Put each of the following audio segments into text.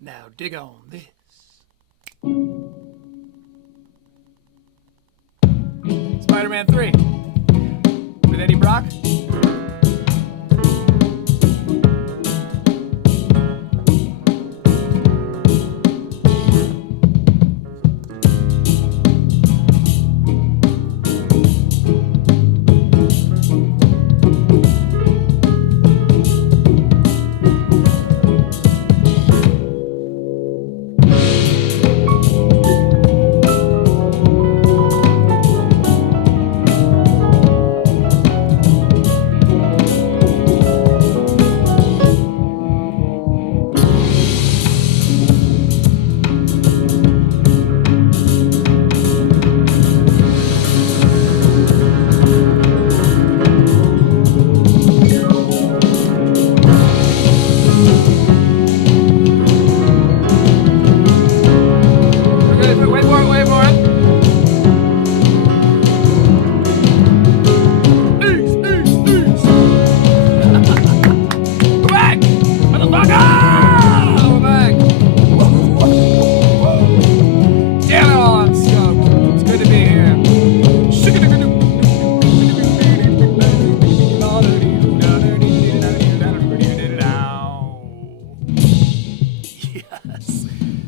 Now dig on this. Spider-Man 3 with Eddie Brock.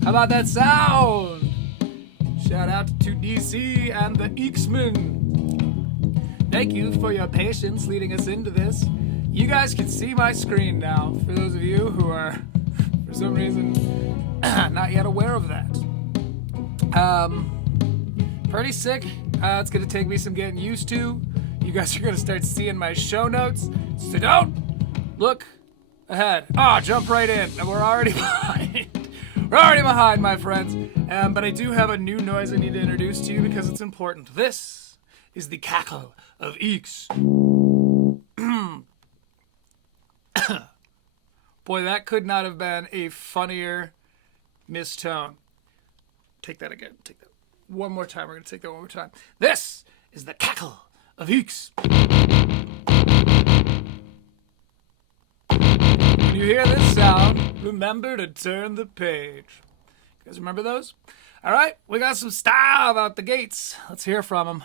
How about that sound? Shout out to DC and the Eeksman. Thank you for your patience leading us into this. You guys can see my screen now, for those of you who are, for some reason, not yet aware of that. Pretty sick. It's going to take me some getting used to. You guys are going to start seeing my show notes, so don't look ahead. Jump right in. We're already behind. We're already behind, my friends. But I do have a new noise I need to introduce to you because it's important. This is the cackle of Eeks. Boy, that could not have been a funnier mistone. Take that again. Take that one more time. We're going to take that one more time. This is the cackle of Eeks. When you hear this sound, remember to turn the page. You guys remember those? All right, we got some style out the gates. Let's hear from him.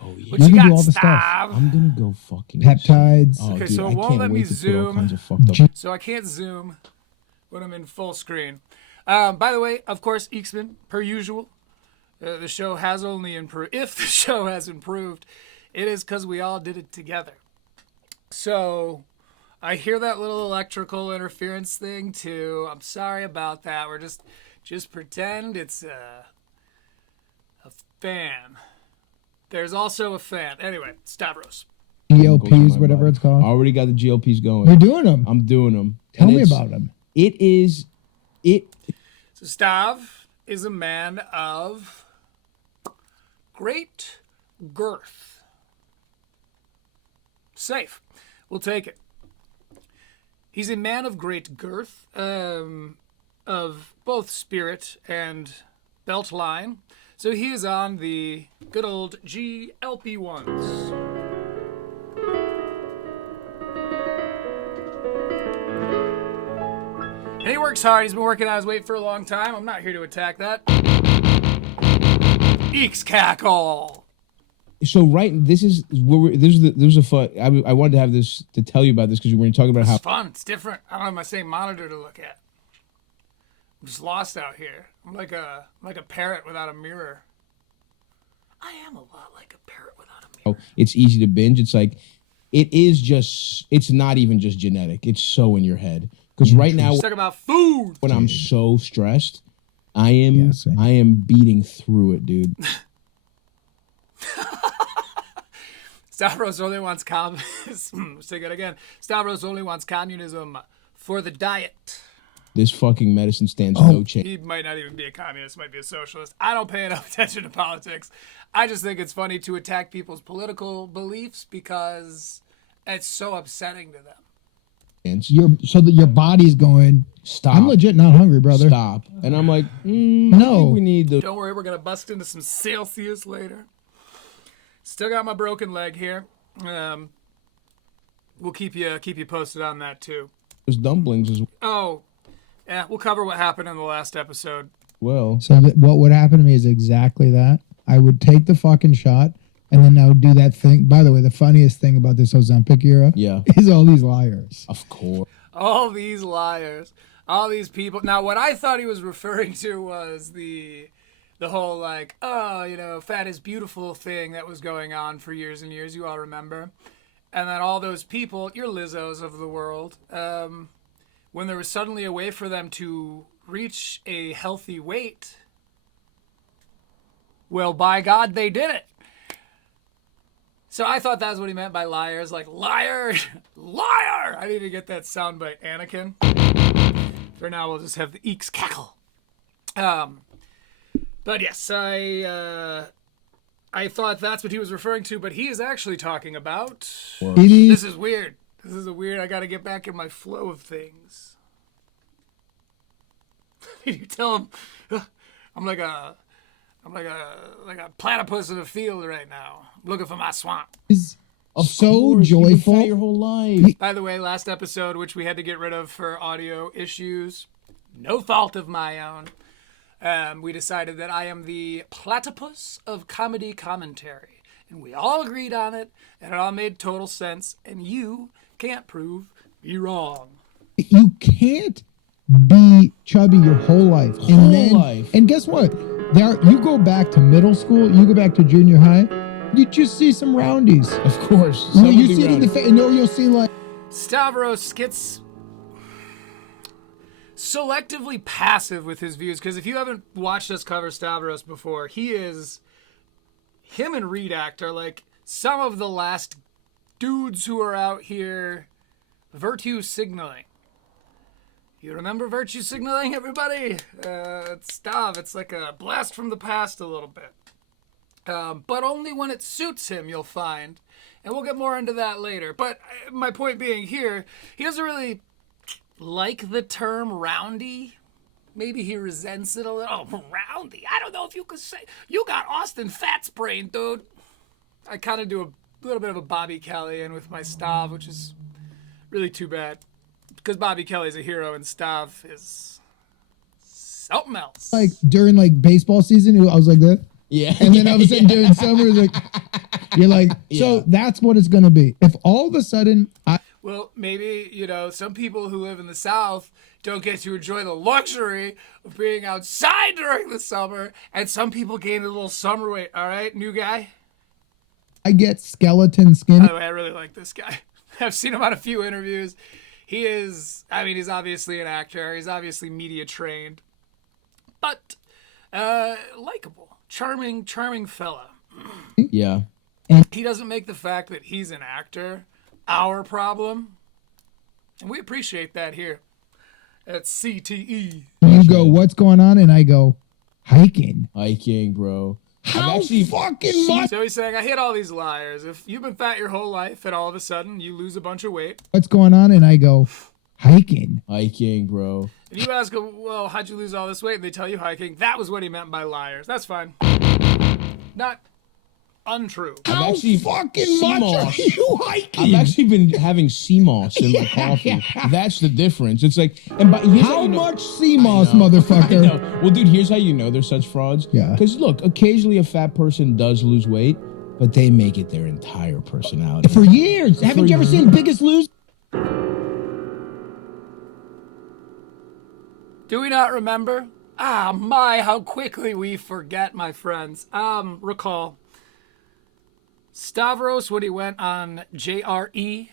Oh, yeah. What you got, do all the Stav? stuff. I'm gonna go fucking peptides. Oh, Okay, dude, so I it won't can't let wait me to put all zoom. kinds of fucked up. So I can't zoom when I'm in full screen. By the way, of course, Eeksman, per usual, the show has only improved. If the show has improved, it is because we all did it together. So I hear that little electrical interference thing too. I'm sorry about that. We're just pretend it's a fan. There's also a fan. Anyway, Stavros. GLPs, whatever it's called. I already got the GLPs going. You're doing them. I'm doing them. Tell me about them. So Stav is a man of great girth. Safe. We'll take it. He's a man of great girth, of both spirit and belt line. So he is on the good old GLP ones. And he works hard. He's been working on his weight for a long time. I'm not here to attack that. Eeks cackle. So this is a fun. I wanted to have this to tell you about this because when you talk about how It's fun. It's different. I don't have my same monitor to look at. I'm just lost out here. I'm like a parrot without a mirror. I am a lot like a parrot without a mirror. it's easy to binge. It's like it's not even just genetic. It's so in your head. Because right now, Let's talk about food. when I'm so stressed, I am beating through it, dude. Stavros only wants communism. Let's take it again. Stavros only wants communism for the diet. This fucking medicine stands no chance. He might not even be a communist, might be a socialist. I don't pay enough attention to politics. I just think it's funny to attack people's political beliefs because it's so upsetting to them. So that your body's going, Stop. I'm legit not hungry, brother. Stop. And I'm like, I No. think we need the. Don't worry, we're going to bust into some Celsius later. Still got my broken leg here. We'll keep you posted on that too. Those dumplings is. Oh, Yeah, we'll cover what happened in the last episode. Well, So what would happen to me is exactly that. I would take the fucking shot, and then I would do that thing. By the way, the funniest thing about this Ozempic era yeah, is all these liars. of course. All these liars, all these people. Now, what I thought he was referring to was the whole like, oh, you know, fat is beautiful thing that was going on for years and years. You all remember, and then all those people, your Lizzos of the world, when there was suddenly a way for them to reach a healthy weight, well, by God, they did it. So I thought that's what he meant by liars, like liar, liar. I need to get that soundbite, Anakin. For now, we'll just have the eeks cackle. But yes, I thought that's what he was referring to, but he is actually talking about. This is weird. This is a weird. I got to get back in my flow of things. You tell him, I'm like a platypus in a field right now, looking for my swamp. Is Of so course, you've been fat joyful. your whole life. By the way, last episode, which we had to get rid of for audio issues, no fault of my own, we decided that I am the platypus of comedy commentary. And we all agreed on it, and it all made total sense, and you can't prove me wrong. You can't be chubby your whole life. And guess what? You go back to middle school, you go back to junior high, you just see some roundies. Of course. You see it in the face, and you'll see like Stavros gets selectively passive with his views, because if you haven't watched us cover Stavros before, him and Redact are like some of the last dudes who are out here virtue signaling. You remember virtue signaling, everybody? It's Stav. It's like a blast from the past a little bit. But only when it suits him, you'll find. And we'll get more into that later. But my point being here, he doesn't really like the term roundy. Maybe he resents it a little. Oh, roundy. I don't know if you could say. You got Austin Fat's brain, dude. I kind of do a little bit of a Bobby Kelly in with my Stav, which is really too bad. Because Bobby Kelly's a hero and Stav is something else. like during like baseball season, I was like that. Yeah. And then all of a sudden during summer, it's like you're like, so Yeah. that's what it's gonna be. If all of a sudden Well, maybe, some people who live in the South don't get to enjoy the luxury of being outside during the summer, and some people gain a little summer weight. All right, new guy? I get skeleton skin, By the way, I really like this guy. I've seen him on a few interviews. He's obviously an actor. He's obviously media trained. But likable. Charming fella. Yeah. He doesn't make the fact that he's an actor our problem. And we appreciate that here at CTE. you go, what's going on? And I go, hiking. Hiking, bro. How fucking much? So he's saying, I hate all these liars. If you've been fat your whole life and all of a sudden you lose a bunch of weight, What's going on? And I go, hiking. Hiking, bro. and you ask them, well, how'd you lose all this weight? And they tell you hiking. That was what he meant by liars. That's fine. Not untrue. How actually fucking sea much are moss. you hiking? I've actually been having sea moss in my coffee. That's the difference. It's like, and by, here's How you know- much sea moss, I know. motherfucker? I know. Well, dude, here's how you know they're such frauds. Yeah. Because look, occasionally a fat person does lose weight, but they make it their entire personality. For years. Haven't you ever seen Biggest Loser? Do we not remember? Ah, my, how quickly we forget, my friends. Recall Stavros when he went on JRE,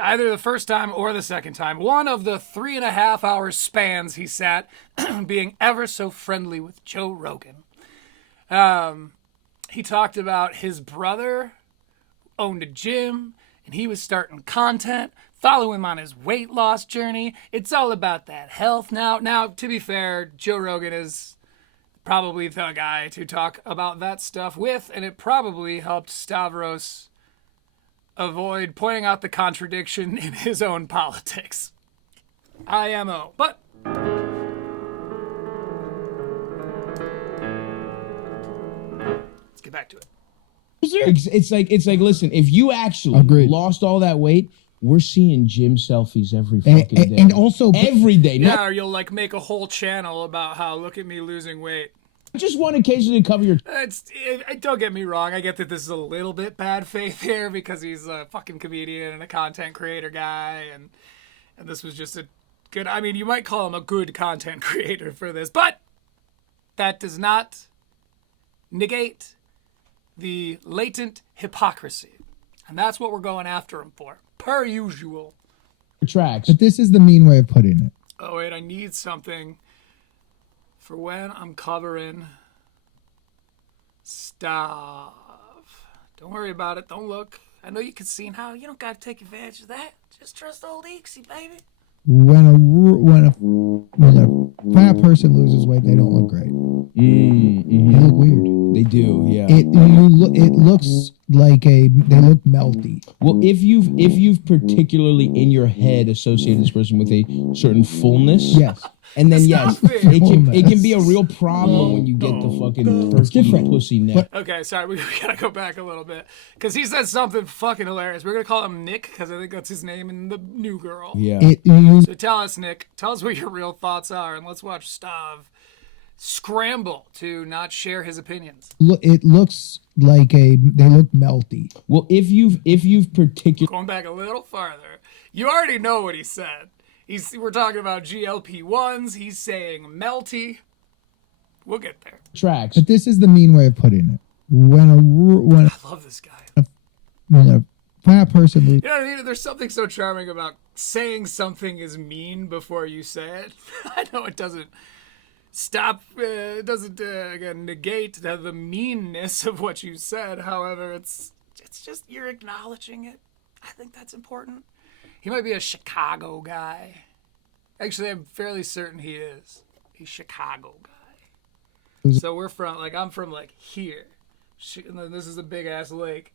either the first time or the second time, one of the 3.5 hour spans he sat being ever so friendly with Joe Rogan. He talked about his brother owned a gym and he was starting content. Follow him on his weight loss journey. It's all about that health now. Now, to be fair, Joe Rogan is probably the guy to talk about that stuff with, and it probably helped Stavros avoid pointing out the contradiction in his own politics. IMO. But let's get back to it. It's like, listen, if you actually Agreed. lost all that weight, We're seeing gym selfies every fucking day. And also every day. Yeah, Not or you'll like make a whole channel about how look at me losing weight. just one occasionally cover your Don't get me wrong. I get that this is a little bit bad faith here because he's a fucking comedian and a content creator guy, and this was just a good. I mean, you might call him a good content creator for this, but that does not negate the latent hypocrisy, and that's what we're going after him for, per usual. tracks. but this is the mean way of putting it. Oh wait, I need something for when I'm covering stuff. Don't worry about it. Don't look. I know you can see how. You don't got to take advantage of that. Just trust old Eeksy, baby. When a fat person loses weight, they don't look great. They look weird. They do, yeah. It looks like they look melty. Well, if you've particularly in your head associated this person with a certain fullness, Yes. and then Stop yes, it. it can be a real problem when you get the fucking perky pussy neck. Okay, sorry, we gotta go back a little bit because he said something fucking hilarious. We're gonna call him Nick because I think that's his name in the New Girl. Yeah. So tell us, Nick. Tell us what your real thoughts are, and let's watch Stav scramble to not share his opinions. It looks like they look melty. Well, if you've particularly Going back a little farther, you already know what he said. We're talking about GLP-1s. He's saying melty. We'll get there. tracks. But this is the mean way of putting it. When I love this guy. a fat person loses. You know what I mean? There's something so charming about saying something is mean before you say it. I know it doesn't again negate the meanness of what you said. However, it's just you're acknowledging it. I think that's important. He might be a Chicago guy. Actually, I'm fairly certain he is a Chicago guy. So I'm from like here, and then this is a big ass lake,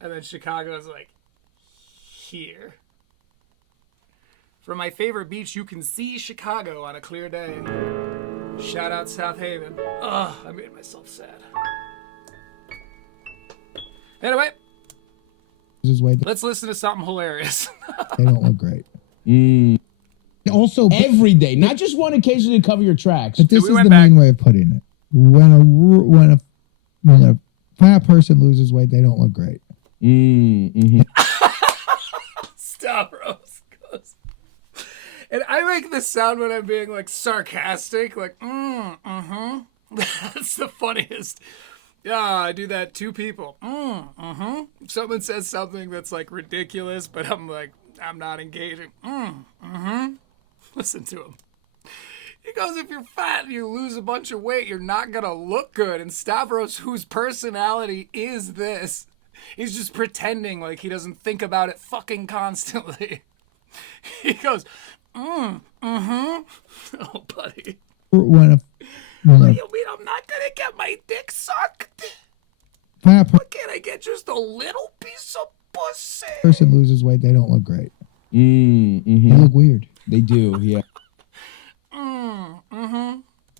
and then Chicago is like here. From my favorite beach, you can see Chicago on a clear day. Shout out South Haven. Ugh, I made myself sad. Anyway, Weight, let's listen to something hilarious. they don't look great. Also, Every day, not just one occasionally cover your tracks. but this we is went the back. mean way of putting it. When a fat person loses weight, they don't look great. Stavros goes. And I make this sound when I'm being like sarcastic, like, That's the funniest. Yeah, I do that to people. If someone says something that's like ridiculous, but I'm like, I'm not engaging. Listen to him. He goes, if you're fat and you lose a bunch of weight, you're not going to look good. And Stavros, whose personality is this, he's just pretending like he doesn't think about it fucking constantly. He goes, Oh, buddy. When a You mean I'm not going to get my dick sucked? fat Can't I get just a little piece of pussy? person loses weight, they don't look great. They look weird. They do, yeah.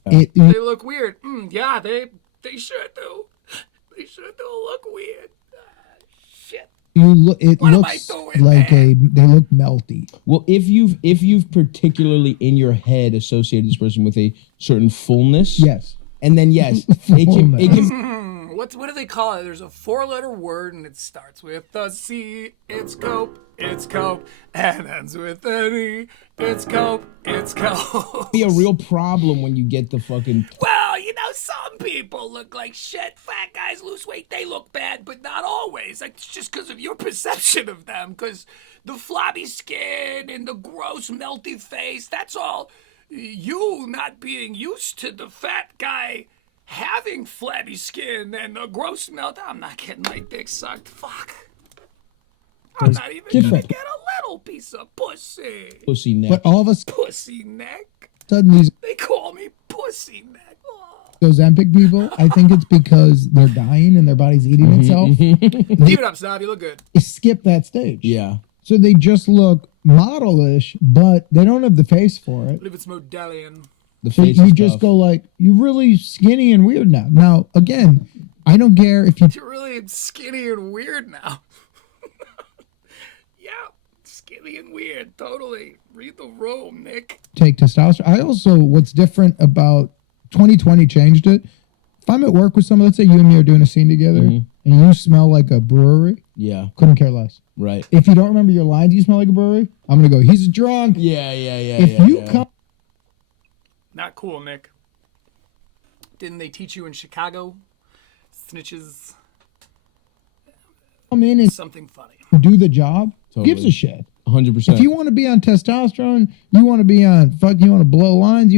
They look weird. Yeah, they sure do. They sure do look weird. Shit. It What am I looks doing, like man? they look melty. Well, if you've particularly in your head associated this person with a certain fullness, Yes. and then yes, it can What do they call it? There's a 4-letter word and it starts with a C. It's cope. It's cope. And ends with an E. It's cope. It's cope. be a real problem when you get the fucking Well, some people look like shit. Fat guys lose weight. They look bad, but not always. Like, it's just because of your perception of them. Because the floppy skin and the gross melty face, that's all you not being used to the fat guy having flabby skin and a gross melt. I'm not getting my dick sucked. Fuck. I'm not even gonna different. get a little piece of pussy. pussy neck. But all of a Pussy neck. sudden, these They call me pussy neck. Oh. Ozempic people, I think it's because they're dying and their body's eating itself. Keep it up, Snob. You look good. They skip that stage. yeah. So they just look modelish, but they don't have the face for I it. believe it's Modelian. The So face you is just tough. go like, you're really skinny and weird now. Now, again, I don't care if you You're really skinny and weird now. Yeah, skinny being weird. Totally. Read the room, Nick. Take testosterone. I also, what's different about 2020 changed it. If I'm at work with someone, let's say you and me are doing a scene together, and you smell like a brewery, couldn't care less. Right. If you don't remember your lines, you smell like a brewery, I'm going to go, he's drunk. If you come. Not cool, Nick. Didn't they teach you in Chicago? Snitches. Come in and Something funny. do the job, Totally. gives a shit. 100%. If you want to be on testosterone, you want to be on you want to blow lines,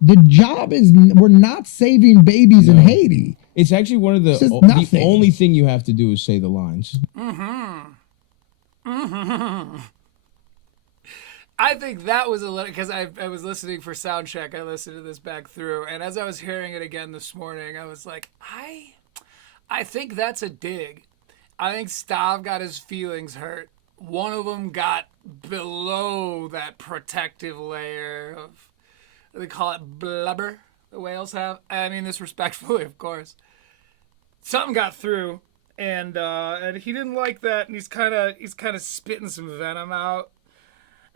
the job is, we're not saving babies in Haiti. It's actually one of the only thing you have to do is say the lines. I think that was a little, because I was listening for sound check. I listened to this back through, and as I was hearing it again this morning, I was like, I think that's a dig. I think Stav got his feelings hurt. One of them got below that protective layer of, they call it blubber, the whales have. I mean this respectfully, of course. Something got through, and he didn't like that, and he's kind of spitting some venom out.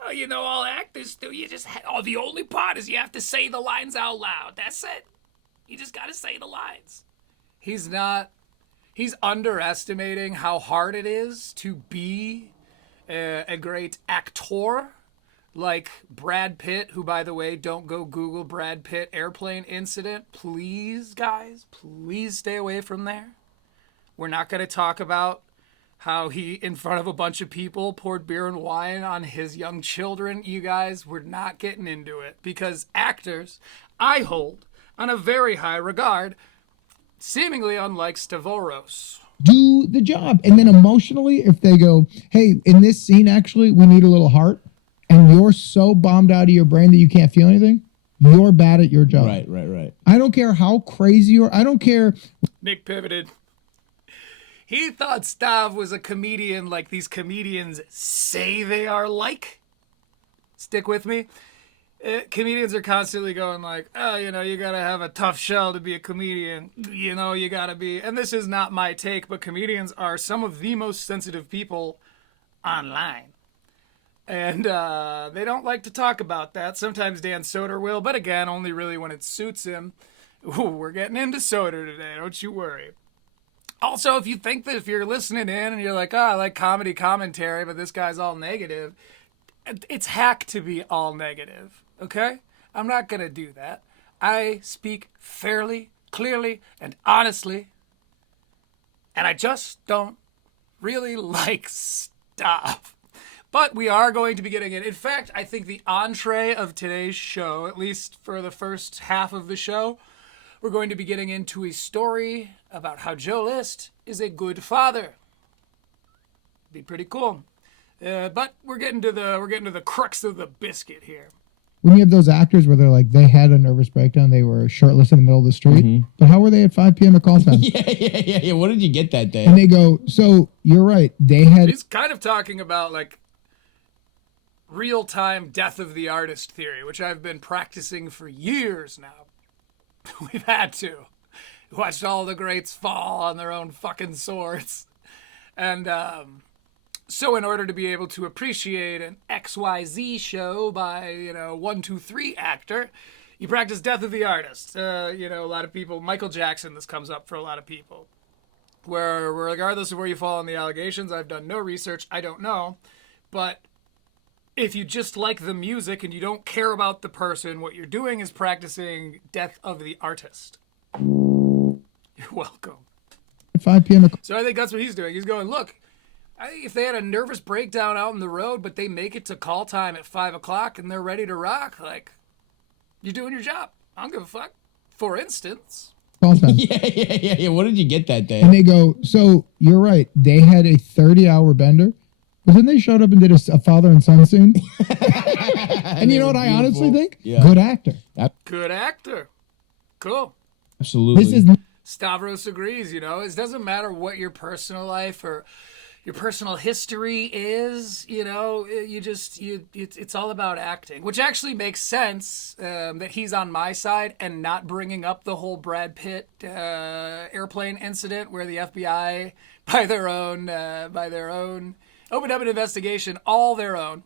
Oh, you know, all actors do. You just the only part is you have to say the lines out loud. That's it. You just got to say the lines. He's underestimating how hard it is to be a great actor like Brad Pitt, who, by the way, don't go Google Brad Pitt airplane incident. Please, guys, please stay away from there. We're not going to talk about how he, in front of a bunch of people, poured beer and wine on his young children. You guys, we're not getting into it, because actors, I hold on a very high regard, seemingly unlike Stavros. Do the job. And then emotionally, if they go, hey, in this scene, actually, we need a little heart, and you're so bombed out of your brain that you can't feel anything, you're bad at your job. Right. I don't care how crazy you are. I don't care. Nick pivoted. He thought Stav was a comedian like these comedians say they are like. Stick with me. Comedians are constantly going like, oh, you know, you got to have a tough shell to be a comedian. You know, you got to be. And this is not my take, but comedians are some of the most sensitive people online. And they don't like to talk about that. Sometimes Dan Soder will, but again, only really when it suits him. Ooh, we're getting into Soder today, don't you worry. Also, if you think that if you're listening in and you're like, oh, I like comedy commentary, but this guy's all negative, it's hack to be all negative, okay? I'm not going to do that. I speak fairly, clearly, and honestly, and I just don't really like stuff. But we are going to be getting it. In fact, I think the entree of today's show, at least for the first half of the show, we're going to be getting into a story about how Joe List is a good father. Be pretty cool. But we're getting to the crux of the biscuit here. When you have those actors where they're like, they had a nervous breakdown, they were shirtless in the middle of the street, but how were they at 5 p.m. at call time? Yeah. What did you get that day? And they go, so you're right. They had. He's kind of talking about like real-time death of the artist theory, which I've been practicing for years now. We've had to. Watched all the greats fall on their own fucking swords. And so in order to be able to appreciate an XYZ show by, 1, 2, 3 actor, you practice death of the artist. A lot of people, Michael Jackson, this comes up for a lot of people. Where regardless of where you fall on the allegations, I've done no research, I don't know. But if you just like the music and you don't care about the person, what you're doing is practicing death of the artist. You're welcome. 5 p.m. So I think that's what he's doing. He's going, look, I think if they had a nervous breakdown out on the road, but they make it to call time at 5 o'clock and they're ready to rock, like, you're doing your job. I don't give a fuck. For instance. Call time. Yeah. What did you get that day? And they go, so you're right. They had a 30-hour bender. But then they showed up and did a father and son scene. And you know what I honestly think? Yeah. Good actor. Good actor. Cool. Absolutely. This is Stavros agrees, It doesn't matter what your personal life or your personal history is, it's all about acting. Which actually makes sense that he's on my side and not bringing up the whole Brad Pitt airplane incident where the FBI, by their own opened up an investigation all their own.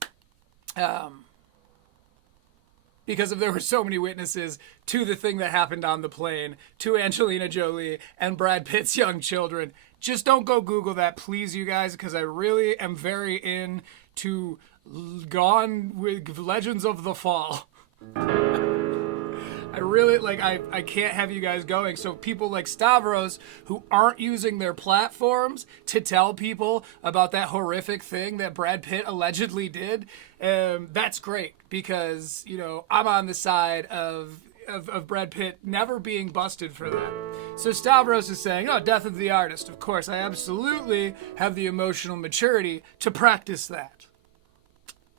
Because there were so many witnesses to the thing that happened on the plane, to Angelina Jolie and Brad Pitt's young children. Just don't go Google that, please, you guys, because I really am very into Gone with Legends of the Fall. I really, I can't have you guys going. So people like Stavros, who aren't using their platforms to tell people about that horrific thing that Brad Pitt allegedly did, that's great, because, I'm on the side of Brad Pitt never being busted for that. So Stavros is saying, death of the artist. Of course, I absolutely have the emotional maturity to practice that.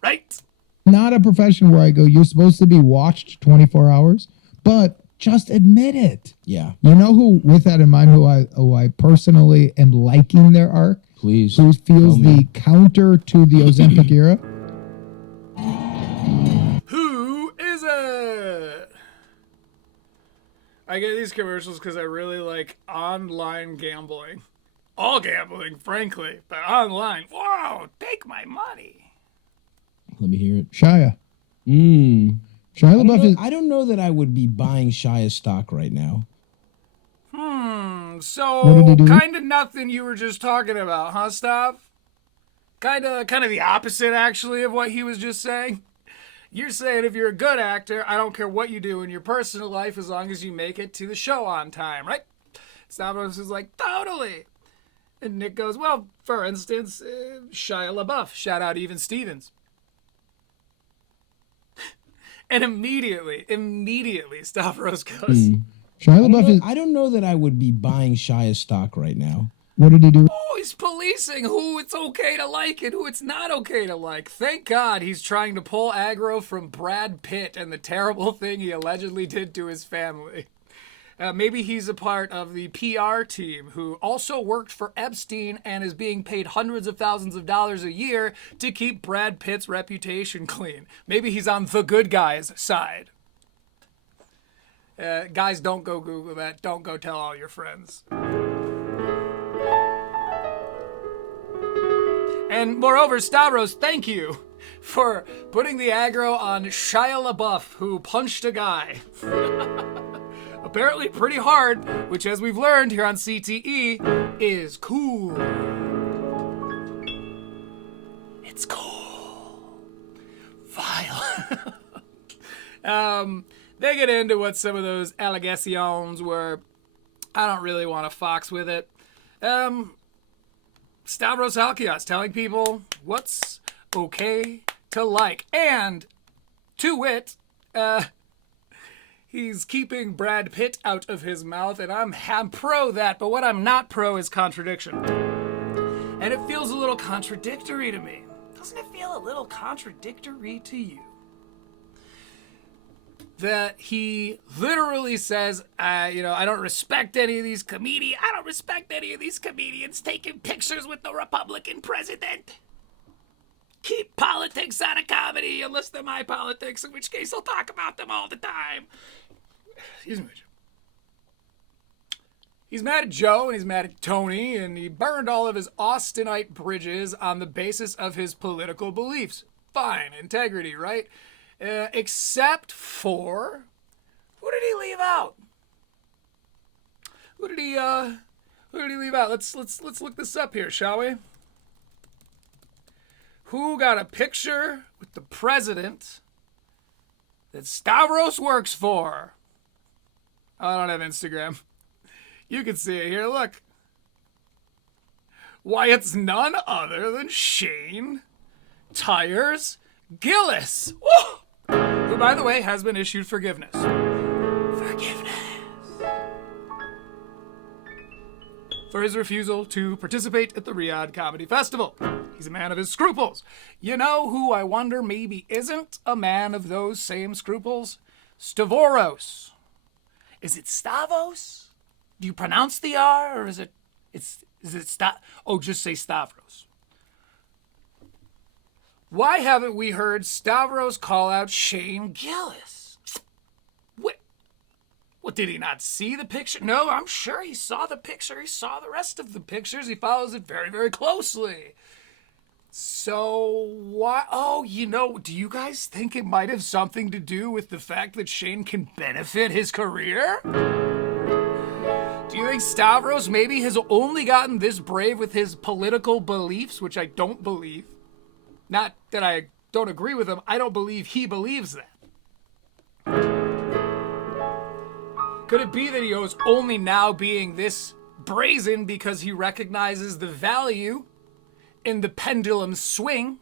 Right? Not a profession where I go, you're supposed to be watched 24 hours, but just admit it. Yeah. You know who, with that in mind, who I personally am liking their arc? Please. Who feels the counter to the Ozempic era? Who is it? I get these commercials because I really like online gambling. All gambling, frankly, but online. Wow, take my money. Let me hear it. Shia. Shia LaBeouf is... I don't know that I would be buying Shia's stock right now. So kind of nothing you were just talking about, huh, Stav? Kind of the opposite, actually, of what he was just saying. You're saying if you're a good actor, I don't care what you do in your personal life as long as you make it to the show on time, right? Stavros is like, totally. And Nick goes, well, for instance, Shia LaBeouf. Shout out Even Stevens. And immediately, Stavros goes, Shia LaBeouf is... I don't know that I would be buying Shia's stock right now. What did he do? oh, he's policing who it's okay to like and who it's not okay to like. Thank God he's trying to pull aggro from Brad Pitt and the terrible thing he allegedly did to his family. Maybe he's a part of the PR team who also worked for Epstein and is being paid hundreds of thousands of dollars a year to keep Brad Pitt's reputation clean. Maybe he's on the good guys' side. Guys, don't go Google that. Don't go tell all your friends. And moreover, Stavros, thank you for putting the aggro on Shia LaBeouf, who punched a guy. Apparently pretty hard, which, as we've learned here on CTE, is cool. It's cool. Vile. They get into what some of those allegations were. I don't really want to fox with it. Stavros Halkias telling people what's okay to like. And, to wit, he's keeping Brad Pitt out of his mouth, and I'm pro that, but what I'm not pro is contradiction. And it feels a little contradictory to me. Doesn't it feel a little contradictory to you? That he literally says, I don't respect any of these comedians. I don't respect any of these comedians taking pictures with the Republican president. Keep politics out of comedy unless they're my politics, in which case I'll talk about them all the time. Excuse me. He's mad at Joe and he's mad at Tony, and he burned all of his Austinite bridges on the basis of his political beliefs. Fine, integrity, right? Except for, who did he leave out? Who did he leave out? Let's look this up here, shall we? Who got a picture with the president that Stavros works for? I don't have Instagram. You can see it here. Look. Why, it's none other than Shane Tires Gillis. Woo! Who, by the way, has been issued forgiveness. For his refusal to participate at the Riyadh Comedy Festival. He's a man of his scruples. You know who I wonder maybe isn't a man of those same scruples? Stavros. Is it Stavos? Do you pronounce the R, or is it just say Stavros. Why haven't we heard Stavros call out Shane Gillis? What, did he not see the picture? No, I'm sure he saw the picture. He saw the rest of the pictures. He follows it very, very closely. So what? Oh, do you guys think it might have something to do with the fact that Shane can benefit his career? Do you think Stavros maybe has only gotten this brave with his political beliefs, which I don't believe? Not that I don't agree with him, I don't believe he believes that. Could it be that he is only now being this brazen because he recognizes the value in the pendulum swing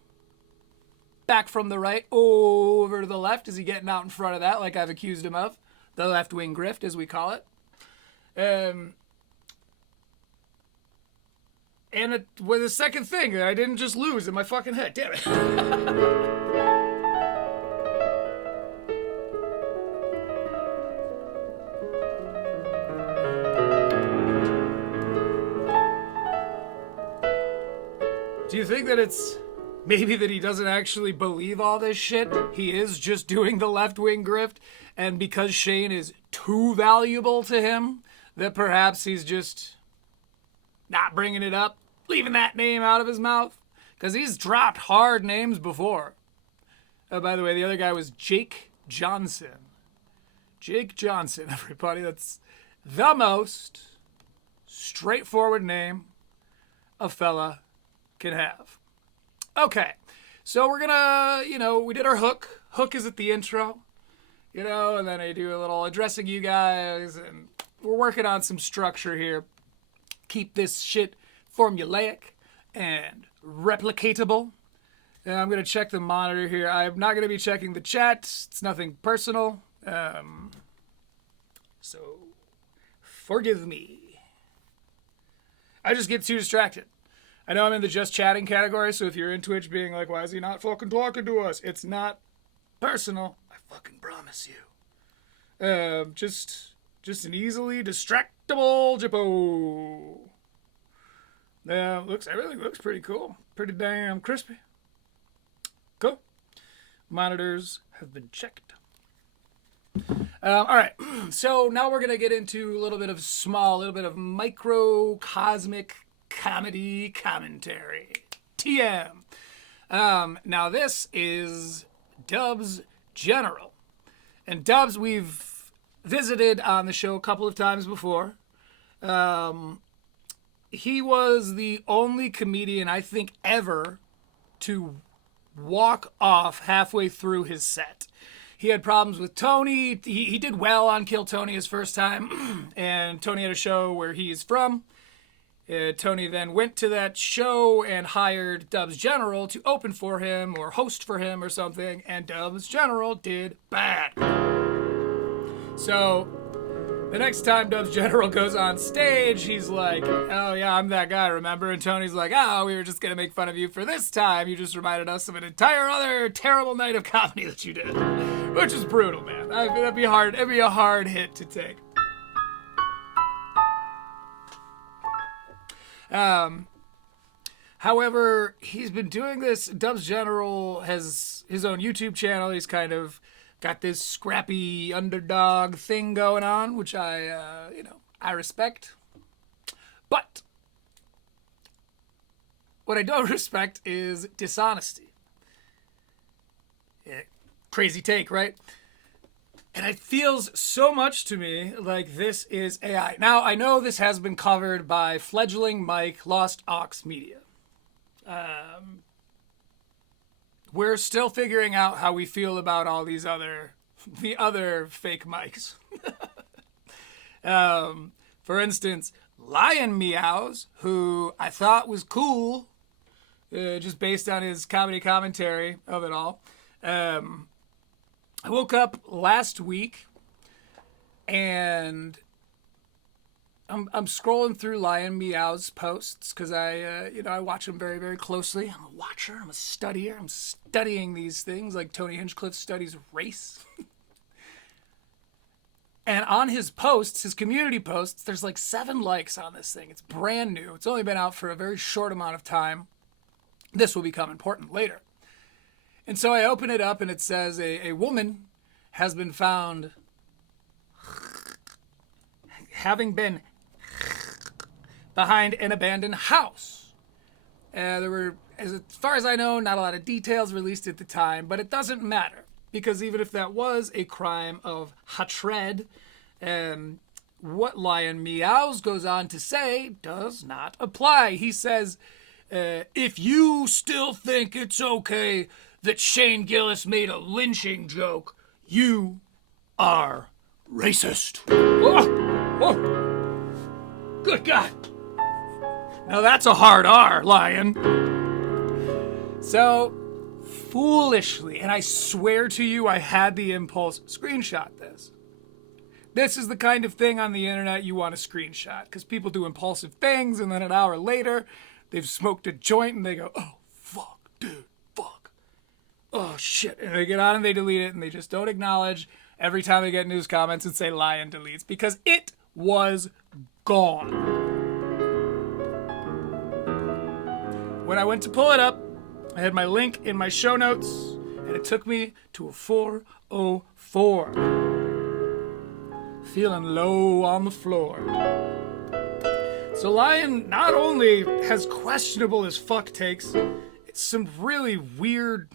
back from the right over to the left? Is he getting out in front of that like I've accused him of? The left wing grift, as we call it. And with the second thing that I didn't just lose in my fucking head. Damn it. Do you think that it's maybe that he doesn't actually believe all this shit? He is just doing the left-wing grift, and because Shane is too valuable to him, that perhaps he's just not bringing it up, leaving that name out of his mouth? Because he's dropped hard names before. Oh, by the way, the other guy was Jake Johnson. Jake Johnson, everybody. That's the most straightforward name a fella can have. Okay, so we're gonna, we did our hook. Hook is at the intro, and then I do a little addressing you guys, and we're working on some structure here. Keep this shit formulaic and replicatable. And I'm gonna check the monitor here. I'm not gonna be checking the chat. It's nothing personal. So forgive me. I just get too distracted. I know I'm in the just chatting category, so if you're in Twitch being like, why is he not fucking talking to us? It's not personal. I fucking promise you. Just an easily distractible Jippo. Everything looks pretty cool. Pretty damn crispy. Cool. Monitors have been checked. All right, so now we're going to get into a little bit of microcosmic comedy commentary. TM. Now this is Dubz General. And Dubz we've visited on the show a couple of times before. He was the only comedian I think ever to walk off halfway through his set. He had problems with Tony. He did well on Kill Tony his first time. And Tony had a show where he's from. Tony then went to that show and hired Dubz General to open for him or host for him or something, and Dubz General did bad. So the next time Dubz General goes on stage, he's like, oh yeah, I'm that guy, remember? And Tony's like, oh, we were just gonna make fun of you for this time. You just reminded us of an entire other terrible night of comedy that you did. Which is brutal, man. That'd be hard. It'd be a hard hit to take. However, he's been doing this. Dubz General has his own YouTube channel. He's kind of got this scrappy underdog thing going on, which I respect. But what I don't respect is dishonesty. Yeah, crazy take, right? And it feels so much to me like this is AI. Now, I know this has been covered by fledgling Mike, Lost Ox Media. We're still figuring out how we feel about all the other fake mics. For instance, Lion Meows, who I thought was cool, just based on his comedy commentary of it all. I woke up last week and I'm scrolling through Lion Meow's posts because I watch him very, very closely. I'm a watcher. I'm a studier. I'm studying these things like Tony Hinchcliffe studies race. And on his posts, his community posts, there's like 7 likes on this thing. It's brand new. It's only been out for a very short amount of time. This will become important later. And so I open it up and it says a woman has been found having been behind an abandoned house. There were as far as I know, not a lot of details released at the time, but it doesn't matter because even if that was a crime of hatred, what Lion Meows goes on to say does not apply. He says, if you still think it's okay that Shane Gillis made a lynching joke, you are racist. Whoa, whoa. Good God. Now that's a hard R, Lion. So, foolishly, and I swear to you I had the impulse, screenshot this. This is the kind of thing on the internet you want to screenshot, because people do impulsive things, and then an hour later, they've smoked a joint, and they go, oh, fuck, dude, fuck. Oh, shit. And they get on and they delete it, and they just don't acknowledge every time they get news comments and say Lion deletes, because it was gone. When I went to pull it up, I had my link in my show notes, and it took me to a 404. Feeling low on the floor. So Lion not only has questionable as fuck takes, it's some really weird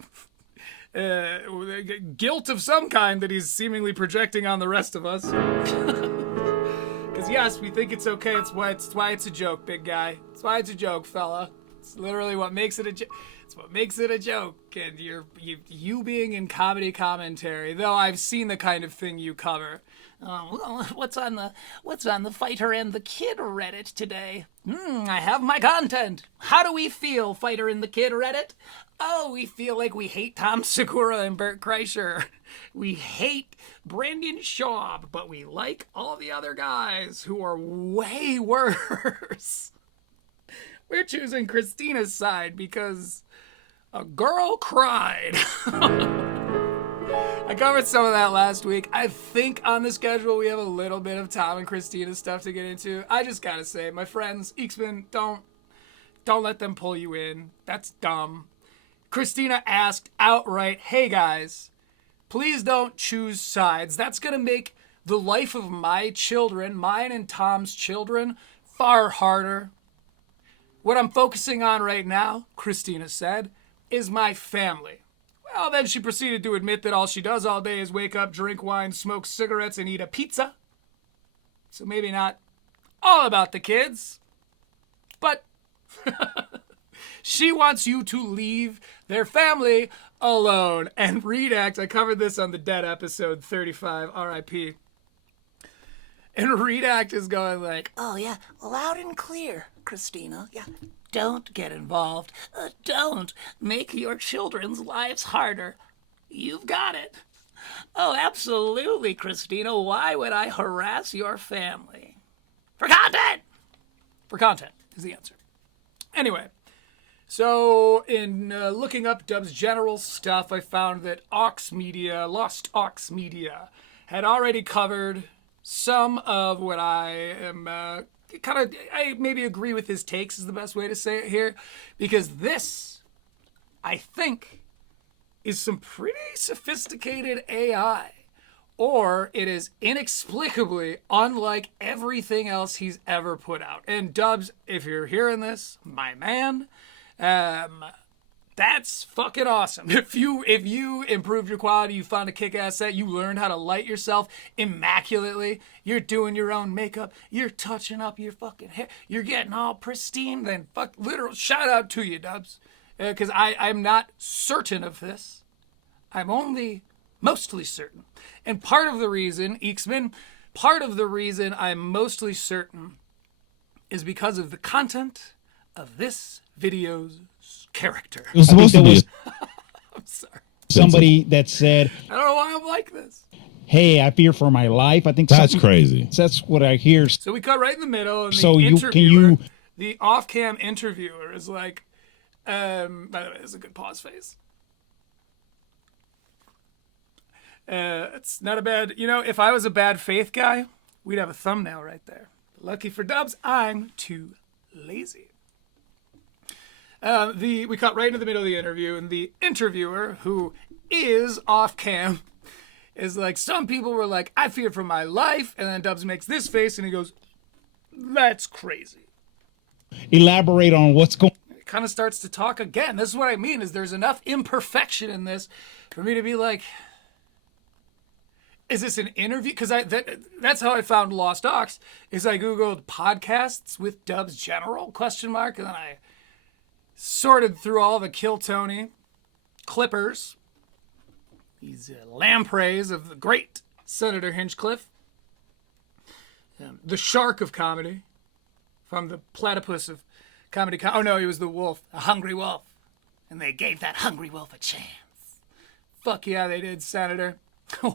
guilt of some kind that he's seemingly projecting on the rest of us. Because yes, we think it's okay. It's why it's a joke, big guy. It's why it's a joke, fella. It's literally what makes it a joke. It's what makes it a joke. And you being in comedy commentary, though I've seen the kind of thing you cover. Well, what's on the Fighter and the Kid Reddit today? I have my content. How do we feel, Fighter and the Kid Reddit? Oh, we feel like we hate Tom Segura and Bert Kreischer. We hate Brandon Schaub, but we like all the other guys who are way worse. We're choosing Christina's side because a girl cried. I covered some of that last week. I think on the schedule we have a little bit of Tom and Christina stuff to get into. I just gotta say, my friends, Eaksman, don't let them pull you in. That's dumb. Christina asked outright, hey guys, please don't choose sides. That's gonna make the life of my children, mine and Tom's children, far harder. What I'm focusing on right now, Christina said, is my family. Well, then she proceeded to admit that all she does all day is wake up, drink wine, smoke cigarettes, and eat a pizza. So maybe not all about the kids, but she wants you to leave their family alone. And Redact, I covered this on the Dead episode 35, RIP. And Redact is going like, oh yeah, loud and clear, Christina. Yeah. Don't get involved. Don't make your children's lives harder. You've got it. Oh, absolutely, Christina. Why would I harass your family? For content! For content is the answer. Anyway, so in looking up Dubz General stuff, I found that Lost Ox Media, had already covered some of what I am... I maybe agree with his takes is the best way to say it here, because this, I think, is some pretty sophisticated AI, or it is inexplicably unlike everything else he's ever put out. And Dubz, if you're hearing this, my man, that's fucking awesome. If you improved your quality, you found a kick-ass set, you learned how to light yourself immaculately, you're doing your own makeup, you're touching up your fucking hair, you're getting all pristine, then literal shout out to you, Dubz. Because I'm not certain of this. I'm only mostly certain. And part of the reason, Eaksman, I'm mostly certain is because of the content of this video's character. It was supposed to be. I'm sorry. Somebody that said, I don't know why I'm like this. hey, I fear for my life. I think that's crazy. That's what I hear. So we cut right in the middle, and the off-cam interviewer is like, by the way, it's a good pause phase. It's not a bad, if I was a bad faith guy, we'd have a thumbnail right there. Lucky for Dubz, I'm too lazy. We cut right into the middle of the interview, and the interviewer, who is off cam, is like, some people were like, I fear for my life, and then Dubz makes this face, and he goes, that's crazy. Elaborate on what's going on. kind of starts to talk again. This is what I mean, is there's enough imperfection in this for me to be like, is this an interview? Because that's how I found Lost Ox, is I Googled podcasts with Dubz General, ? And then I sorted through all the Kill Tony clippers, these lampreys of the great Senator Hinchcliffe, the shark of comedy, from the platypus of comedy. Oh no, he was the wolf, a hungry wolf. And they gave that hungry wolf a chance. Fuck yeah, they did, Senator.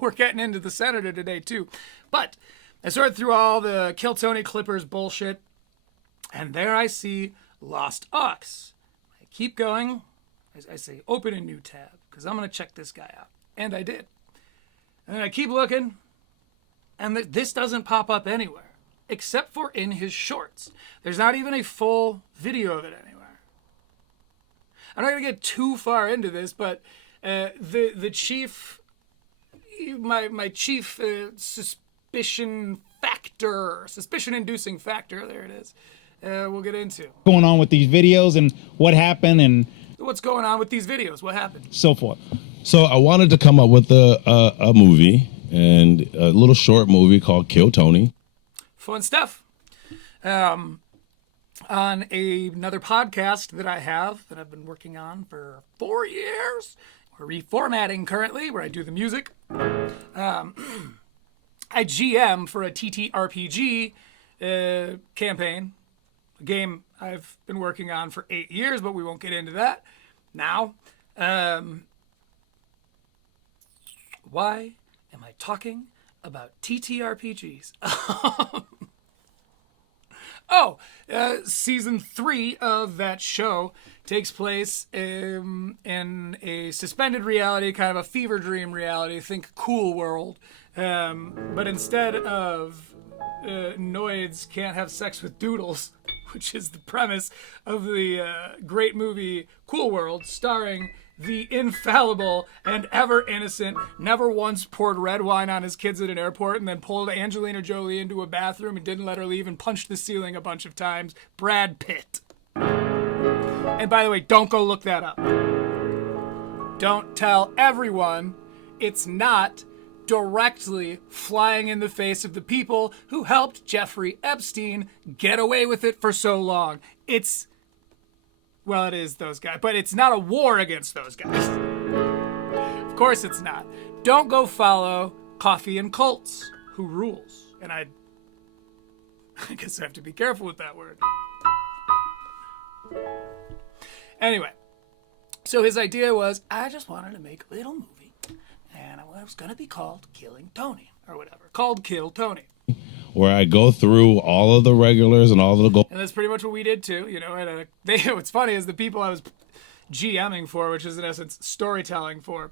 We're getting into the Senator today, too. But I sorted through all the Kill Tony Clippers bullshit, and there I see Lost Ox. I keep going. I say, open a new tab, because I'm going to check this guy out. And I did. And then I keep looking, and this doesn't pop up anywhere, except for in his shorts. There's not even a full video of it anywhere. I'm not going to get too far into this, but the chief... My chief suspicion-inducing factor, there it is, we'll get into. Going on with these videos and what happened and What's going on with these videos? What happened? so forth. So I wanted to come up with a movie, and a little short movie called Kill Tony. Fun stuff. On another podcast that I have, that I've been working on for 4 years, we're reformatting currently, where I do the music. I GM for a TTRPG campaign, a game I've been working on for 8 years, but we won't get into that now. Why am I talking about TTRPGs? Season 3 of that show takes place in a suspended reality, kind of a fever dream reality. Think Cool World. But instead of noids can't have sex with doodles, which is the premise of the great movie Cool World, starring the infallible and ever innocent, never once poured red wine on his kids at an airport and then pulled Angelina Jolie into a bathroom and didn't let her leave and punched the ceiling a bunch of times, Brad Pitt. And by the way, don't go look that up. Don't tell everyone it's not directly flying in the face of the people who helped Jeffrey Epstein get away with it for so long. Well, it is those guys, but it's not a war against those guys. Of course it's not. Don't go follow Coffee and Cults, who rules. And I guess I have to be careful with that word. Anyway, so his idea was, I just wanted to make a little movie, and it was going to be called Killing Tony, or whatever. Called Kill Tony. Where I go through all of the regulars and all of the And that's pretty much what we did too. You know, what's funny is the people I was GMing for, which is in essence storytelling for,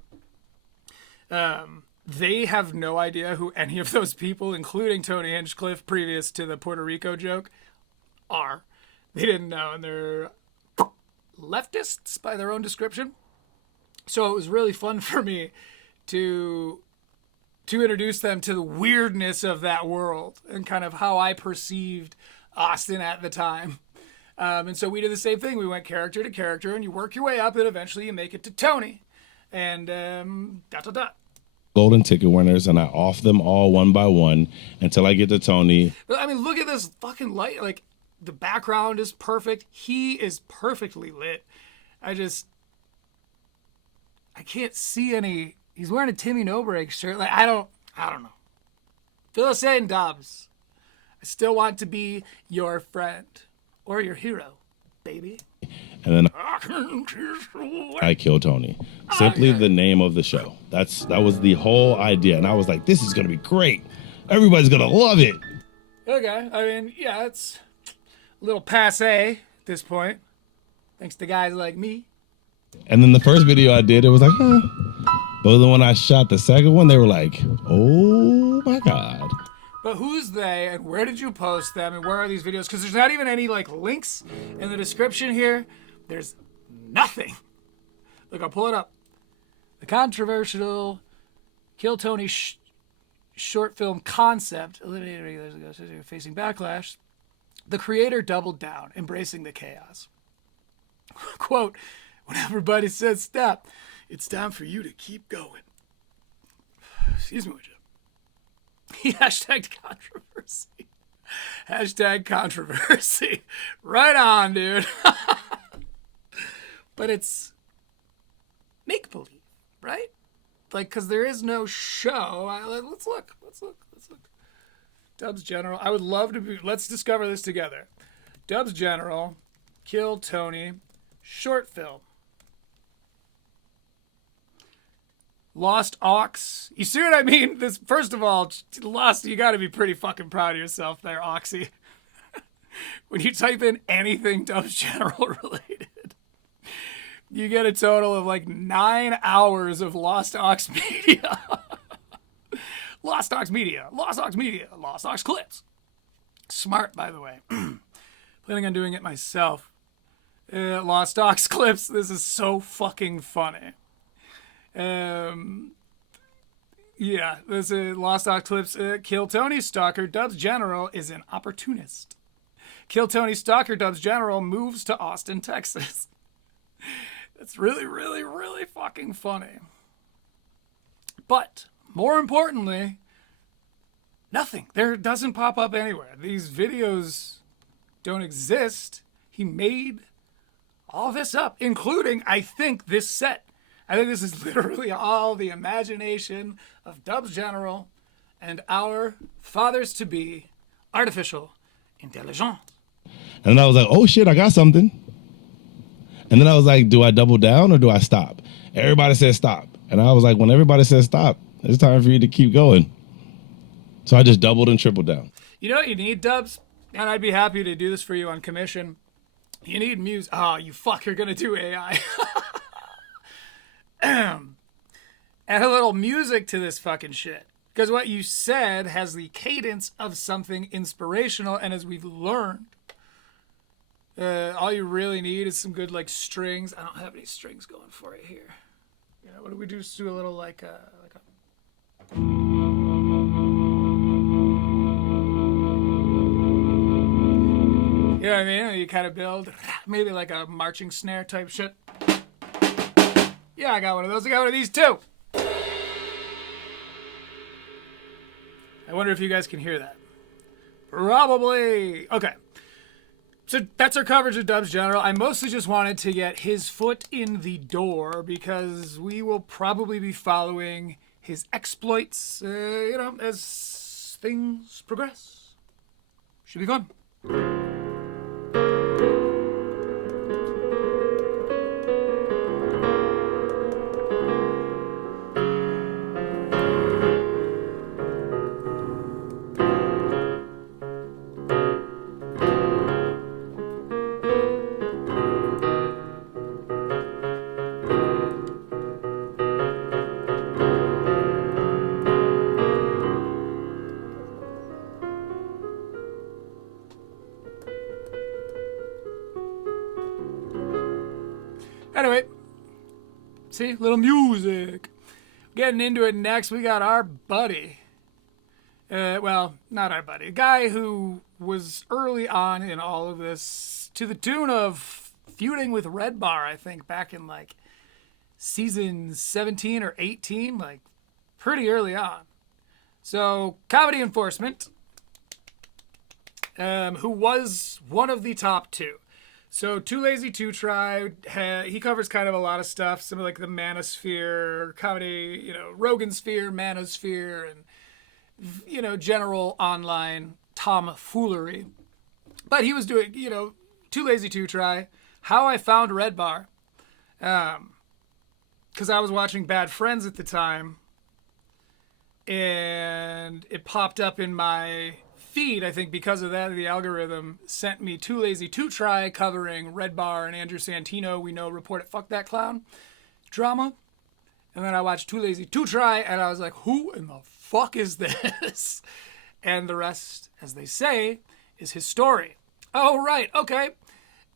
they have no idea who any of those people, including Tony Hinchcliffe, previous to the Puerto Rico joke, are. They didn't know, and they're leftists by their own description. So it was really fun for me to introduce them to the weirdness of that world and kind of how I perceived Austin at the time. And so we did the same thing. We went character to character, and you work your way up, and eventually you make it to Tony. And golden ticket winners, and I off them all one by one until I get to Tony. But I mean, look at this fucking light. Like, the background is perfect. He is perfectly lit. I can't see any... He's wearing a Timmy No Break shirt. Like, I don't know. Phyllis and Dubz, I still want to be your friend or your hero, baby. And then I Kill Tony. Simply the name of the show. That was the whole idea. And I was like, this is going to be great. Everybody's going to love it. Okay. I mean, yeah, it's a little passé at this point. Thanks to guys like me. And then the first video I did, it was like, huh. But then when I shot the second one, they were like, oh my God. But who's they, and where did you post them, and where are these videos? Because there's not even any like links in the description here. There's nothing. Look, I'll pull it up. The controversial Kill Tony short film concept, eliminated regulars facing backlash. The creator doubled down, embracing the chaos. Quote, when everybody says stop, it's time for you to keep going. Excuse me, would you? He hashtagged controversy. Hashtag controversy. Right on, dude. But it's make-believe, right? Like, because there is no show. Let's look. Dubz General. I would love to be. Let's discover this together. Dubz General, Kill Tony, short film. Lost Ox. You see what I mean? This, first of all, Lost, you got to be pretty fucking proud of yourself there, Oxy. When you type in anything Dubz General related, you get a total of like 9 hours of Lost Ox Media. Lost Ox Media, Lost Ox Media, Lost Ox Clips. Smart, by the way. Planning on doing it myself. Lost Ox Clips. This is so fucking funny. Yeah, this is Lost Ox Clips. Kill Tony Stalker Dubz General is an opportunist. Kill Tony Stalker Dubz General moves to Austin, Texas. It's really, really, really fucking funny. But more importantly, nothing. There doesn't pop up anywhere. These videos don't exist. He made all this up, including, I think, this set. I think this is literally all the imagination of Dubz General and our fathers-to-be artificial intelligence. And I was like, oh shit, I got something. And then I was like, do I double down or do I stop? Everybody said stop. And I was like, when everybody says stop, it's time for you to keep going. So I just doubled and tripled down. You know what you need, Dubz? And I'd be happy to do this for you on commission. You need music. Oh, you fuck, you're going to do AI. Add a little music to this fucking shit. Because what you said has the cadence of something inspirational, and as we've learned, all you really need is some good like strings. I don't have any strings going for it here. Yeah, what do we do? Just do a little like a... You know what I mean? You kind of build maybe like a marching snare type shit. Yeah, I got one of those. I got one of these too. I wonder if you guys can hear that. Probably. Okay. So that's our coverage of Dubz General. I mostly just wanted to get his foot in the door because we will probably be following his exploits, as things progress. Should be fun. Anyway, see, little music. Getting into it next, we got our buddy. Well, not our buddy. A guy who was early on in all of this to the tune of feuding with Red Bar, I think, back in like season 17 or 18, like pretty early on. So, Comedy Enforcement, who was one of the top two. So, Too Lazy to Try, he covers kind of a lot of stuff, some of like the Manosphere, comedy, Rogan Sphere, Manosphere, and, general online tomfoolery. But he was doing, Too Lazy to Try, How I Found Red Bar, because I was watching Bad Friends at the time, and it popped up in my feed. I think because of that, the algorithm sent me Too Lazy to Try covering Red Bar and Andrew Santino. We know Report It, Fuck That Clown drama. And then I watched Too Lazy to Try, and I was like, who in the fuck is this? And the rest, as they say, is his story. Oh, right. Okay.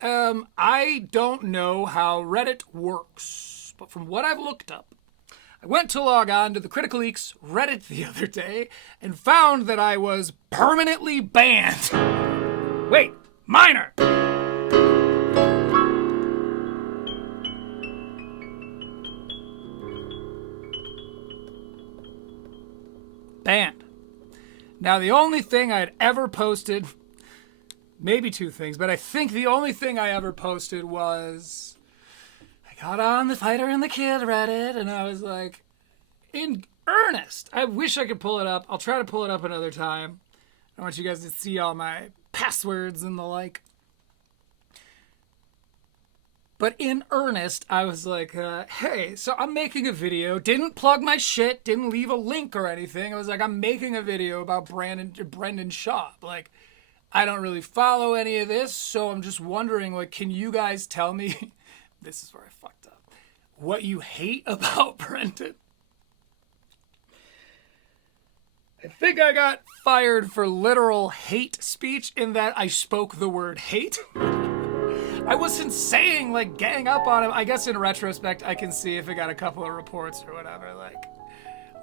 I don't know how Reddit works, but from what I've looked up, I went to log on to the Critical Leaks Reddit the other day and found that I was permanently banned. Wait, minor. Now, the only thing I'd ever posted, maybe two things, but I think the only thing I ever posted was I got on the Fighter and the Kid Reddit, and I was like, in earnest. I wish I could pull it up. I'll try to pull it up another time. I want you guys to see all my passwords and the like. But in earnest, I was like, hey, so I'm making a video. Didn't plug my shit. Didn't leave a link or anything. I was like, I'm making a video about Brendan Schaub. Like, I don't really follow any of this, so I'm just wondering, like, can you guys tell me, this is where I fucked up, what you hate about Brendan? I think I got fired for literal hate speech in that I spoke the word hate. I wasn't saying, like, gang up on him. I guess in retrospect, I can see if it got a couple of reports or whatever. Like,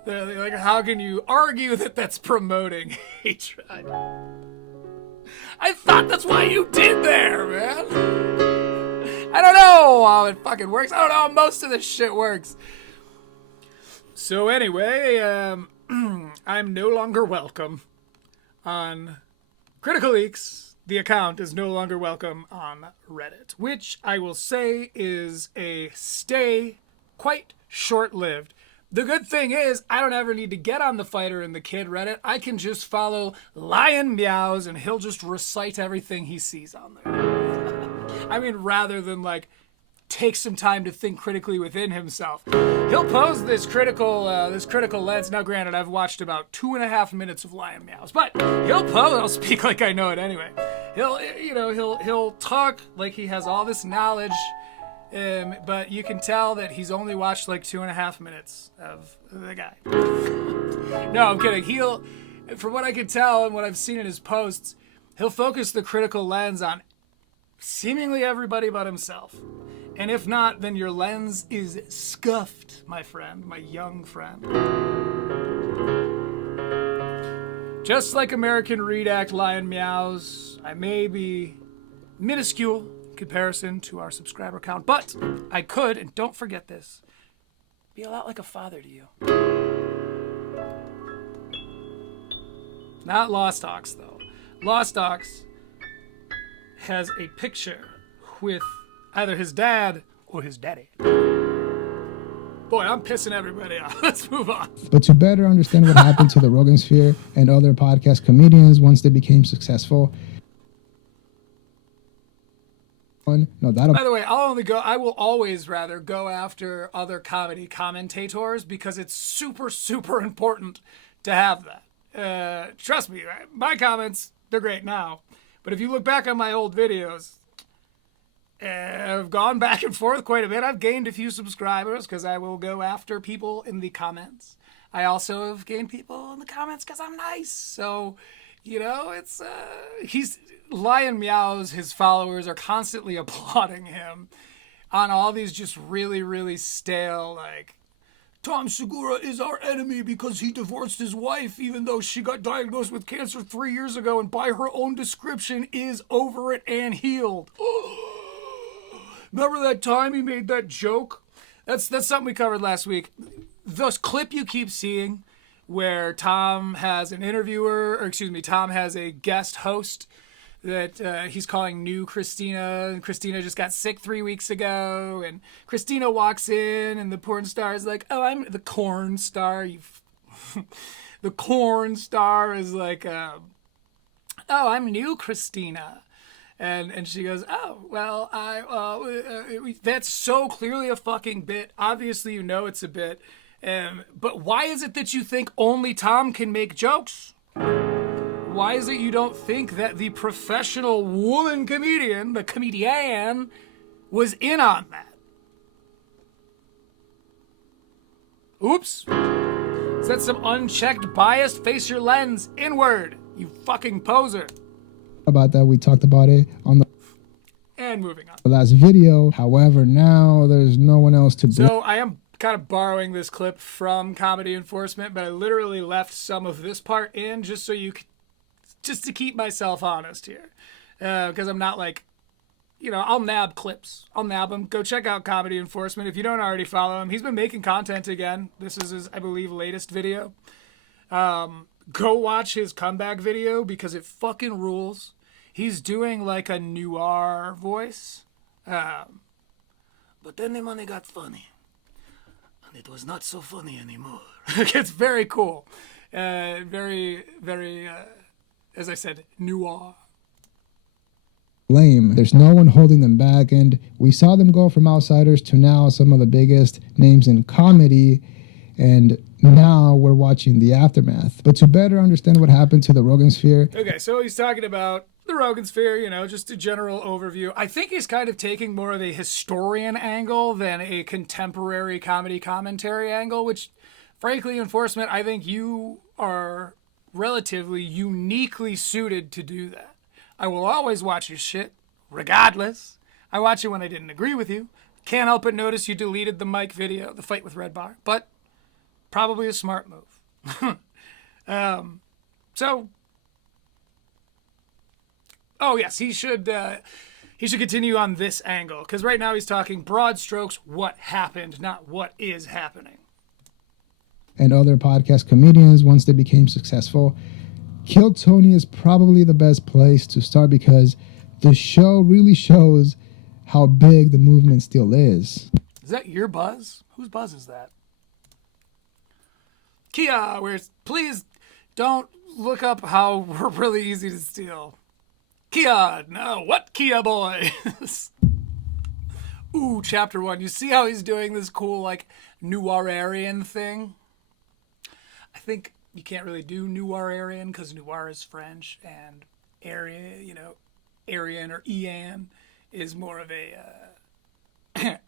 they're like, how can you argue that that's promoting hatred? I thought that's what you did there, man. I don't know how it fucking works. I don't know how most of this shit works. So anyway, I'm no longer welcome on Critical Leaks. The account is no longer welcome on Reddit, which I will say is a stay quite short-lived. The good thing is I don't ever need to get on the Fighter and the Kid Reddit. I can just follow Lion Meows and he'll just recite everything he sees on there. I mean, rather than like take some time to think critically within himself. He'll pose this critical lens. Now, granted, I've watched about 2.5 minutes of Lion Meows, but I'll speak like I know it anyway. He'll talk like he has all this knowledge, but you can tell that he's only watched like 2.5 minutes of the guy. No, I'm kidding. From what I can tell and what I've seen in his posts, he'll focus the critical lens on seemingly everybody but himself. And if not, then your lens is scuffed, my friend, my young friend. Just like American Redact Lion Meows, I may be minuscule in comparison to our subscriber count, but I could, and don't forget this, be a lot like a father to you. Not Lost Ox, though. Lost Ox has a picture with either his dad or his daddy. Boy, I'm pissing everybody off. Let's move on. But to better understand what happened to the Rogan Sphere and other podcast comedians once they became successful. By the way, I will always rather go after other comedy commentators because it's super, super important to have that. Trust me, my comments, they're great now. But if you look back on my old videos, I've gone back and forth quite a bit. I've gained a few subscribers because I will go after people in the comments. I also have gained people in the comments because I'm nice. So, it's Lion Meows, his followers are constantly applauding him on all these just really, really stale, like, Tom Segura is our enemy because he divorced his wife even though she got diagnosed with cancer 3 years ago and by her own description is over it and healed. Remember that time he made that joke? That's something we covered last week. This clip you keep seeing where Tom has Tom has a guest host that he's calling new Christina, and Christina just got sick 3 weeks ago, and Christina walks in, and the porn star is like, oh, I'm the corn star. The corn star is like, oh, I'm new Christina. And she goes, oh, well, that's so clearly a fucking bit. Obviously, it's a bit. But why is it that you think only Tom can make jokes? Why is it you don't think that the professional woman comedian, the comedian, was in on that? Oops. Is that some unchecked bias? Face your lens inward, you fucking poser. About that, we talked about it on the and moving on. Last video. However, now there's no one else to. So I am kind of borrowing this clip from Comedy Enforcement, but I literally left some of this part in just to keep myself honest here, because I'm not like, I'll nab clips. I'll nab them. Go check out Comedy Enforcement if you don't already follow him. He's been making content again. This is his, I believe, latest video. go watch his comeback video because it fucking rules. He's doing like a noir voice. But then the money got funny. And it was not so funny anymore. It's very cool. Very, very, as I said, noir. Lame. There's no one holding them back, and we saw them go from outsiders to now some of the biggest names in comedy, and now we're watching the aftermath. But to better understand what happened to the Rogan sphere. Okay, so he's talking about the Rogan sphere, you know, just a general overview. I think he's kind of taking more of a historian angle than a contemporary comedy commentary angle, which, frankly, Enforcement, I think you are relatively uniquely suited to do that. I will always watch your shit, regardless. I watch it when I didn't agree with you. Can't help but notice you deleted the Mike video, the fight with Red Bar, but probably a smart move. Oh yes, he should continue on this angle, because right now he's talking broad strokes, what happened, not what is happening. And other podcast comedians, once they became successful, Kill Tony is probably the best place to start because the show really shows how big the movement still is. Is that your buzz? Whose buzz is that? Kia, please don't look up how we're really easy to steal. Kia, no, what Kia boys? Ooh, chapter 1. You see how he's doing this cool, like, noirarian thing? I think you can't really do noirarian because noir is French, and Aryan, Aryan or Ian is more of a,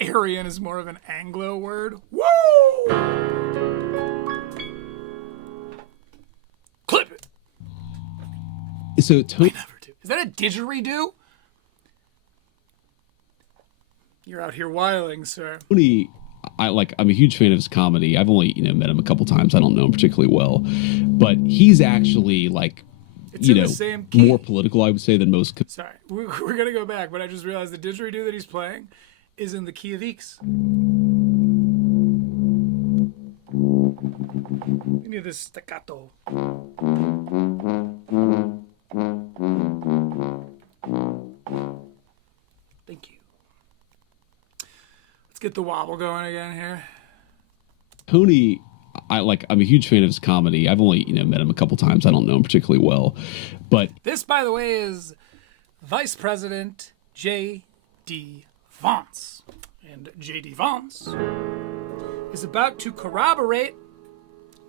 Aryan is more of an Anglo word. Woo! Clip it. So Tony, Never do. Is that a didgeridoo? You're out here wiling, sir. I'm a huge fan of his comedy. I've only, met him a couple times. I don't know him particularly well, but he's actually It's in the same key. more political, I would say, than most. Sorry, we're going to go back, but I just realized the didgeridoo that he's playing is in the key of Eeks. We need this staccato. Thank you. Let's get the wobble going again here. Tony, I'm a huge fan of his comedy. I've only, met him a couple times. I don't know him particularly well, but This, by the way, is Vice President J.D. Vance. And J.D. Vance is about to corroborate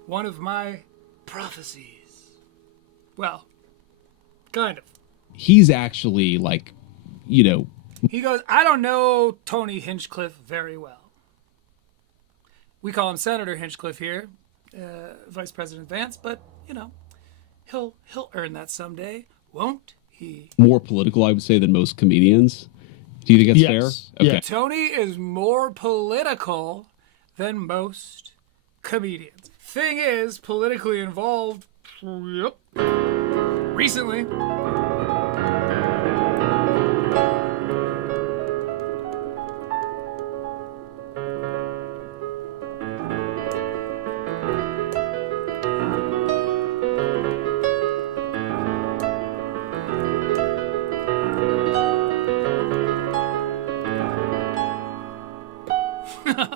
one of my prophecies. Well, kind of. he's actually He goes, I don't know Tony Hinchcliffe very well. We call him Senator Hinchcliffe here, Vice President Vance, but, he'll earn that someday, won't he? more political, I would say, than most comedians. Do you think that's Yes. fair? Yeah. Okay. Tony is more political than most comedians. Thing is, politically involved, recently.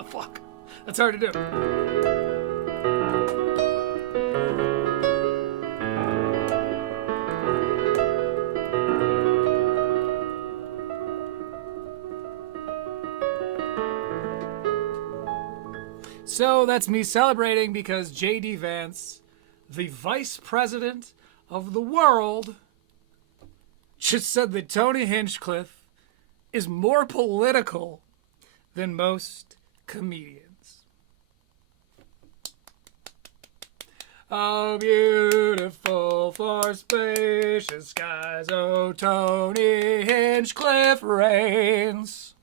Fuck. That's hard to do. So that's me celebrating because J.D. Vance, the Vice President of the world, just said that Tony Hinchcliffe is more political than most comedians. Oh, beautiful for spacious skies, oh, Tony Hinchcliffe reigns.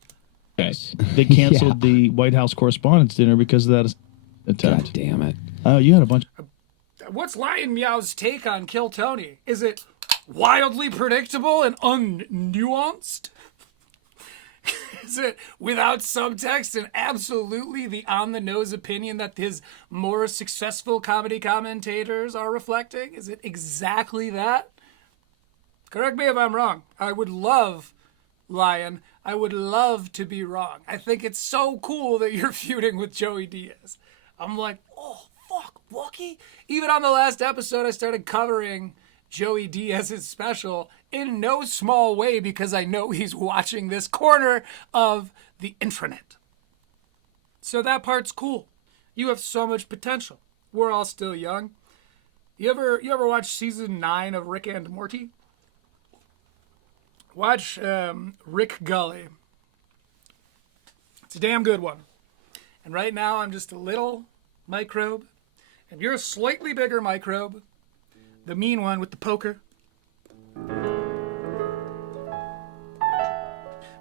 Okay. They canceled the White House Correspondents' Dinner because of that attempt. God damn it. Oh, you had a bunch. What's Lion Meow's take on Kill Tony? Is it wildly predictable and unnuanced? Is it without subtext and absolutely the on-the-nose opinion that his more successful comedy commentators are reflecting? Is it exactly that? Correct me if I'm wrong. I would love, Lion, I would love to be wrong. I think it's so cool that you're feuding with Joey Diaz. I'm like, oh, fuck, Wookie? Even on the last episode, I started covering Joey Diaz's special in no small way because I know he's watching this corner of the intranet. So that part's cool. You have so much potential. We're all still young. You ever watch season 9 of Rick and Morty? Watch Rick Gully. It's a damn good one. And right now I'm just a little microbe, and you're a slightly bigger microbe. The mean one with the poker.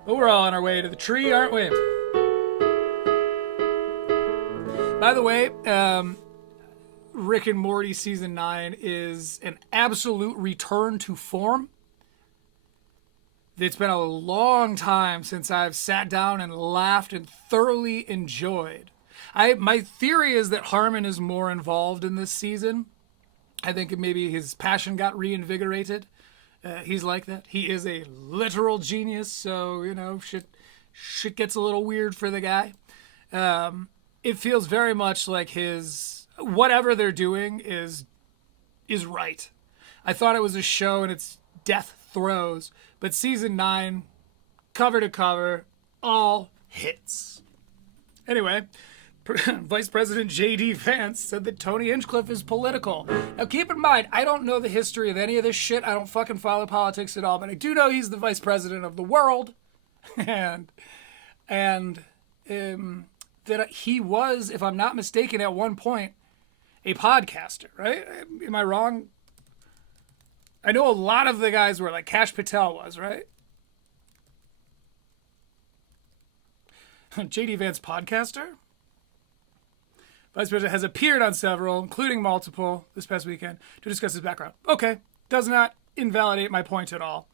But we're all on our way to the tree, aren't we? By the way, Rick and Morty season 9 is an absolute return to form. It's been a long time since I've sat down and laughed and thoroughly enjoyed. My theory is that Harmon is more involved in this season. I think maybe his passion got reinvigorated. He's like that. He is a literal genius, so, you know, shit gets a little weird for the guy. It feels very much like his whatever they're doing is right. I thought it was a show in its death throes, but season 9, cover to cover, all hits. Anyway, Vice President J.D. Vance said that Tony Hinchcliffe is political. Now keep in mind, I don't know the history of any of this shit. I don't fucking follow politics at all, but I do know he's the Vice President of the world. and that he was, if I'm not mistaken, at one point, a podcaster, right? Am I wrong? I know a lot of the guys were, like Kash Patel was, right? J.D. Vance, podcaster? Vice President has appeared on several, including multiple, this past weekend, to discuss his background. Okay, does not invalidate my point at all.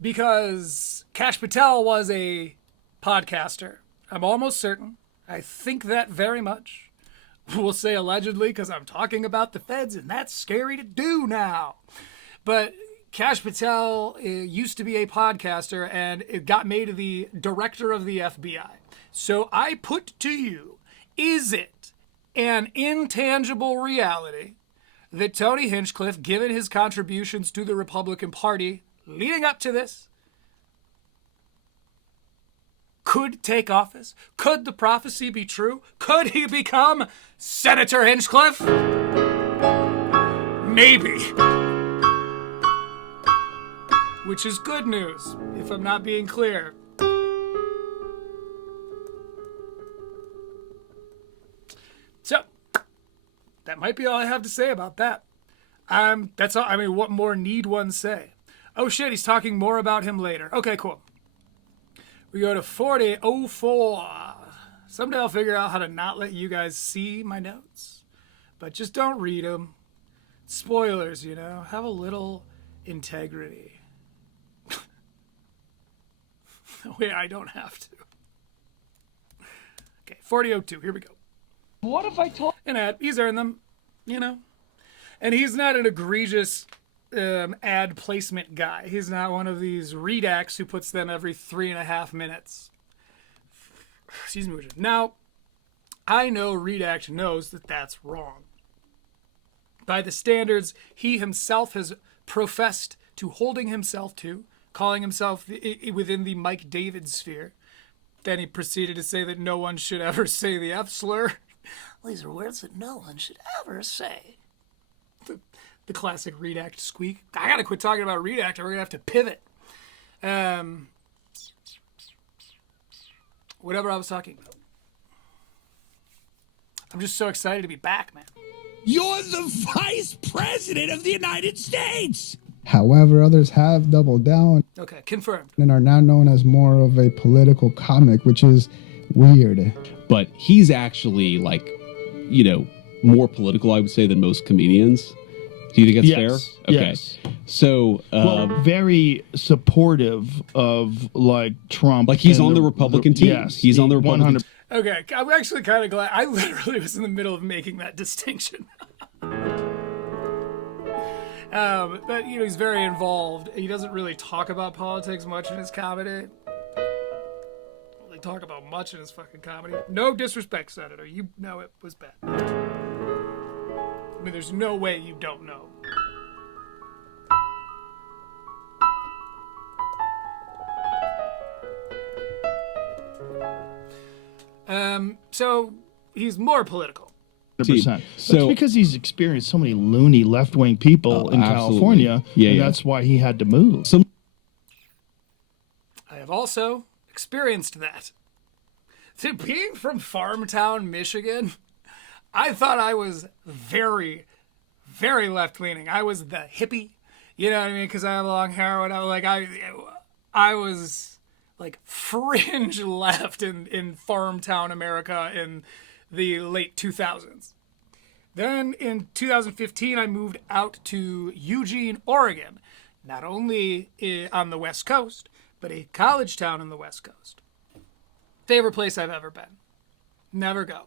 Because Kash Patel was a podcaster. I'm almost certain. I think that very much. We'll say allegedly because I'm talking about the feds, and that's scary to do now. But Kash Patel used to be a podcaster, and it got made the director of the FBI. So I put to you, is it an intangible reality that Tony Hinchcliffe, given his contributions to the Republican Party leading up to this, could take office? Could the prophecy be true? Could he become Senator Hinchcliffe? Maybe. Which is good news, if I'm not being clear. So, that might be all I have to say about that. That's all. I mean, what more need one say? Oh shit, he's talking more about him later. Okay, cool. We go to 4004. Someday I'll figure out how to not let you guys see my notes. But just don't read them. Spoilers, you know. Have a little integrity. Wait, I don't have to. Okay, 4002. Here we go. What if I told... An ad. He's earned them, you know. And he's not an egregious ad placement guy. He's not one of these redacts who puts them every 3.5 minutes. Excuse me. Now, I know Redact knows that that's wrong. By the standards he himself has professed to holding himself to, calling himself within the Mike David sphere. Then he proceeded to say that no one should ever say the F slur. These are words that no one should ever say. The classic Redact squeak. I gotta quit talking about Redact or we're gonna have to pivot. Whatever I was talking about. I'm just so excited to be back, man. You're the Vice President of the United States! However, others have doubled down Okay, confirmed. and are now known as more of a political comic, which is weird. But he's actually, like, you know, more political, I would say, than most comedians. Do you think that's Yes. fair? Okay. Yes. So, Very supportive of like Trump. like he's and the Republican team. Yes, He's on the Republican 100. Okay, I'm actually kind of glad. I literally was in the middle of making that distinction. But he's very involved. He doesn't really talk about politics much in his comedy. Don't really talk about much in his fucking comedy. No disrespect, Senator. You know it was bad. I mean, there's no way you don't know. So he's more political. 100%. So- That's because he's experienced so many loony left-wing people in absolutely. California. Yeah, and yeah. that's why he had to move. I have also experienced that. See, being from Farmtown, Michigan, I thought I was very, very left-leaning. I was the hippie, you know what I mean? Because I have long hair or whatever. Like, I was, like, fringe left in Farmtown, America in the late 2000s. Then in 2015, I moved out to Eugene, Oregon, not only on the West Coast, but a college town on the West Coast. Favorite place I've ever been. Never go.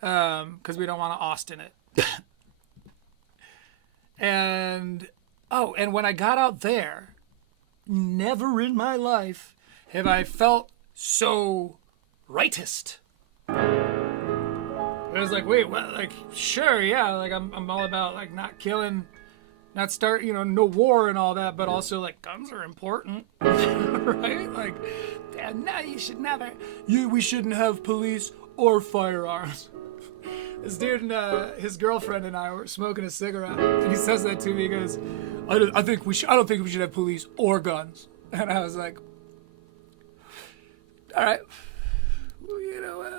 Because we don't want to Austin it. and when I got out there, never in my life have I felt so rightist. I was like, wait, what? Like, sure, yeah, like I'm all about like not killing, not start, no war and all that, but also like guns are important, right? Like, yeah, no, you should never. We shouldn't have police or firearms. This dude and his girlfriend and I were smoking a cigarette, and he says that to me. He goes, I don't think we should have police or guns. And I was like, all right, well,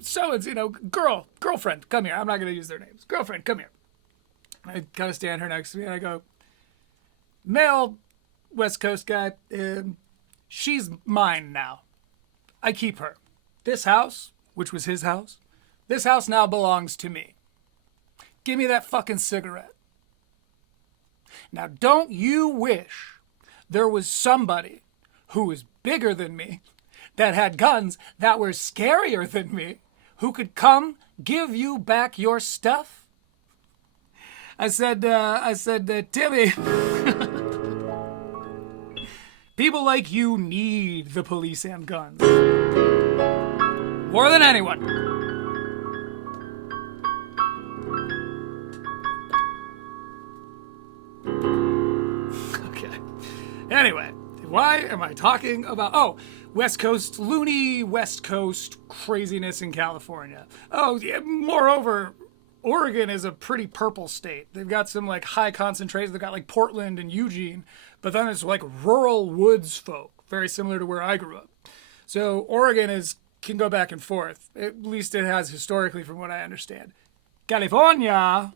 so it's girlfriend, come here. I'm not gonna use their names. Girlfriend, come here. I kind of stand her next to me, and I go, male West Coast guy, she's mine now. I keep her. This house, which was his house, this house now belongs to me. Give me that fucking cigarette. Now, don't you wish there was somebody who was bigger than me, that had guns, that were scarier than me, who could come give you back your stuff? I said, Timmy, people like you need the police and guns. More than anyone. Okay. Anyway, why am I talking about... West Coast, loony West Coast craziness in California. Oh, yeah, moreover, Oregon is a pretty purple state. They've got some like high concentrations. They've got like Portland and Eugene, but then it's like rural woods folk, very similar to where I grew up. So Oregon can go back and forth. At least it has historically, from what I understand. California,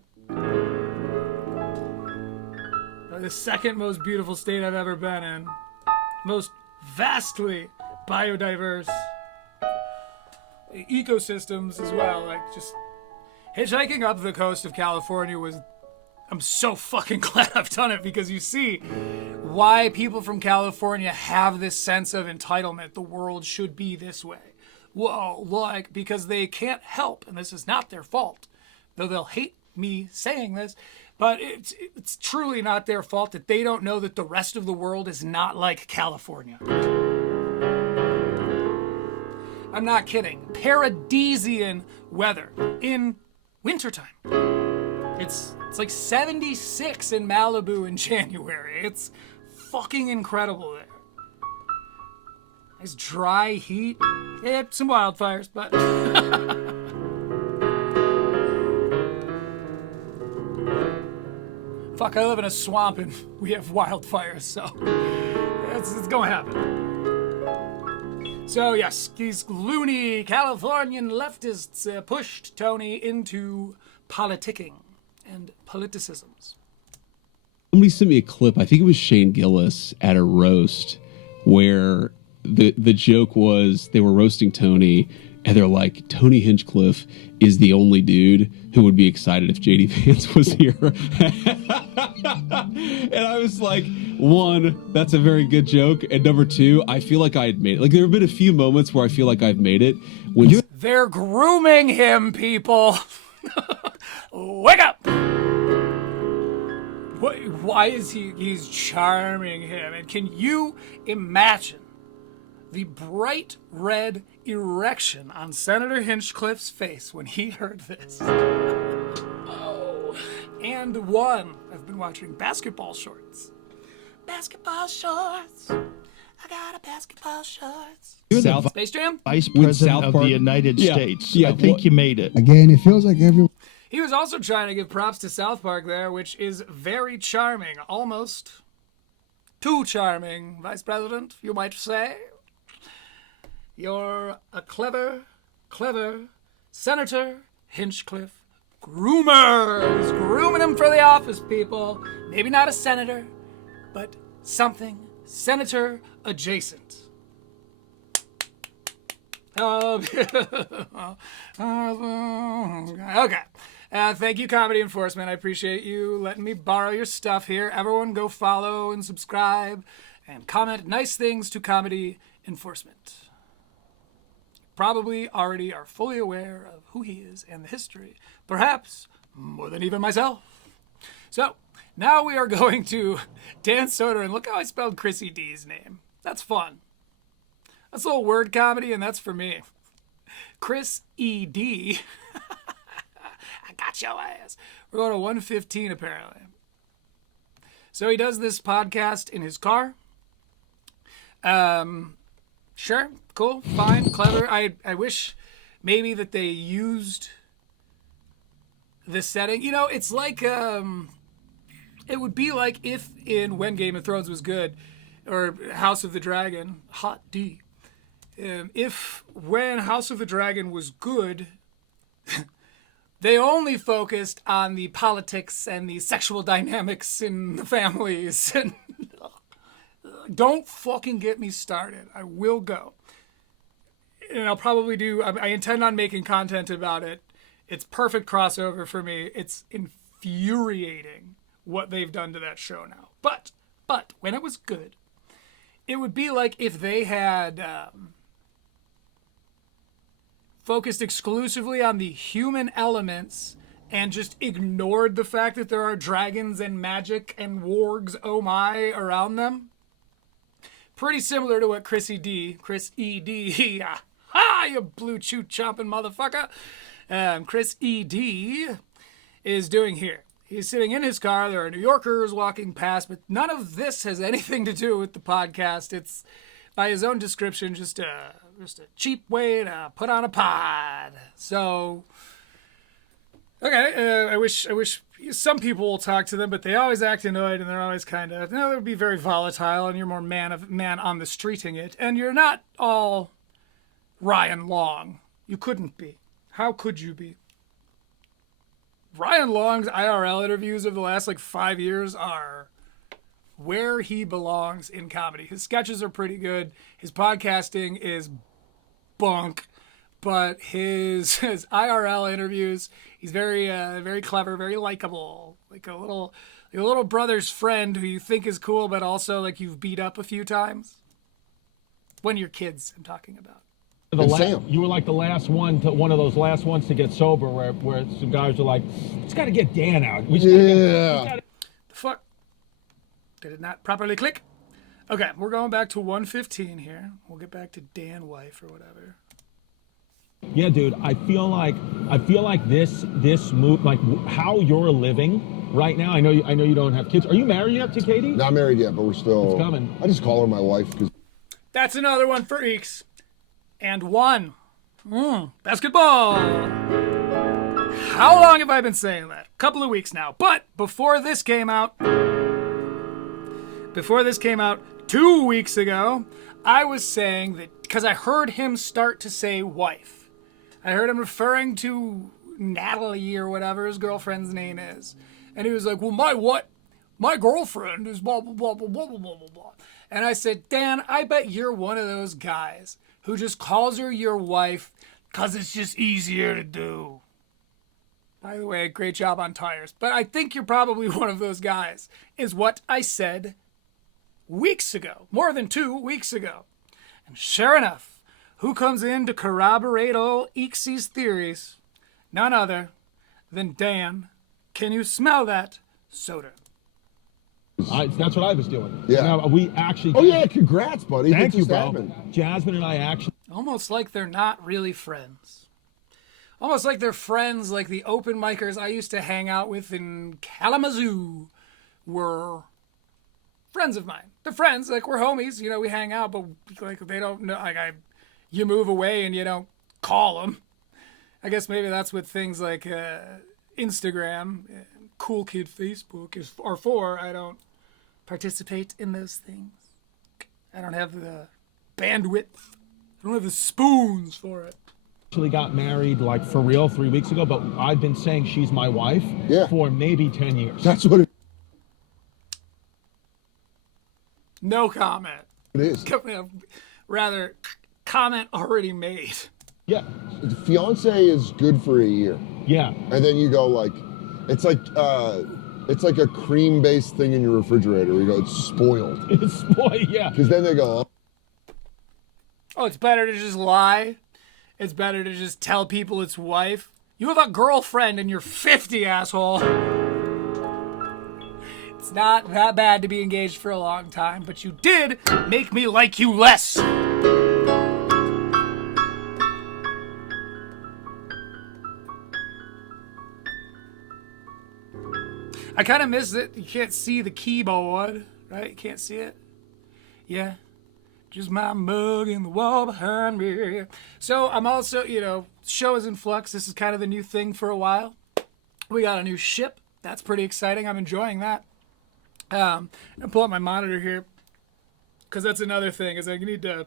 the second most beautiful state I've ever been in. Most vastly biodiverse ecosystems as well. Like, just hitchhiking up the coast of California I'm so fucking glad I've done it, because you see why people from California have this sense of entitlement. The world should be this way. Whoa, like, because they can't help, and this is not their fault, though they'll hate me saying this, but it's truly not their fault that they don't know that the rest of the world is not like California. I'm not kidding. Paradisian weather in wintertime. It's like 76 in Malibu in January. It's fucking incredible there. Nice dry heat. Yeah, some wildfires, but... Fuck, I live in a swamp and we have wildfires, so it's gonna happen. So yes, these loony Californian leftists pushed Tony into politicking and politicisms. Somebody sent me a clip. I think it was Shane Gillis at a roast where the joke was they were roasting Tony, and they're like, Tony Hinchcliffe is the only dude who would be excited if JD Vance was here. And I was like, one, that's a very good joke. And number two, I feel like I had made it. Like, there have been a few moments where I feel like I've made it. When They're grooming him, people. Wake up! Why is he's charming him? And can you imagine the bright red erection on Senator Hinchcliffe's face when he heard this? Oh, and one, I've been watching basketball shorts. Basketball shorts. I got a basketball shorts. South Space Jam? Vice With President South of Park? the United Yeah, States. yeah, I think what- you made it. Again, it feels like every He was also trying to give props to South Park there, which is very charming. Almost too charming, Vice President, you might say. You're a clever Senator Hinchcliffe groomer. He's grooming him for the office, people. Maybe not a senator, but something senator adjacent. Okay. Thank you, Comedy Enforcement. I appreciate you letting me borrow your stuff here. Everyone go follow and subscribe and comment nice things to Comedy Enforcement. Probably already are fully aware of who he is and the history, perhaps more than even myself. So, now we are going to Dan Soder, and look how I spelled Chrissy D's name. That's fun. That's a little word comedy, and that's for me. Chris E.D. I got your ass. We're going to 115, apparently. So he does this podcast in his car. Sure, cool, fine, clever. I wish maybe that they used this setting. You know, it's like, it would be like if when Game of Thrones was good, or House of the Dragon, hot D. If when House of the Dragon was good, they only focused on the politics and the sexual dynamics in the families. And don't fucking get me started. I will go. And I'll probably do, I intend on making content about it. It's perfect crossover for me. It's infuriating what they've done to that show now. But when it was good, it would be like if they had focused exclusively on the human elements and just ignored the fact that there are dragons and magic and wargs, oh my, around them. Pretty similar to what Chris E.D., ha, you blue chew chomping motherfucker, Chris E.D. is doing here. He's sitting in his car. There are New Yorkers walking past, but none of this has anything to do with the podcast. It's, by his own description, just a cheap way to put on a pod. So, okay, I wish some people will talk to them, but they always act annoyed, and they're always kind of, they would be very volatile, and you're more man on the streeting it, and you're not all Ryan Long. You couldn't be. How could you be? Ryan Long's IRL interviews of the last 5 years are where he belongs in comedy. His sketches are pretty good. His podcasting is bunk, but his IRL interviews, he's very very clever, very likable, like a little brother's friend who you think is cool, but also you've beat up a few times. When you're kids, I'm talking about. You were like the last one one of those last ones to get sober, where some guys were like, "It's got to get Dan out." The fuck? Did it not properly click? Okay, we're going back to 115 here. We'll get back to Dan Wife or whatever. Yeah, dude. I feel like this move, like how you're living right now. I know you don't have kids. Are you married yet to Katie? Not married yet, but we're still. It's coming. I just call her my wife because. That's another one for Eeks. And one. Basketball. How long have I been saying that? A couple of weeks now. But before this came out 2 weeks ago, I was saying that because I heard him start to say wife. I heard him referring to Natalie or whatever his girlfriend's name is. And he was like, well, my girlfriend is blah, blah, blah, blah, blah, blah, blah, blah. And I said, Dan, I bet you're one of those guys who just calls her your wife 'Cause it's just easier to do. By the way, great job on tires. But I think you're probably one of those guys, is what I said weeks ago, more than 2 weeks ago. And sure enough, who comes in to corroborate all Eeksy's theories? None other than Dan. Can you smell that, Soder? That's what I was doing. Yeah. Now, we actually. Oh yeah, congrats, buddy. Thank That you, just bro. happened. Jasmine and I actually. Almost like they're not really friends. Almost like they're friends like the open micers I used to hang out with in Kalamazoo were friends of mine. They're friends, like we're homies, you know, we hang out, but like they don't know, like you move away and you don't call them. I guess maybe that's what things like Instagram, Cool Kid Facebook are for. I don't participate in those things. I don't have the bandwidth. I don't have the spoons for it. Actually got married like for real 3 weeks ago, but I've been saying she's my wife for maybe 10 years. That's what it No comment. is. Rather, comment already made. Yeah. The fiance is good for a year, Yeah. and then you go like, it's like a cream-based thing in your refrigerator. You go, it's spoiled, It's boy, yeah. because then they go, Oh, it's better to just lie. It's better to just tell people it's wife. You have a girlfriend and you're 50, asshole. It's not that bad to be engaged for a long time, but you did make me like you less. I kind of miss it. You can't see the keyboard, right? You can't see it. Yeah. Just my mug in the wall behind me. So I'm also, show is in flux. This is kind of the new thing for a while. We got a new ship. That's pretty exciting. I'm enjoying that. I'm going to pull up my monitor here because that's another thing is I need to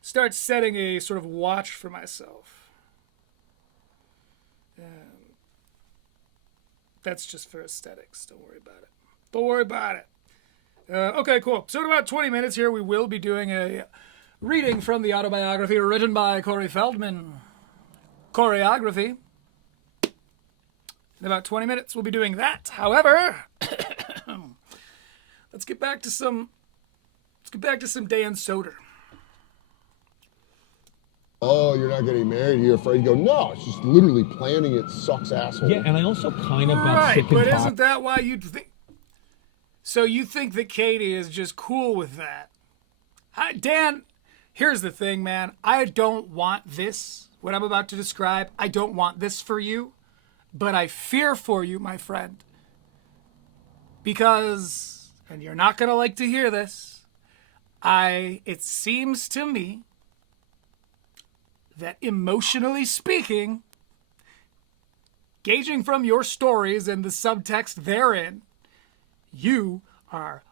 start setting a sort of watch for myself. That's just for aesthetics. Don't worry about it. Don't worry about it. Okay, cool. So in about 20 minutes here, we will be doing a reading from the autobiography written by Corey Feldman. Choreography. In about 20 minutes, we'll be doing that. However, let's get back to some Dan Soder. oh, you're not getting married. You're afraid. You go, no, it's just literally planning it sucks, asshole. Yeah, and I also kind of got Right, sick and but tired. isn't that why you'd think? So you think that Katie is just cool with that? Dan, here's the thing, man. I don't want this, what I'm about to describe. I don't want this for you, but I fear for you, my friend. Because, and you're not going to like to hear this, it seems to me that emotionally speaking, gauging from your stories and the subtext therein, you are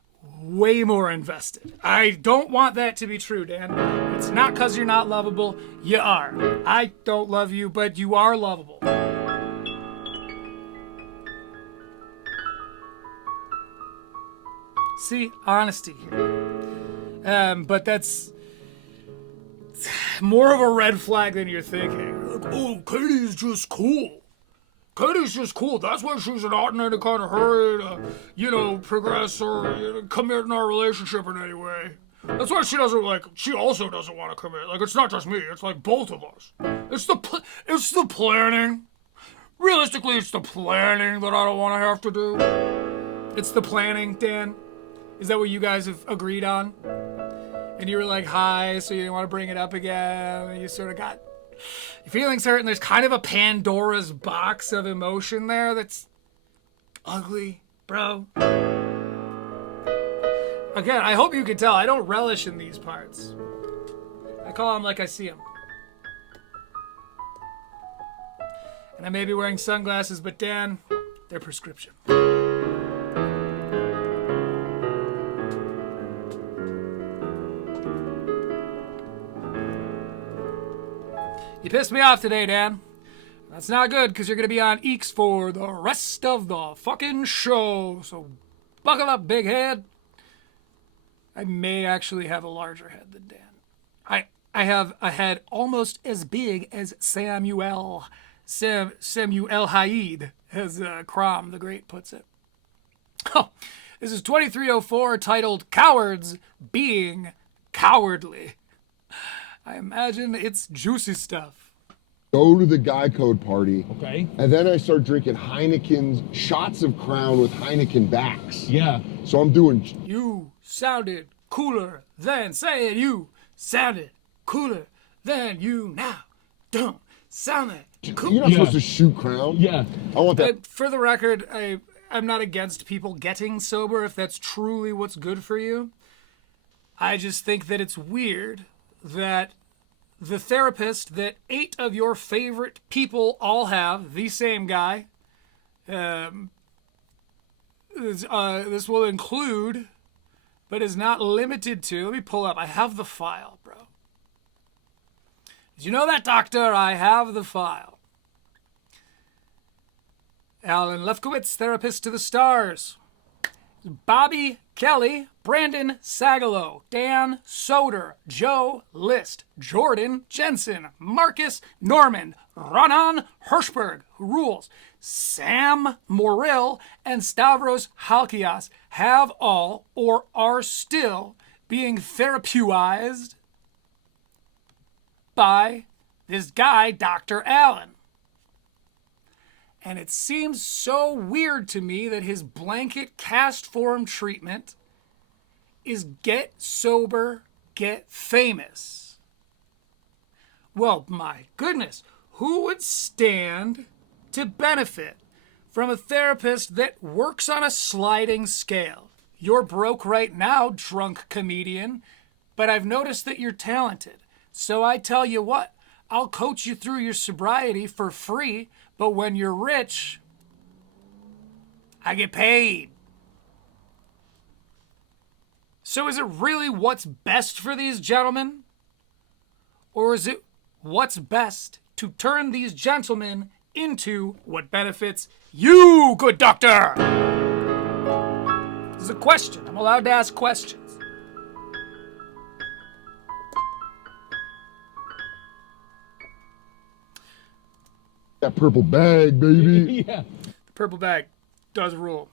way more invested. I don't want that to be true, Dan. It's not because you're not lovable. You are. I don't love you, but you are lovable. See, honesty here. But that's more of a red flag than you're thinking. Like, oh, Katie's just cool. Katie's just cool. That's why she's not in any kind of hurry to, progress or commit in our relationship in any way. That's why she also doesn't want to commit. Like, it's not just me. It's like both of us. It's the planning. Realistically, it's the planning that I don't want to have to do. It's the planning, Dan. Is that what you guys have agreed on? And you were like, hi, so you didn't want to bring it up again. And you sort of got your feelings hurt, and there's kind of a Pandora's box of emotion there that's ugly, bro. Again, I hope you can tell, I don't relish in these parts. I call them like I see them. And I may be wearing sunglasses, but Dan, they're prescription. You pissed me off today, Dan. That's not good, because you're going to be on Eeks for the rest of the fucking show. So buckle up, big head. I may actually have a larger head than Dan. I have a head almost as big as Samuel Haid, as Crom the Great puts it. Oh, this is 2304, titled Cowards Being Cowardly. I imagine it's juicy stuff. Go to the Guy Code party. Okay. And then I start drinking Heineken's shots of Crown with Heineken backs. Yeah. So I'm doing. You sounded cooler then. Say it, you sounded cooler than you now. Don't sound that cool. You're not supposed to shoot Crown. Yeah. I want that. For the record, I'm not against people getting sober if that's truly what's good for you. I just think that it's weird that the therapist that 8 of your favorite people all have, the same guy, this will include, but is not limited to, let me pull up, I have the file, bro. Did you know that, doctor? I have the file. Alan Lefkowitz, therapist to the stars. Bobby Kelly, Brandon Sagalow, Dan Soder, Joe List, Jordan Jensen, Marcus Norman, Ronan Hirschberg, who rules, Sam Morrill, and Stavros Halkias have all or are still being therapeuized by this guy, Dr. Allen. And it seems so weird to me that his blanket cast form treatment is get sober, get famous. Well, my goodness, who would stand to benefit from a therapist that works on a sliding scale? You're broke right now, drunk comedian, but I've noticed that you're talented. So I tell you what, I'll coach you through your sobriety for free, but when you're rich, I get paid. So is it really what's best for these gentlemen? Or is it what's best to turn these gentlemen into what benefits you, good doctor? This is a question. I'm allowed to ask questions. That purple bag, baby. Yeah. The purple bag does rule.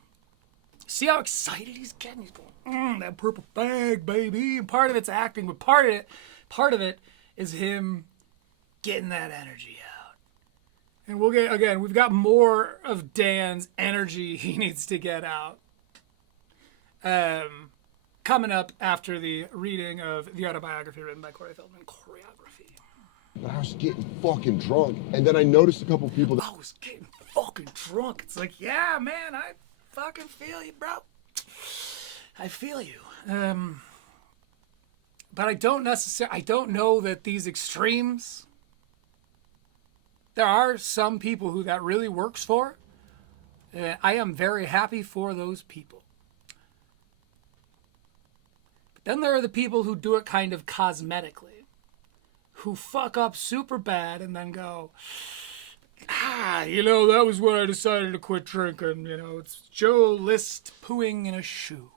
See how excited he's getting? He's going, that purple bag, baby. And part of it's acting, but part of it is him getting that energy out. And we've got more of Dan's energy he needs to get out. Coming up after the reading of the autobiography written by Corey Feldman, Choreography. But I was getting fucking drunk. And then I noticed a couple people that I was getting fucking drunk. It's like, yeah, man, I fucking feel you, bro. I feel you. But I don't know that these extremes, there are some people who that really works for. I am very happy for those people. But then there are the people who do it kind of cosmetically, who fuck up super bad and then go, that was when I decided to quit drinking. It's Joe List pooing in a shoe.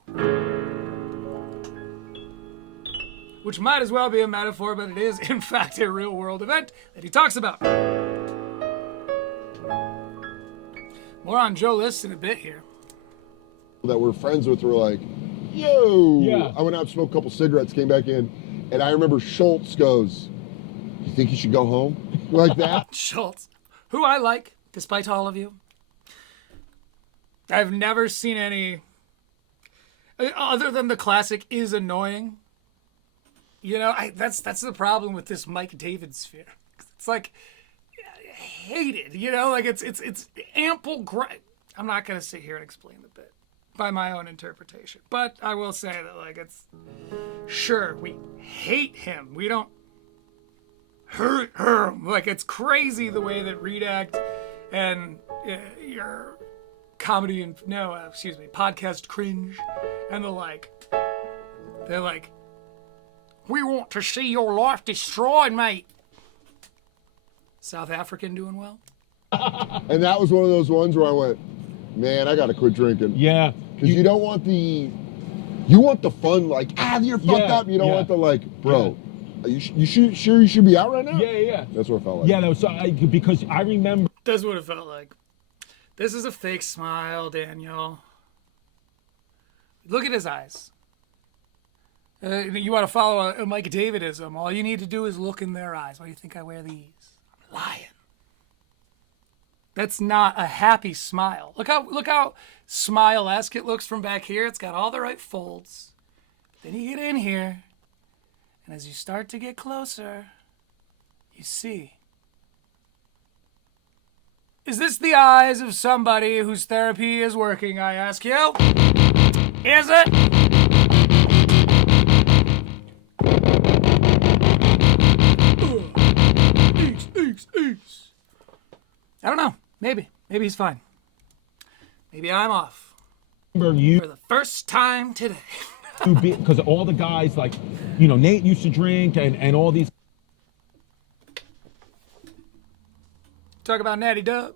Which might as well be a metaphor, but it is, in fact, a real-world event that he talks about. More on Joe List in a bit here. that we're friends with were like, yo. Yeah. I went out, smoked a couple cigarettes, came back in, and I remember Schultz goes, you think you should go home? Like that. Schultz, who I like, despite all of you. I've never seen any, other than the classic is annoying. That's the problem with this Mike David sphere. It's like, I hate it, it's ample I'm not going to sit here and explain the bit by my own interpretation, but I will say that, it's, sure, we hate him. We don't hurt him. It's crazy the way that Redact and your comedy and, podcast cringe and the like, they're like, we want to see your life destroyed, mate. South African doing well? And that was one of those ones where I went, man, I got to quit drinking. Yeah. Because you don't want the, you want the fun, you're fucked up. You don't want the, bro, Sure you should be out right now? Yeah. That's what it felt like. Yeah, no, because I remember. That's what it felt like. This is a fake smile, Daniel. Look at his eyes. You want to follow a Mike Davidism. All you need to do is look in their eyes. Why do you think I wear these? I'm lying. That's not a happy smile. Look how smile-esque it looks from back here. It's got all the right folds. Then you get in here, and as you start to get closer, you see. Is this the eyes of somebody whose therapy is working, I ask you? Is it? Eeks. I don't know. Maybe he's fine. Maybe I'm off. You For the first time today. because all the guys like, Nate used to drink and all these Talk about Natty Dubz.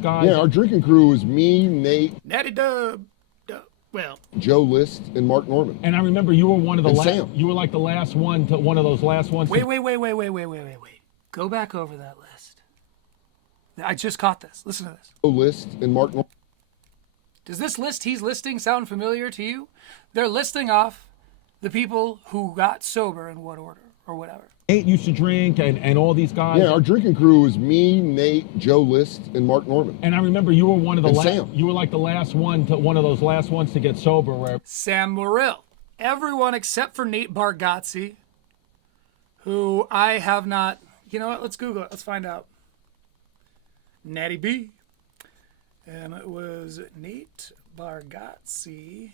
guys. Yeah, our drinking crew was me, Nate, Natty Dub. Well, Joe List, and Mark Norman. And I remember you were one of the And last. Sam. You were like the last one to one of those last ones. wait. Go back over that list. I just caught this. Listen to this. Joe List and Mark Norman. Does this list he's listing sound familiar to you? They're listing off the people who got sober in what order or whatever. Nate used to drink and all these guys. Yeah, our drinking crew was me, Nate, Joe List, and Mark Norman. And I remember you were one of the And last. Sam. You were like the last one to one of those last ones to get sober. Where Sam Morrill. Everyone except for Nate Bargatze, who I have not. You know what? Let's Google it. Let's find out. Natty B. And it was Nate Bargatze,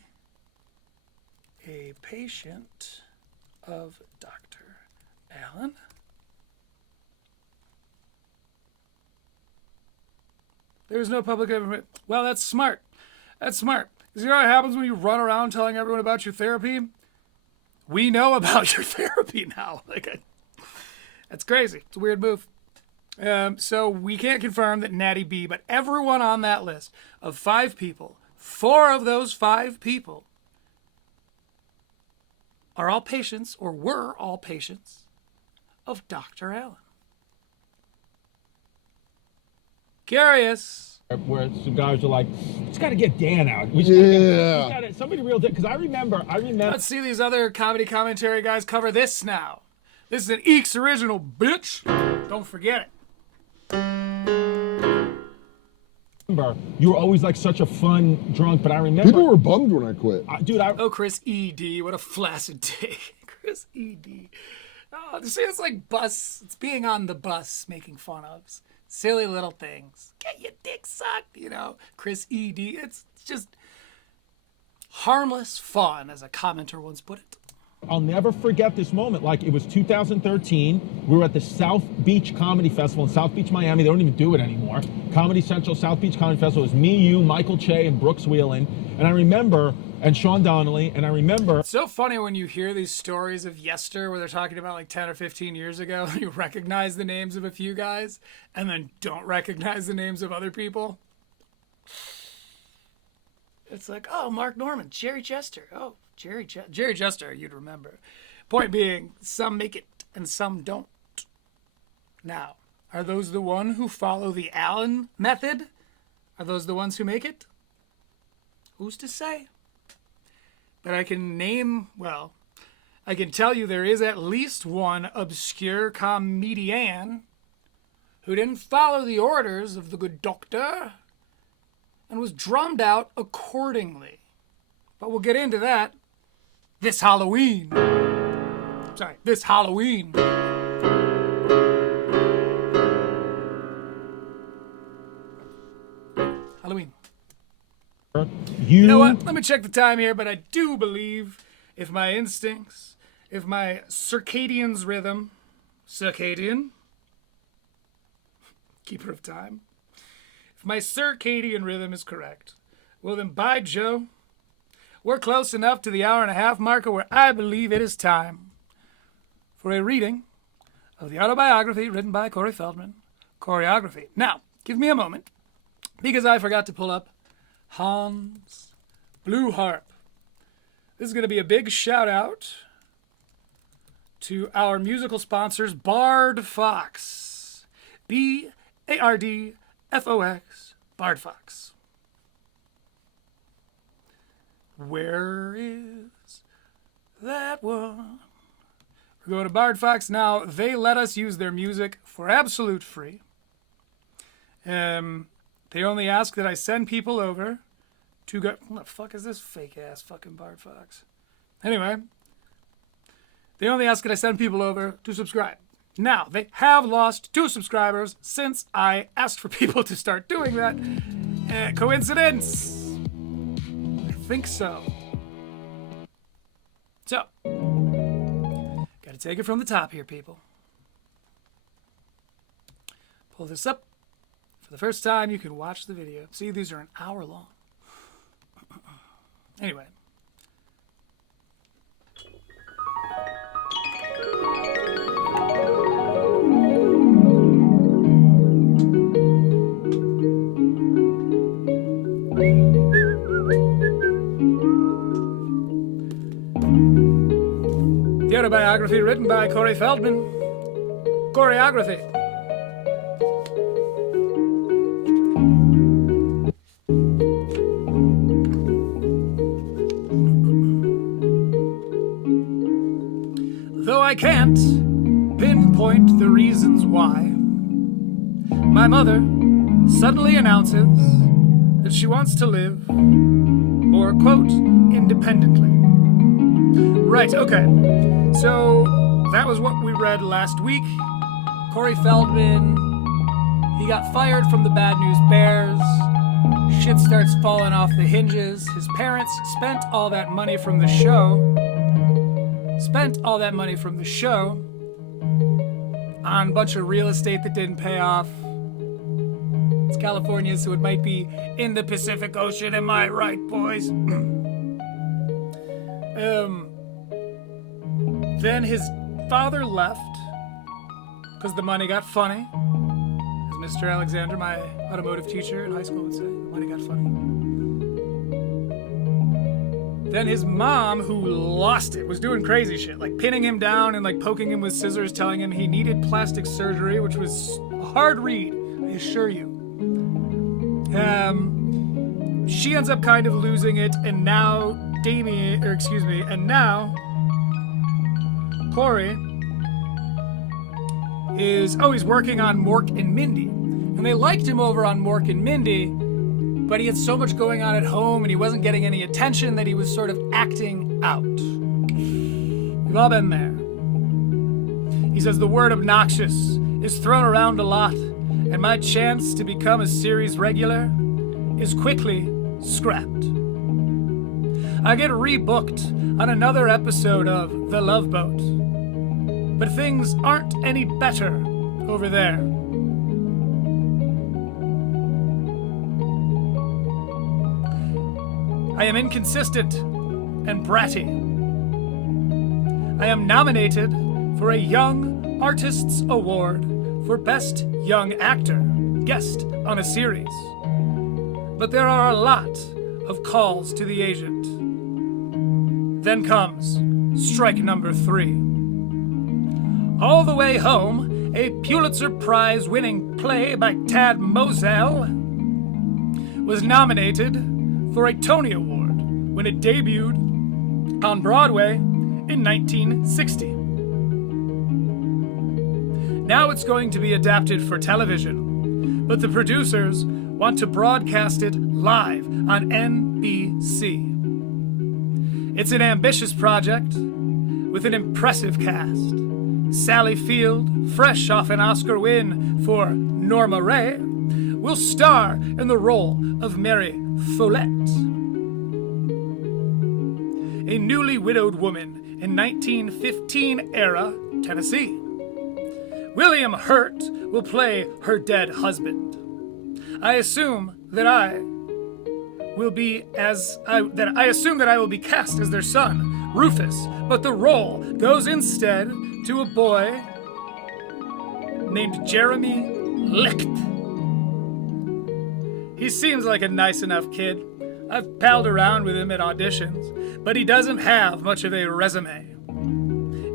a patient of Dr. Allen. There was no public information. Well, that's smart. That's smart. Because you know what happens when you run around telling everyone about your therapy? We know about your therapy now. That's crazy. It's a weird move. So we can't confirm that Natty B, but everyone on that list of 5 people, 4 of those 5 people are all patients, or were all patients, of Dr. Allen. Curious. where some guys are like, "Just got to get Dan out." Somebody real because I remember. Let's see these other comedy commentary guys cover this now. This is an Eeks original, bitch. Don't forget it. You were always like such a fun drunk, but I remember People were bummed when I quit. dude. Oh, Chris E.D., what a flaccid take. Chris E.D. Oh, see, it's like bus. It's being on the bus making fun of silly little things. Get your dick sucked, Chris E.D. It's just harmless fun, as a commenter once put it. I'll never forget this moment. Like, it was 2013. We were at the South Beach Comedy Festival in South Beach, Miami. They don't even do it anymore. Comedy Central South Beach Comedy Festival. It was me, you, Michael Che, and Brooks Wheelan. And I remember, and Sean Donnelly, and I remember. It's so funny when you hear these stories of yester where they're talking about like 10 or 15 years ago. You recognize the names of a few guys and then don't recognize the names of other people. It's like, oh, Mark Norman, Jerry Chester. Oh, Jerry Chester, you'd remember. Point being, some make it and some don't. Now, are those the one who follow the Allen method? Are those the ones who make it? Who's to say? But I can tell you there is at least one obscure comedian who didn't follow the orders of the good doctor and was drummed out accordingly. But we'll get into that this Halloween. This Halloween. Halloween. You know what? Let me check the time here, but I do believe if my instincts, if my circadian rhythm, keeper of time, if my circadian rhythm is correct, well then by Joe, we're close enough to the hour and a half marker where I believe it is time for a reading of the autobiography written by Corey Feldman, Choreography. Now, give me a moment, because I forgot to pull up Hans Blue Harp. This is going to be a big shout out to our musical sponsors, Bard Fox. BARDFOX, Bard Fox. Where is that one? We're going to Bard Fox now. They let us use their music for absolute free. They only ask that I send people over to go. What the fuck is this fake ass fucking Bard Fox? Anyway, they only ask that I send people over to subscribe. Now, they have lost 2 subscribers since I asked for people to start doing that. Coincidence? I think so. So, gotta take it from the top here, people. Pull this up. For the first time, you can watch the video. See, these are an hour long. Anyway. The autobiography written by Corey Feldman. Choreography. Though I can't pinpoint the reasons why, my mother suddenly announces that she wants to live more, quote, independently. Right, okay. So that was what we read last week. Corey Feldman, he got fired from the Bad News Bears. Shit starts falling off the hinges. His parents spent all that money from the show on a bunch of real estate that didn't pay off. It's California, so it might be in the Pacific Ocean. Am I right, boys? Then his father left because the money got funny. As Mr. Alexander, my automotive teacher in high school, would say, the money got funny. Then his mom, who lost it, was doing crazy shit, like pinning him down and like poking him with scissors, telling him he needed plastic surgery, which was a hard read, I assure you. She ends up kind of losing it, and now Corey is, he's working on Mork and Mindy. And they liked him over on Mork and Mindy, but he had so much going on at home and he wasn't getting any attention that he was sort of acting out. We've all been there. He says the word obnoxious is thrown around a lot, and my chance to become a series regular is quickly scrapped. I get rebooked on another episode of The Love Boat, but things aren't any better over there. I am inconsistent and bratty. I am nominated for a Young Artists Award for Best Young Actor, guest on a series. But there are a lot of calls to the agent. Then comes strike number 3. All the Way Home, a Pulitzer Prize winning play by Tad Moselle, was nominated for a Tony Award when it debuted on Broadway in 1960. Now it's going to be adapted for television, but the producers want to broadcast it live on NBC. It's an ambitious project with an impressive cast. Sally Field, fresh off an Oscar win for Norma Ray, will star in the role of Mary Follett. A newly widowed woman in 1915-era Tennessee. William Hurt will play her dead husband. I assume that I will be cast as their son, Rufus, but the role goes instead to a boy named Jeremy Licht. He seems like a nice enough kid. I've palled around with him at auditions, but he doesn't have much of a resume.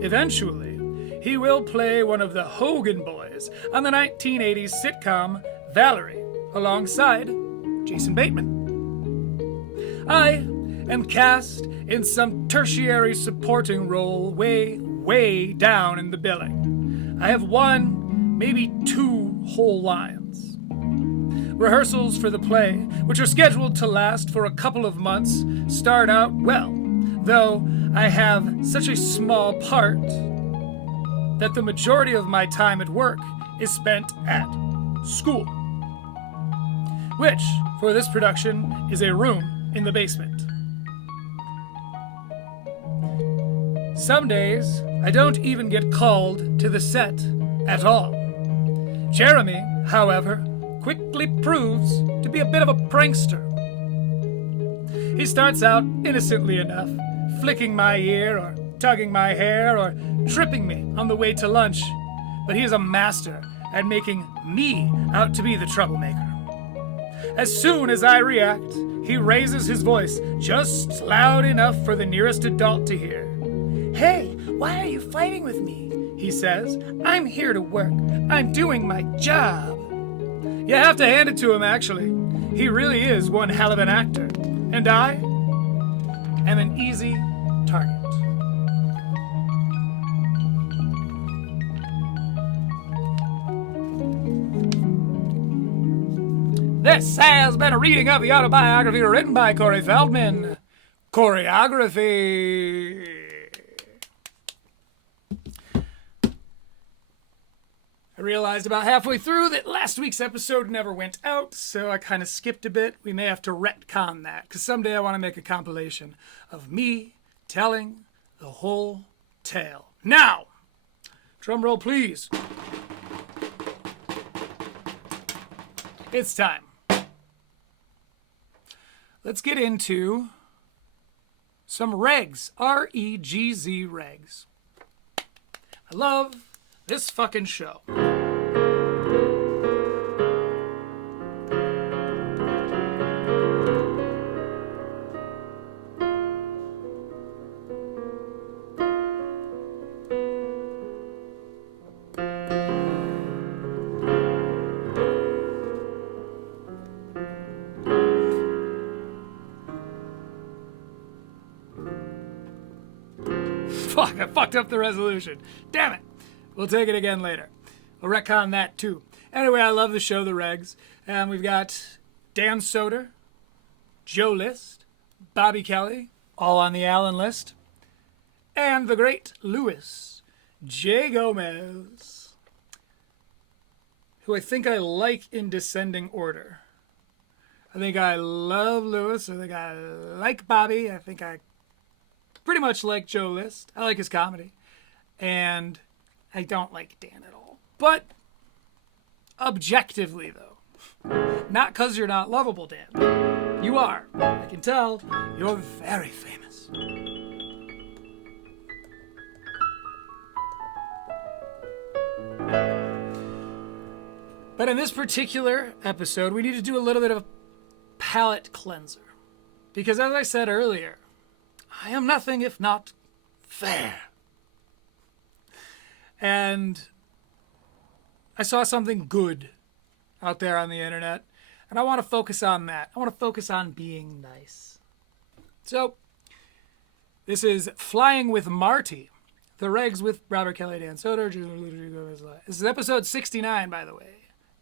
Eventually, he will play one of the Hogan boys on the 1980s sitcom Valerie, alongside Jason Bateman. I am cast in some tertiary supporting role way down in the billing. I have one, maybe two whole lines. Rehearsals for the play, which are scheduled to last for a couple of months, start out well, though I have such a small part that the majority of my time at work is spent at school, which, for this production, is a room in the basement. Some days, I don't even get called to the set at all. Jeremy, however, quickly proves to be a bit of a prankster. He starts out innocently enough, flicking my ear or tugging my hair or tripping me on the way to lunch, but he is a master at making me out to be the troublemaker. As soon as I react, he raises his voice just loud enough for the nearest adult to hear. "Hey, why are you fighting with me?" he says. "I'm here to work. I'm doing my job." You have to hand it to him, actually. He really is one hell of an actor. And I am an easy target. This has been a reading of the autobiography written by Corey Feldman. Choreography. I realized about halfway through that last week's episode never went out, so I kind of skipped a bit. We may have to retcon that, because someday I want to make a compilation of me telling the whole tale. Now, drum roll please. It's time. Let's get into some Regz. R-E-G-Z Regz. I love this fucking show. Fuck, I fucked up the resolution. Damn it. We'll take it again later. We'll retcon that too. Anyway, I love the show, The Regz. And we've got Dan Soder, Joe List, Bobby Kelly, all on the Allen list, and the great Luis J. Gomez, who I think I like in descending order. I think I love Luis. I think I like Bobby. I think I pretty much like Joe List. I like his comedy. And I don't like Dan at all. But objectively, though, not because you're not lovable, Dan. You are. I can tell. You're very famous. But in this particular episode, we need to do a little bit of a palate cleanser. Because as I said earlier, I am nothing if not fair. And I saw something good out there on the internet, and I want to focus on that. I want to focus on being nice. So, this is Flying with Marty, The Regz with Robert Kelly, Dan Soder. This is episode 69, by the way.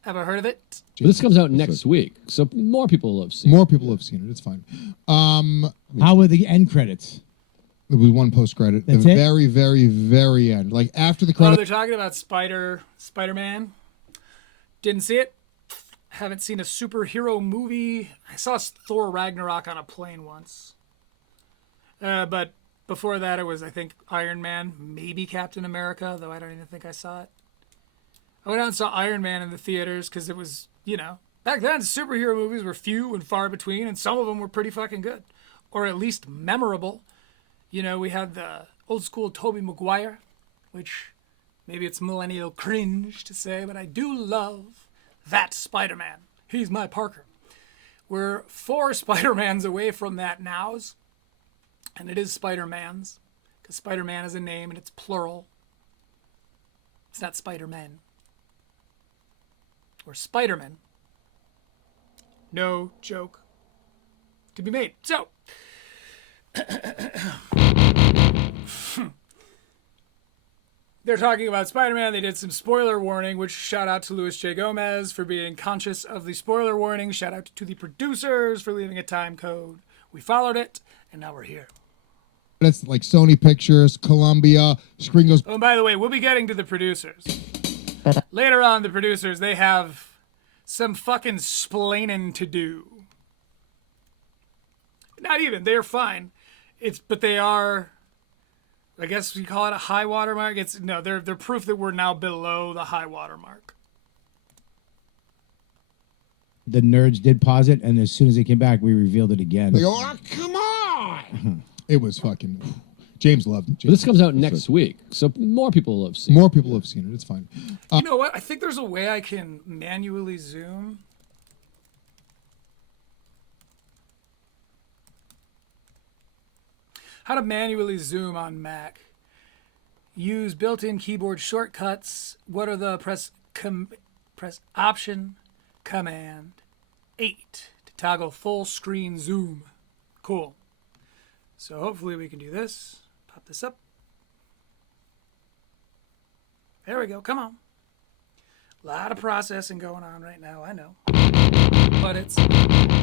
Ever heard of it? This comes out next week, so more people will have seen More people have seen it. It's fine. How were the end credits? There was one post credit. The That's it? very, very, very end. Like after the Oh, credit. they're talking about Spider-Man. Didn't see it. Haven't seen a superhero movie. I saw Thor Ragnarok on a plane once. But before that, it was, I think, Iron Man, maybe Captain America, though I don't even think I saw it. I went out and saw Iron Man in the theaters because it was, back then superhero movies were few and far between, and some of them were pretty fucking good, or at least memorable. We had the old school Tobey Maguire, which maybe it's millennial cringe to say, but I do love that Spider-Man. He's my Parker. We're 4 Spider-Mans away from that nows, and it is Spider-Mans, because Spider-Man is a name and it's plural. It's not Spider-Man. Or Spider-Man. No joke to be made. So, they're talking about Spider-Man. They did some spoiler warning, which shout out to Luis J. Gomez for being conscious of the spoiler warning. Shout out to the producers for leaving a time code. We followed it, and now we're here. That's like Sony Pictures, Columbia, screen goes. Oh, and by the way, we'll be getting to the producers. Later on, the producers, they have some fucking splaining to do. Not even. They're fine. But they are, I guess we call it a high water mark. They're proof that we're now below the high water mark. The nerds did pause it, and as soon as they came back, we revealed it again. They go, oh, come on! It was fucking. James loved it. But this comes out next week, so more people will have seen More people have seen it. It's fine. You know what? I think there's a way I can manually zoom. How to manually zoom on Mac. Use built-in keyboard shortcuts. What are the press Option Command 8 to toggle full screen zoom. Cool. So hopefully we can do this. Pop this up. There we go. Come on. A lot of processing going on right now, I know. But it's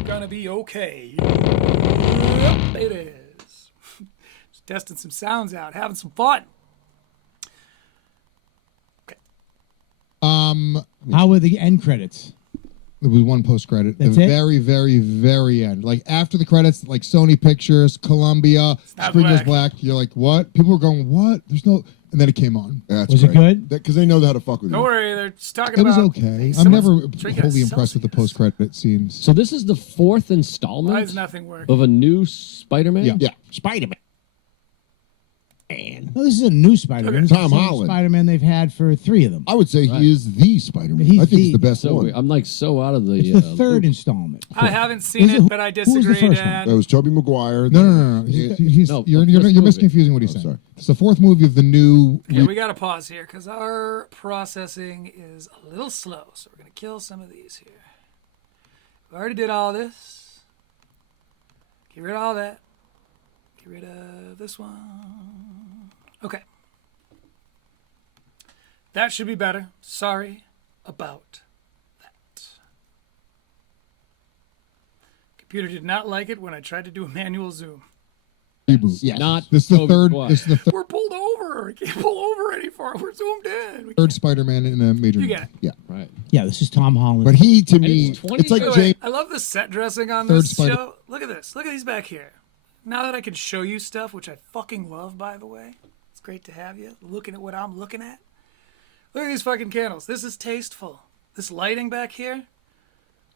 gonna be okay. Yep, it is. Just testing some sounds out, having some fun. Okay. How were the end credits? There was one post credit. The That's it? very, very, very end. Like after the credits, like Sony Pictures, Columbia, not screen goes black. black. You're like, what? People were going, what? There's no. And then it came on. That's Was it good? Because they know how to fuck with Don't you. worry, they're just talking It was about. okay. I'm someone's never drinking wholly a impressed with the Celsius. post credit scenes. So this is the fourth Why installment is nothing working? of a new Spider-Man? Yeah. Yeah. Spider-Man. Well, this is a new Spider-Man. Okay. This is Tom the same Holland. Spider-Man they've had for 3 of them. I would say he is the Spider-Man. He's I think he's the- the best So one. I'm like so out of the. It's the third installment. I haven't seen Who's it, the- but I who was the disagree, first one? Dan. That was Tobey Maguire. No. Yeah. He's, No, you're let's move it. misconfusing what he's Oh, saying. sorry. It's the fourth movie of the new. Okay, we got to pause here because our processing is a little slow. So we're going to kill some of these here. We already did all this. Get rid of all that. Get rid of this one. Okay. That should be better. Sorry about that. Computer did not like it when I tried to do a manual zoom. reboot. Yes. Not This is the Tobey third. Maguire. This is the We're pulled over. I can't pull over any farther. We're zoomed in. We third Spider-Man in a major. You movie. get it. Yeah. Right. Yeah, this is Tom Holland. But he, to me, it's 20 it's like Wait, James. wait, I love the set dressing on Third this Spider- show. Look at this. Look at these back here. Now that I can show you stuff, which I fucking love, by the way. It's great to have you looking at what I'm looking at. Look at these fucking candles. This is tasteful. This lighting back here.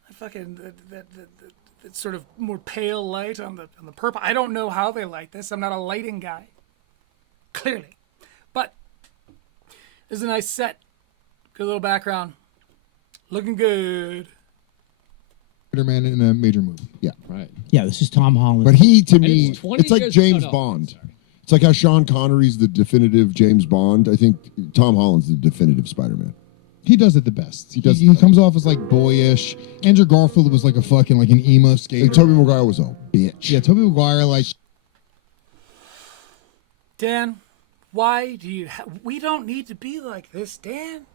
I fucking that sort of more pale light on the purple. I don't know how they light this. I'm not a lighting guy. Clearly. But this is a nice set. Good little background. Looking good. Spider-Man in a major movie. Yeah. Right. yeah, this is Tom Holland. But he, to it's me, 20 it's like years- James no, Bond. sorry. It's like how Sean Connery's the definitive James Bond. I think Tom Holland's the definitive Spider-Man. He does it the best. He does it He the comes off as like boyish. Andrew Garfield was like a fucking like an emo skater. And Tobey Maguire was a bitch. Yeah, Tobey Maguire like Dan, why do you... we don't need to be like this, Dan.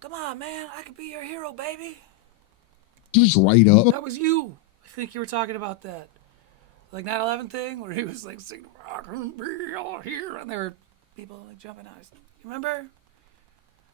Come on, man. I could be your hero, baby. He was right up. That was you. I think you were talking about that. Like 9/11 thing where he was like singing, I can be all here. And there were people like jumping out. You remember?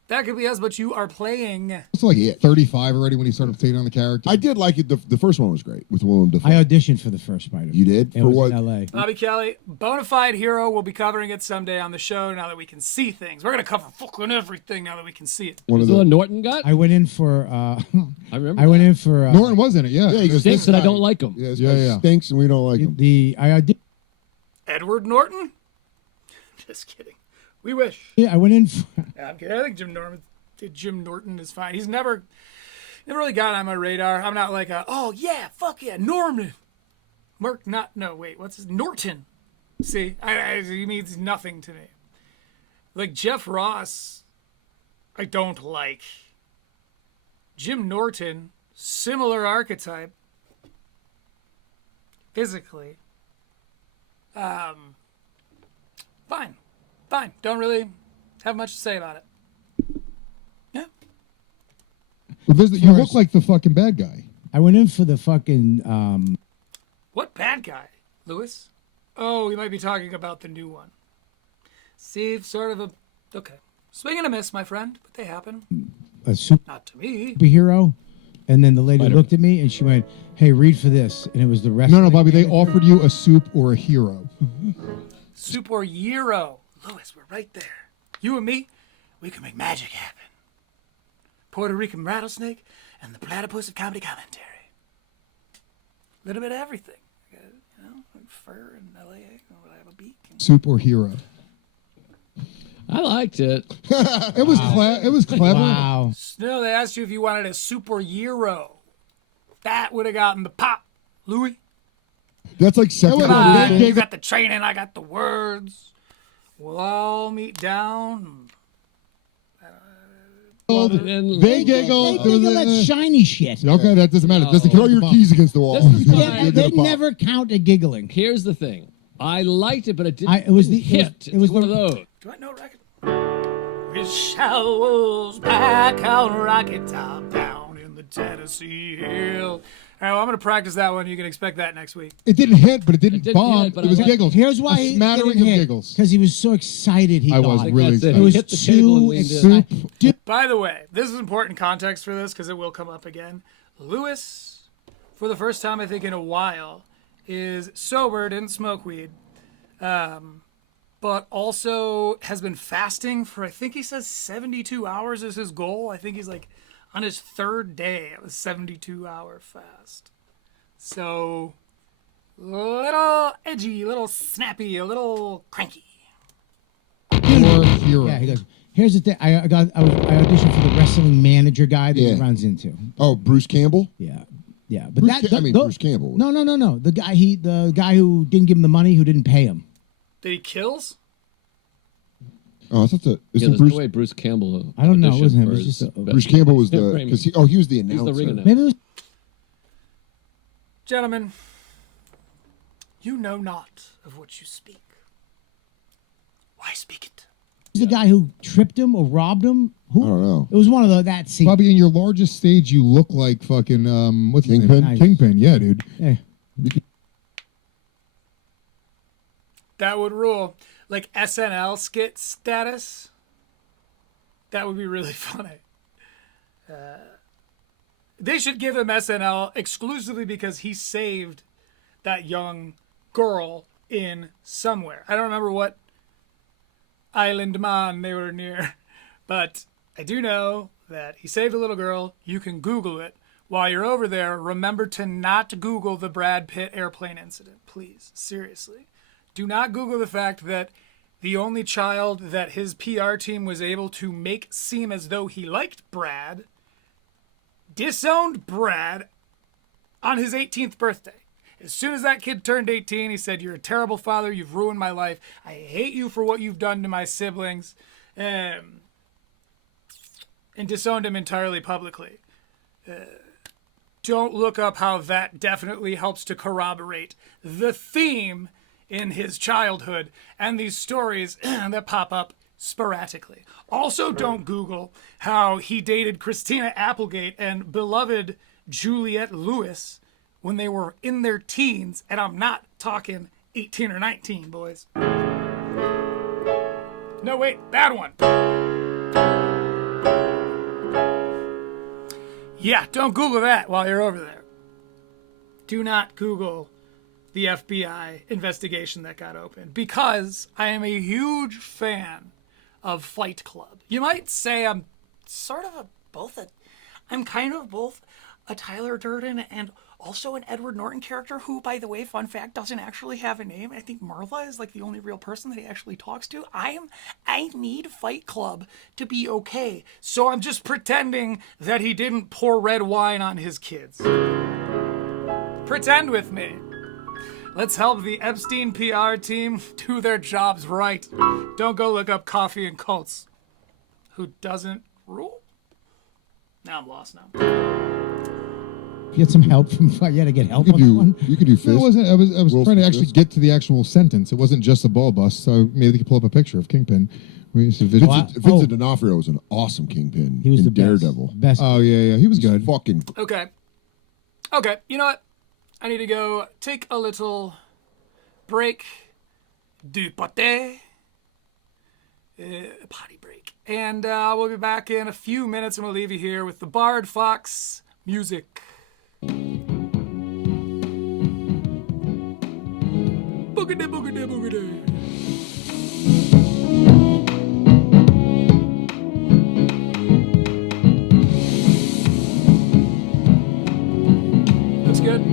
That could be us, but you are playing. it's like 35 already when he started taking on the character. I did like it. The first one was great with Willem Dafoe. I auditioned for the first Spider-Man. You did? It For was what? in L.A. Bobby Kelly, bona fide hero. We'll be covering it someday on the show now that we can see things. We're going to cover fucking everything now that we can see it. One of So the, Norton got? I went in for. I remember. I went that. in for. Norton was in it. Yeah. yeah, he goes, Stinks this and I guy- don't like him. Yeah, this Yeah, guy yeah. stinks and we don't like him. I auditioned. Edward Norton? Just kidding. We wish. I went in for. Yeah, I'm kidding. I think Jim Norton is fine. He's never really got on my radar. I'm not like oh yeah, fuck yeah, Norman. What's his Norton? See, he means nothing to me. Like Jeff Ross I don't like. Jim Norton, similar archetype. Physically. Fine. Don't really have much to say about it. Yeah. Well, you look like the fucking bad guy. I went in for the fucking. What bad guy, Lewis? Oh, we might be talking about the new one. See, sort of a... Okay. Swing and a miss, my friend, but they happen. A Not to me. superhero, and then the lady looked at me and she went, "Hey, read for this," and it was the rest. No, Bobby. They offered you a soup or a hero. Super Euro. Lewis, we're right there. You and me, we can make magic happen. Puerto Rican rattlesnake and the platypus of comedy commentary. A little bit of everything. You know, like fur and LA. I have a beak. Soup or hero. I liked it. It was clever. Wow. No, they asked you if you wanted a Super Euro. That would have gotten the pop, Louis. That's like second. Come on, you got the training, I got the words. We'll all meet down. They giggled. They giggle that shiny shit. Okay, that doesn't matter. Doesn't throw your keys against the wall. Yeah, they never count a giggling. Here's the thing. I liked it, but it didn't It was the hit. It was one of those. Do I know Rocket? We showers back on Rocket Top down in the Tennessee Hill. All right, well, I'm going to practice that one. You can expect that next week. It didn't hit, but it didn't bomb. hit, but It was I giggles. Here's why a smattering of giggles. because he was so excited. He I got was it. really That's it. excited. It was Hit the table and too leaned in. excited. By the way, this is important context for this because it will come up again. Lewis, for the first time I think in a while, is sober, didn't smoke weed, but also has been fasting for, I think he says 72 hours is his goal. I think he's like on his third day of a 72-hour fast. So, little edgy, little snappy, a little cranky. Or hero. Yeah, he goes. Here's the thing. I auditioned for the wrestling manager guy that he Yeah. runs into. Oh, Bruce Campbell. Yeah, but Bruce that Bruce Campbell. No. The guy who didn't give him the money, who didn't pay him. That he kills? Oh, I thought that. Yeah, Isn't there's Bruce? no way Bruce Campbell. I don't know, it auditioned wasn't him, for it was his just a- best- Bruce Campbell was Yeah, the Raymond. because he was the He's announcer. the ring announcer. Maybe it was. Gentlemen, you know not of what you speak. Why speak it? The guy who tripped him or robbed him. Who? I don't know. It was one of that scene. Bobby, in your largest stage, you look like fucking what's his Kingpin? name? Kingpin, yeah, dude. Yeah. That would rule. Like SNL skit status. That would be really funny. They should give him SNL exclusively because he saved that young girl in somewhere. I don't remember what island man they were near, but I do know that he saved a little girl. You can Google it. While you're over there, remember to not Google the Brad Pitt airplane incident, please. Seriously. Do not Google the fact that the only child that his PR team was able to make seem as though he liked Brad disowned Brad on his 18th birthday. As soon as that kid turned 18, he said, "You're a terrible father. You've ruined my life. I hate you for what you've done to my siblings." And disowned him entirely publicly. Don't look up how that definitely helps to corroborate the theme in his childhood and these stories that pop up sporadically. Also, don't Google how he dated Christina Applegate and beloved Juliette Lewis when they were in their teens, and I'm not talking 18 or 19, boys. No, wait, bad one. Yeah, don't Google that while you're over there. Do not Google the FBI investigation that got opened, because I am a huge fan of Fight Club. You might say I'm sort of I'm kind of both a Tyler Durden and also an Edward Norton character who, by the way, fun fact, doesn't actually have a name. I think Marla is like the only real person that he actually talks to. I need Fight Club to be okay, so I'm just pretending that he didn't pour red wine on his kids. Pretend with me. Let's help the Epstein PR team do their jobs right. Don't go look up Coffee and Cults, who doesn't Rule? Now I'm lost now. You had some help from. You had to get help You on could that do. one. You could do fist. No, it wasn't. I was Wilson trying to actually fist. get to the actual sentence. It wasn't just a ball bust. So maybe they could pull up a picture of Kingpin. We used to visit. Vincent D'Onofrio was an awesome Kingpin He was in the best. Daredevil. Best. Oh yeah, he was good. Fucking Okay. Okay, you know what? I need to go take a little break. Du potty. Potty break. And we'll be back in a few minutes and we'll leave you here with the Bard Fox music. Boogity, boogity, boogity. That's good.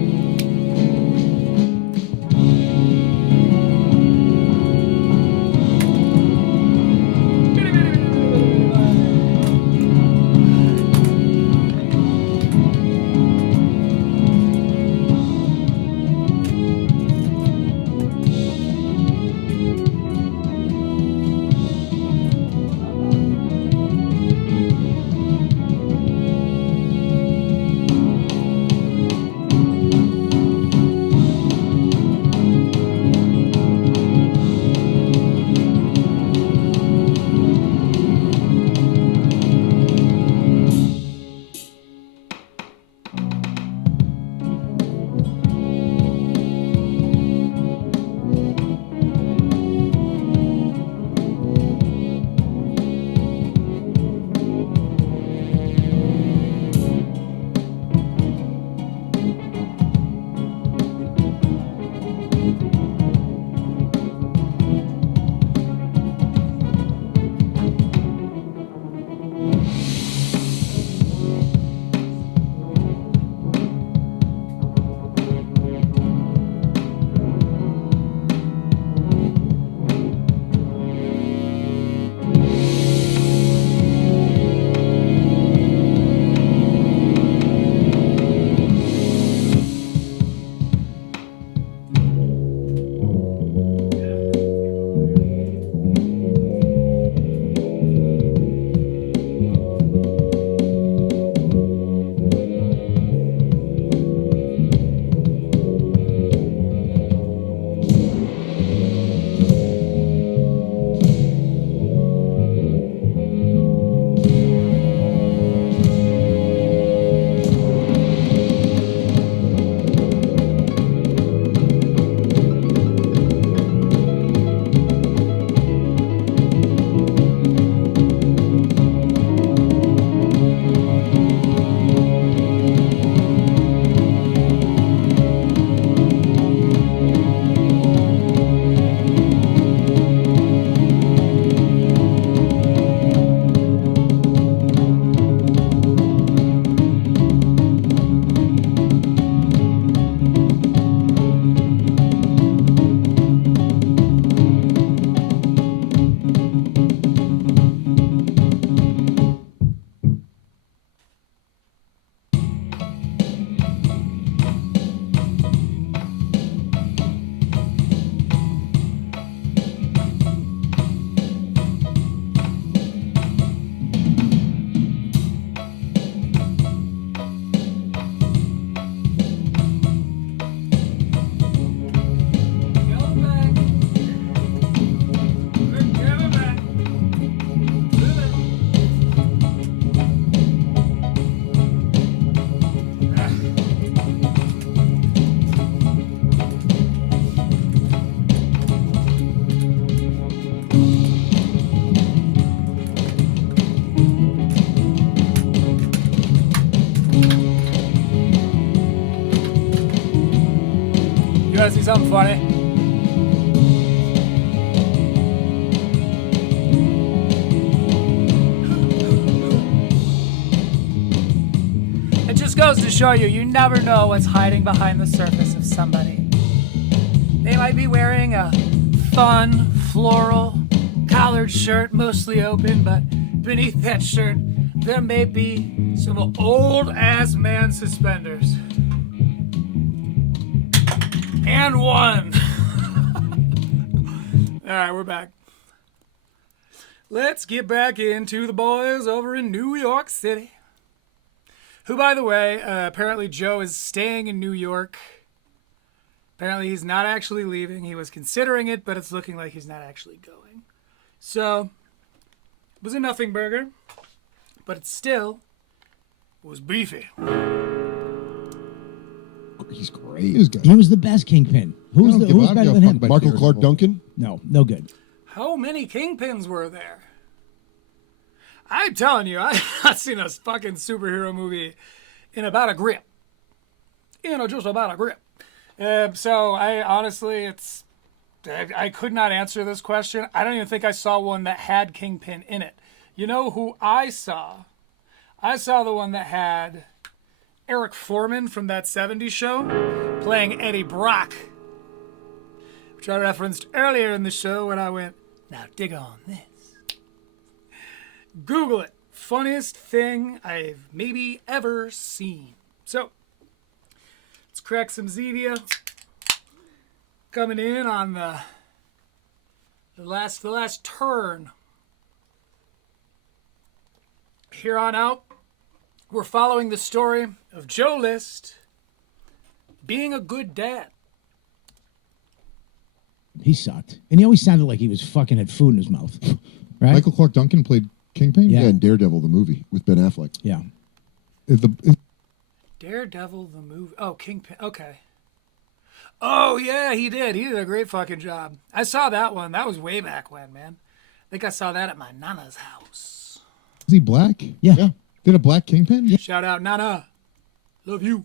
You want to see something funny? It just goes to show you, you never know what's hiding behind the surface of somebody. They might be wearing a fun, floral, collared shirt, mostly open, but beneath that shirt, there may be some old-ass man suspenders. And one. All right, we're back. let's get back into the boys over in New York City. Who, by the way, apparently Joe is staying in New York. Apparently he's not actually leaving. He was considering it, but it's looking like he's not actually going. So, it was a nothing burger, but it still was beefy. He's great. He was good. He was the best Kingpin. Who's I don't give a- I don't better give a than fuck him? about Michael Daredevil. Clark Duncan. No, no good. How many Kingpins were there? I'm telling you, I've not seen a fucking superhero movie in about a grip. Just about a grip. So I honestly, I could not answer this question. I don't even think I saw one that had Kingpin in it. You know who I saw? I saw the one that had Eric Foreman from that 70s show playing Eddie Brock, which I referenced earlier in the show when I went, now dig on this. Google it. Funniest thing I've maybe ever seen. So, let's crack some Zevia. Coming in on the last turn. Here on out, we're following the story of Joe List being a good dad. He sucked. And he always sounded like he was fucking had food in his mouth. Right? Michael Clark Duncan played Kingpin. Yeah. Yeah, and Daredevil the movie with Ben Affleck. Yeah. Daredevil the movie. Oh, Kingpin. Okay. Oh, yeah, he did. He did a great fucking job. I saw that one. That was way back when, man. I think I saw that at my Nana's house. Is he black? Yeah. Did a black Kingpin? Yeah. Shout out, Nana. Love you.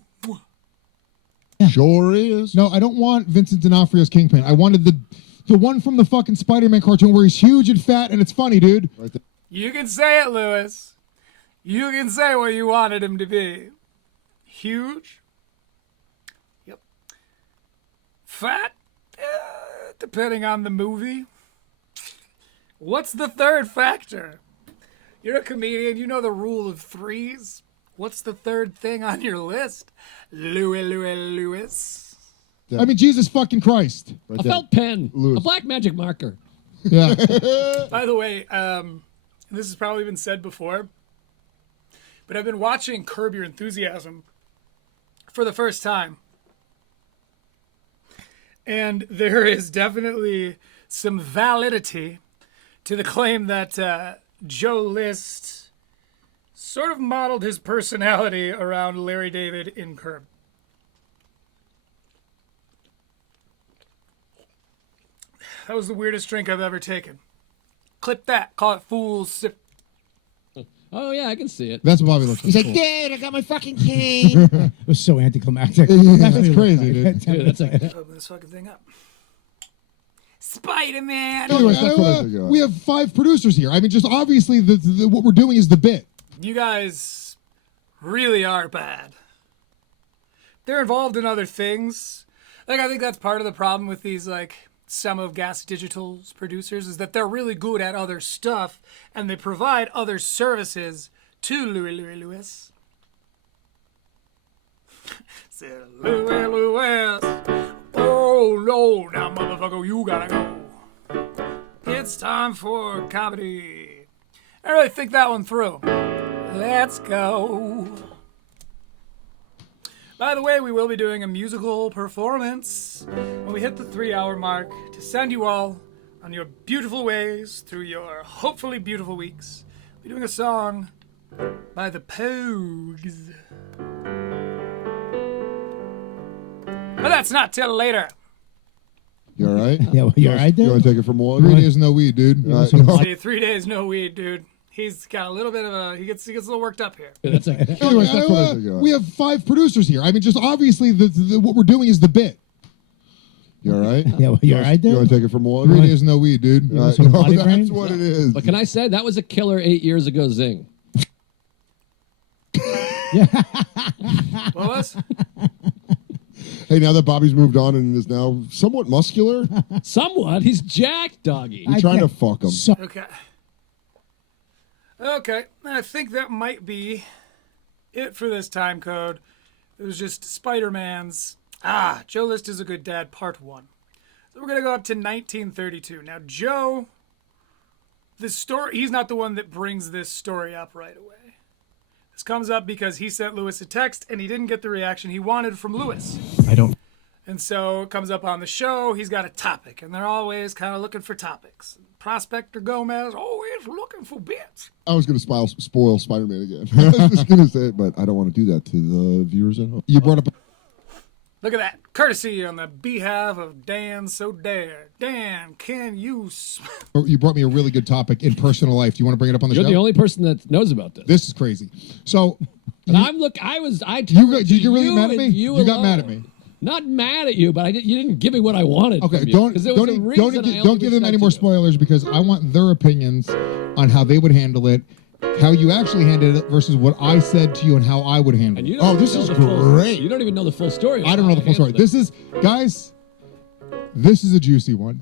Sure is. No, I don't want Vincent D'Onofrio's Kingpin. I wanted the one from the fucking Spider-Man cartoon where he's huge and fat and it's funny, dude. Right there. You can say it, Lewis. You can say what you wanted him to be. Huge. Yep. Fat? Depending on the movie. What's the third factor? You're a comedian. You know the rule of threes. What's the third thing on your list? Lewis. I mean, Jesus fucking Christ. Right A there. felt pen. Lewis. A black magic marker. Yeah. By the way, this has probably been said before, but I've been watching Curb Your Enthusiasm for the first time. And there is definitely some validity to the claim that Joe List sort of modeled his personality around Larry David in Curb. That was the weirdest drink I've ever taken. Clip that. Call it Fool's Sip. Oh yeah, I can see it. That's what Bobby looks like. He's like, Dad, I got my fucking cane. It was so anticlimactic. That's crazy, dude. Dude, that's like Open this fucking thing up. Spider-Man. Anyways, That's what I forgot. we have 5 producers here. I mean, just obviously what we're doing is the bit. You guys really are bad. They're involved in other things. Like, I think that's part of the problem with these, like, some of Gas Digital's producers is that they're really good at other stuff and they provide other services to Lewis. Said Lewis. Oh no, now motherfucker, you gotta go. It's time for comedy. I really think that one through. Let's go. By the way, we will be doing a musical performance when we hit the 3-hour mark to send you all on your beautiful ways through your hopefully beautiful weeks. We're doing a song by the Pogues. But that's not till later. You all right? Yeah, well, you all right You there? want to take it from one? 3 days no weed, dude. See, 3 days no weed, dude. He's got a little bit of a. He gets a little worked up here. that's like Anyways, That's what I forgot. we have 5 producers here. I mean, just obviously what we're doing is the bit. You all right? Yeah, well, you all right You there? want to take it from one? 3 days no weed, dude. some body that's brain? what it is. But can I say that was a killer 8 years ago zing? What was? Hey, now that Bobby's moved on and is now somewhat muscular, Somewhat. He's jacked, doggy. you're trying to fuck him. So, Okay. Okay, I think that might be it for this time code. It was just Spider-Man's Joe List is a Good Dad, Part 1. So we're going to go up to 1932. Now, Joe, this story, he's not the one that brings this story up right away. This comes up because he sent Lewis a text and he didn't get the reaction he wanted from Lewis. I don't. And so it comes up on the show. He's got a topic, and they're always kind of looking for topics. Prospector Gomez always looking for bits. I was going to spoil Spider-Man again. I was just going to say it, but I don't want to do that to the viewers at home. You brought up. Look at that. Courtesy on the behalf of Dan Soder. Dan, can you... You brought me a really good topic in personal life. Do you want to bring it up on the You're show? the only person that knows about this. This is crazy. So... And I'm look. I Did you really mad at me? You got alone. mad at me. Not mad at you, but you didn't give me what I wanted. Okay, from you, don't 'cause there was a reason I only give them any reached more out to you. spoilers because I want their opinions on how they would handle it, how you actually handled it versus what I said to you and how I would handle And it. you don't this know is the full- great. You don't even know the full story. I don't know the full story. This is, guys, this is a juicy one.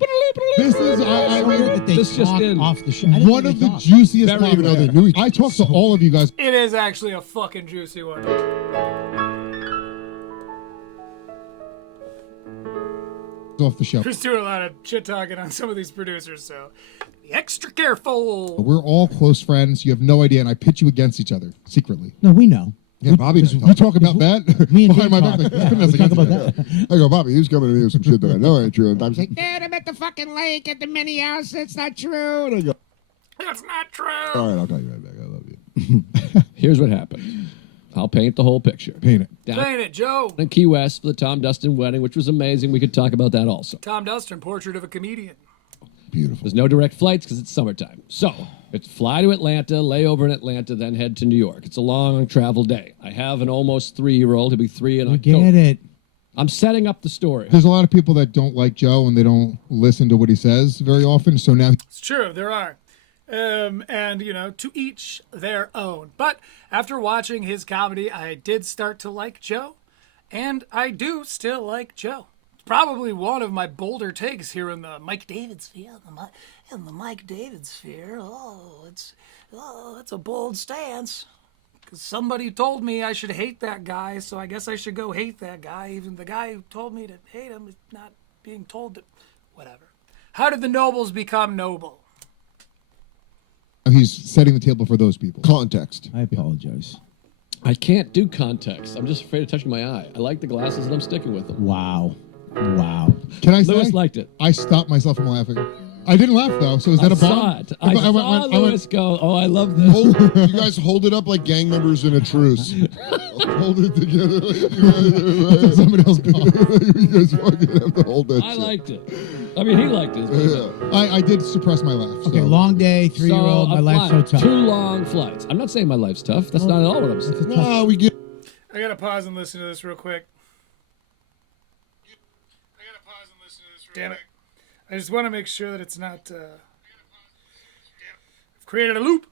This is, I mean, That they This just talk in. off the show. I didn't one know of they the talked. juiciest Very topics. rare. I talked to all of you guys It is actually a fucking juicy one. off the show. Chris doing a lot of shit talking on some of these producers, so be extra careful. We're all close friends. You have no idea, and I pit you against each other secretly. No, we know. Yeah, Bobby, you talk about that Me and behind my Jim back. talk. Like, Yeah, goodness, we talk about that. I go, Bobby, he's coming to me with some shit that I know ain't true. And Bobby's like, Dude, I'm at the fucking lake at the mini house. It's not true. And I go, That's not true. all right, I'll call you right back. I love you. Here's what happened. I'll paint the whole picture. Paint it. Down Paint it, Joe. in Key West for the Tom Dustin wedding, which was amazing. We could talk about that also. Tom Dustin, Portrait of a Comedian. Beautiful. There's no direct flights because it's summertime. So it's fly to Atlanta, lay over in Atlanta, then head to New York. It's a long travel day. I have an almost 3-year-old. He'll be 3 in We October. get it. I'm setting up the story. There's a lot of people that don't like Joe and they don't listen to what he says very often. So now It's true, there are. And, you know, to each their own. But after watching his comedy, I did start to like Joe. And I do still like Joe. It's probably one of my bolder takes here in the Mike David sphere. In the Mike David sphere. It's a bold stance. Because somebody told me I should hate that guy, so I guess I should go hate that guy. Even the guy who told me to hate him is not being told to... Whatever. How did the nobles become noble? he's setting the table for those people. Context. I apologize. I can't do context. I'm just afraid of touching my eye. I like the glasses and I'm sticking with them. Wow. Wow. Can I say? Lewis liked it. I stopped myself from laughing. I didn't laugh though, so is that I a saw bomb? it. I saw Lewis go, oh, I love this. You guys hold it up like gang members in a truce. Hold it together. Like Somebody else bomb. you guys fucking have to hold that I shit. liked it. I mean, he liked it. Yeah. I did suppress my laugh. Okay, so. long day, 3-year-old. So, My a life's so flight, tough. 2 long flights. I'm not saying my life's tough. That's not at all what I'm saying. No, we get. I gotta pause and listen to this real quick. Damn it. I just want to make sure that it's not... I've created a loop.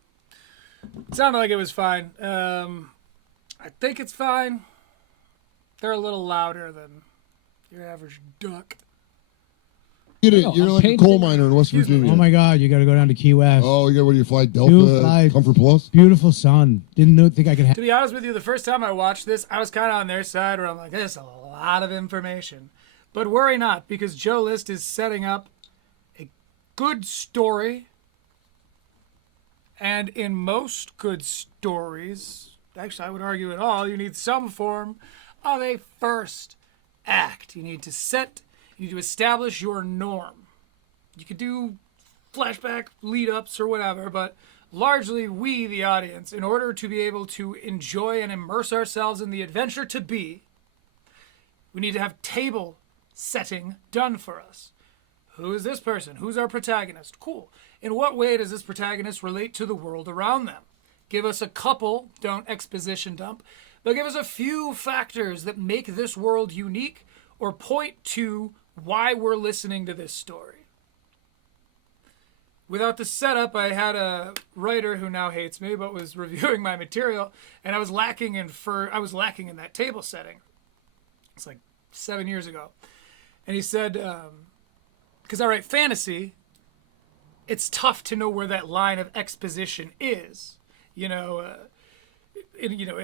It sounded like it was fine. I think it's fine. They're a little louder than your average duck. Get it. No, You're I'm like a painting- coal miner in West Excuse me. Virginia. Oh my God, you got to go down to Key West. Oh, yeah, what do you fly? 2 Delta flights. Comfort Plus? Beautiful sun. Didn't think I could have. To be honest with you, the first time I watched this, I was kind of on their side where I'm like, there's a lot of information. But worry not, because Joe List is setting up a good story. And in most good stories, actually I would argue in all, you need some form of a first act. You need to establish your norm. You could do flashback lead-ups or whatever, but largely we, the audience, in order to be able to enjoy and immerse ourselves in the adventure to be, we need to have table setting done for us. Who is this person? Who's our protagonist? Cool. In what way does this protagonist relate to the world around them? Give us a couple, don't exposition dump, but give us a few factors that make this world unique or point to why we're listening to this story. Without the setup, I had a writer who now hates me, but was reviewing my material, and I was lacking in that table setting. It's like 7 years ago. And he said, because I write fantasy, it's tough to know where that line of exposition is. And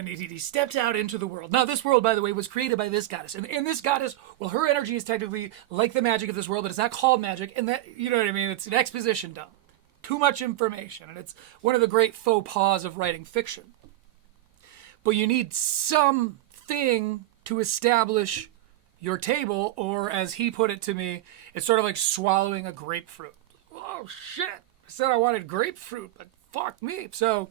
he stepped out into the world. Now, this world, by the way, was created by this goddess. And this goddess, well, her energy is technically like the magic of this world, but it's not called magic. And that, you know what I mean? It's an exposition dump. too much information, and it's one of the great faux pas of writing fiction. But you need something to establish your table, or as he put it to me, it's sort of like swallowing a grapefruit. Oh shit! I said I wanted grapefruit, but fuck me. So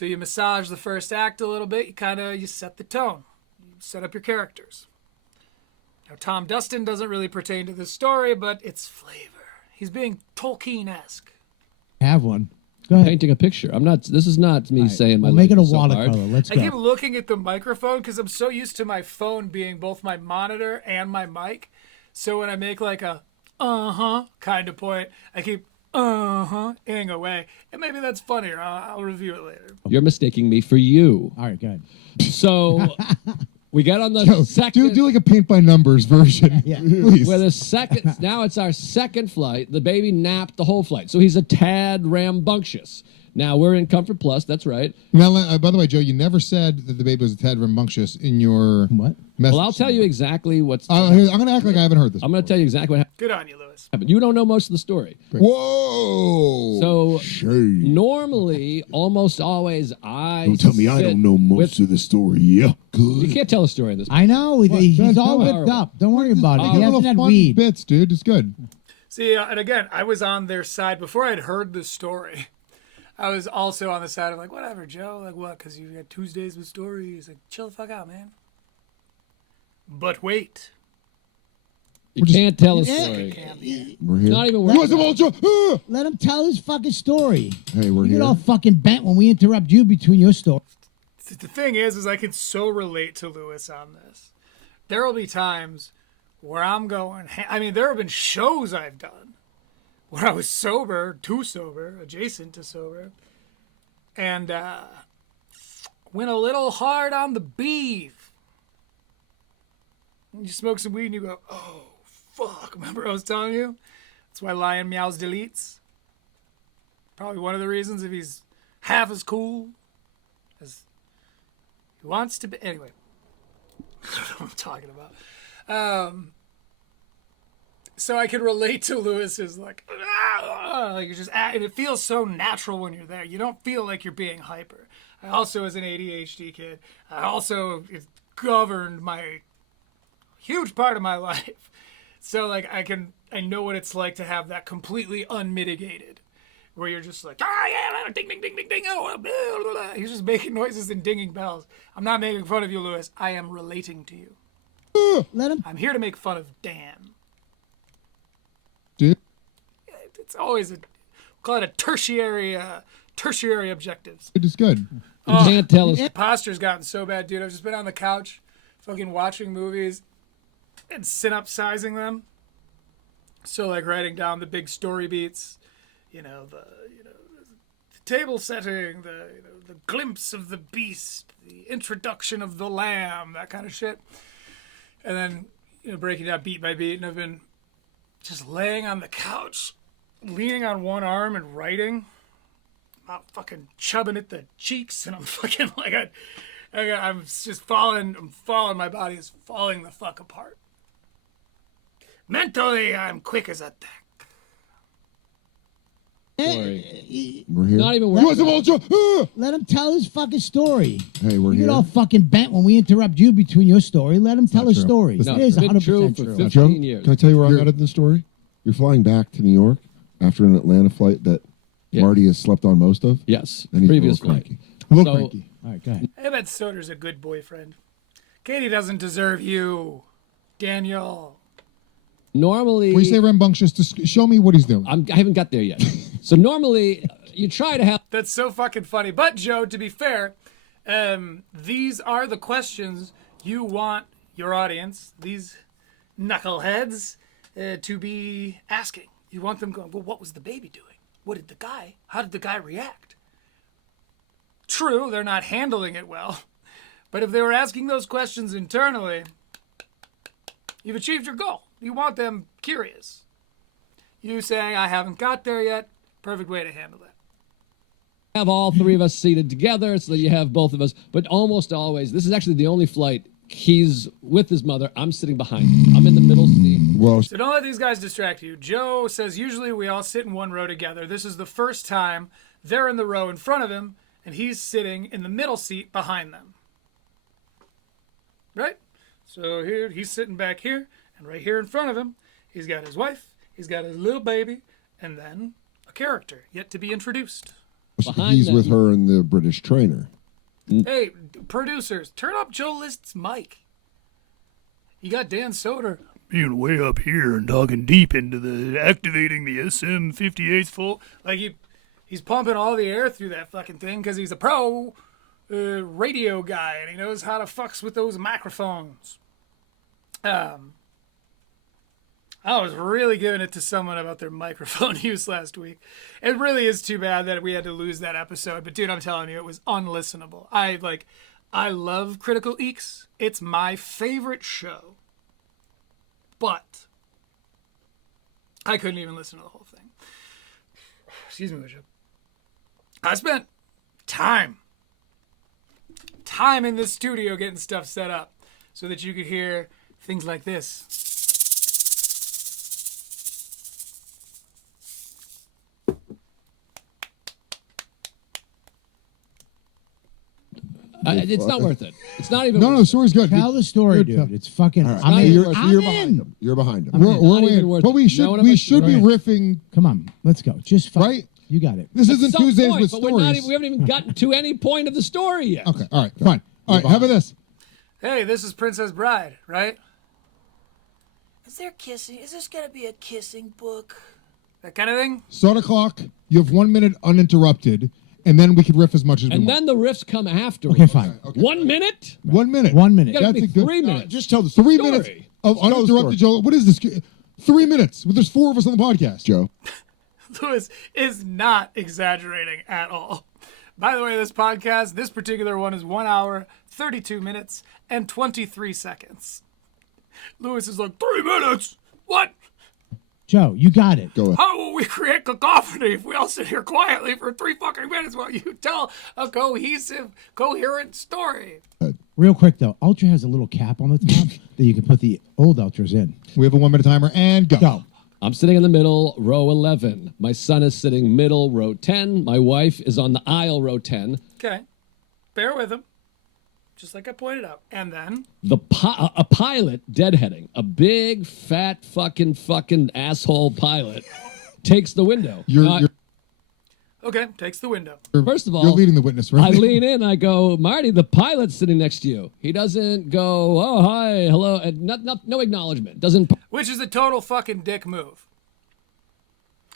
you massage the first act a little bit. You set the tone. You set up your characters. Now, Tom Dustin doesn't really pertain to this story, but it's flavor. He's being Tolkien-esque. Have one. Go ahead. Painting a picture. I'm not. This is not me saying my. We'll make it a legs are so hard. watercolor. Let's I go. keep looking at the microphone because I'm so used to my phone being both my monitor and my mic. So when I make like a kind of point, I keep ing away. And maybe that's funnier. I'll review it later. You're mistaking me for you. All right, go ahead. So we get on the second. Do like a paint by numbers version. Yeah. Please. We're the second. Now it's our second flight. The baby napped the whole flight, so he's a tad rambunctious. Now we're in Comfort Plus. That's right. Now, by the way, Joe, you never said that the baby was a tad rambunctious in your What? message. Well, I'll tell you exactly what's. I'm going to act like I haven't heard this. I'm going to tell you exactly what Good on you, Lewis. happened. You don't know most of the story. Whoa! So Shade. normally, almost always, I Don't tell me I sit don't know most of the story. Yeah, You good. can't tell a story in this. I know. He's Tell all it. whipped up. Don't worry about it. Get He a hasn't little had fun weed. bits, dude. It's good. See, and again, I was on their side before I'd heard the story. I was also on the side of like, whatever, Joe. Like, what? Because you got Tuesdays with stories. Like, chill the fuck out, man. But wait. You can't tell a story. We're here. Not even You want some worth old Joe? Let him tell his fucking story. Hey, we're You here. get all fucking bent when we interrupt you between your story. The thing is I can so relate to Lewis on this. There will be times where I'm going, I mean, there have been shows I've done where I was sober, too sober, adjacent to sober, and went a little hard on the beef. You smoke some weed and you go, oh, fuck. Remember I was telling you? That's why Lion meows deletes. Probably one of the reasons if he's half as cool as he wants to be. Anyway, I don't know what I'm talking about. So I can relate to Lewis's like you're just and it feels so natural when you're there. You don't feel like you're being hyper. I also, as an ADHD kid, it governed my huge part of my life. So like I know what it's like to have that completely unmitigated, where you're just like, yeah, ding, ding, ding, ding, ding, oh, blah, blah, blah. He's just making noises and dinging bells. I'm not making fun of you, Lewis. I am relating to you. Let him. I'm here to make fun of Dan. Dude. It's always call it a tertiary objectives. It is good. You can't tell us. Posture's gotten so bad, dude. I've just been on the couch, fucking watching movies and synopsizing them. So like writing down the big story beats, the table setting, the glimpse of the beast, the introduction of the lamb, that kind of shit. And then, breaking down beat by beat. And I've been just laying on the couch, leaning on one arm and writing. I'm fucking chubbing at the cheeks, and I'm fucking like, I'm just falling. My body is falling the fuck apart. Mentally, I'm quick as a tack. Story. We're here. Not even You want worth some old Joe? Let him tell his fucking story. Hey, we're You here. get all fucking bent when we interrupt you between your story. Let him tell his true. story. That's It not is true. 100% Been true for true. 50 Joe, years. can I tell you where I'm You're- at in the story? You're flying back to New York after an Atlanta flight that Yeah. Marty has slept on most of. Yes. And he's Previous a little flight. cranky. A little So- cranky. All right, go ahead. I bet Soder's a good boyfriend. Katie doesn't deserve you, Daniel. Normally, When you say rambunctious, show me what he's doing. I haven't got there yet. So normally, you try to have. That's so fucking funny. But Joe, to be fair, these are the questions you want your audience, these knuckleheads, to be asking. You want them going, well, what was the baby doing? How did the guy react? True, they're not handling it well. But if they were asking those questions internally, you've achieved your goal. You want them curious. You saying, I haven't got there yet, perfect way to handle that. Have all three of us seated together so that you have both of us. But almost always, this is actually the only flight He's with his mother. I'm sitting behind him. I'm in the middle seat. Well, So don't let these guys distract you. Joe says usually we all sit in one row together. This is the first time they're in the row in front of him, and he's sitting in the middle seat behind them. Right? So here he's sitting back here, and right here in front of him, he's got his wife, he's got his little baby, and then a character yet to be introduced. Behind he's them. with her and the British trainer. Hey, producers, turn up Joe List's mic. You got Dan Soder being way up here and talking deep into the activating the SM58's full. Like he's pumping all the air through that fucking thing because he's a pro radio guy and he knows how to fucks with those microphones. I was really giving it to someone about their microphone use last week. It really is too bad that we had to lose that episode. But dude, I'm telling you, it was unlistenable. I love Critical Eeks. It's my favorite show. But I couldn't even listen to the whole thing. Excuse me, Bishop. I spent time in this studio getting stuff set up so that you could hear things like this. It's not worth it. It's not even. No, worth the story's good. Tell the story, dude. It's fucking. All right. I'm in. You're I'm behind in. him. You're behind him. I'm in. We're Not even in. worth But it. we should No, no, we no, should be right. riffing, Come on, let's go. Just fuck. right? You got it. This At isn't some Tuesdays point, with but we're not stories. even, we haven't even gotten to any point of the story yet. Okay, all right, fine. All right, how about this? Hey, this is Princess Bride, right? Is there kissing? Is this gonna be a kissing book? That kind of thing? Start o'clock. You have 1 minute uninterrupted, and then we can riff as much as we And want. then the riffs come after. Okay, fine. 1 minute? 1 minute. 1 minute. You gotta That's be a good. 3 minutes. Just tell the 3 story. minutes of uninterrupted Joe. What is this? 3 minutes. Well, there's 4 of us on the podcast. Joe. Lewis is not exaggerating at all. By the way, this podcast, this particular one is 1 hour, 32 minutes, and 23 seconds. Lewis is like, 3 minutes? What? Joe, you got it. Go ahead. How will we create cacophony if we all sit here quietly for 3 fucking minutes while you tell a cohesive, coherent story? Real quick though, Ultra has a little cap on the top that you can put the old Ultras in. We have a 1 minute timer and go. Go. I'm sitting in the middle, row 11. My son is sitting middle, row 10. My wife is on the aisle, row 10. Okay. Bear with him. Just like I pointed out. And then, A pilot deadheading, a big, fat, fucking asshole pilot, takes the window. okay, takes the window. First of all, You're leading the witness, right? I lean in. I go, Marty, the pilot's sitting next to you. He doesn't go, oh, hi, hello, and no acknowledgement. Doesn't. Which is a total fucking dick move.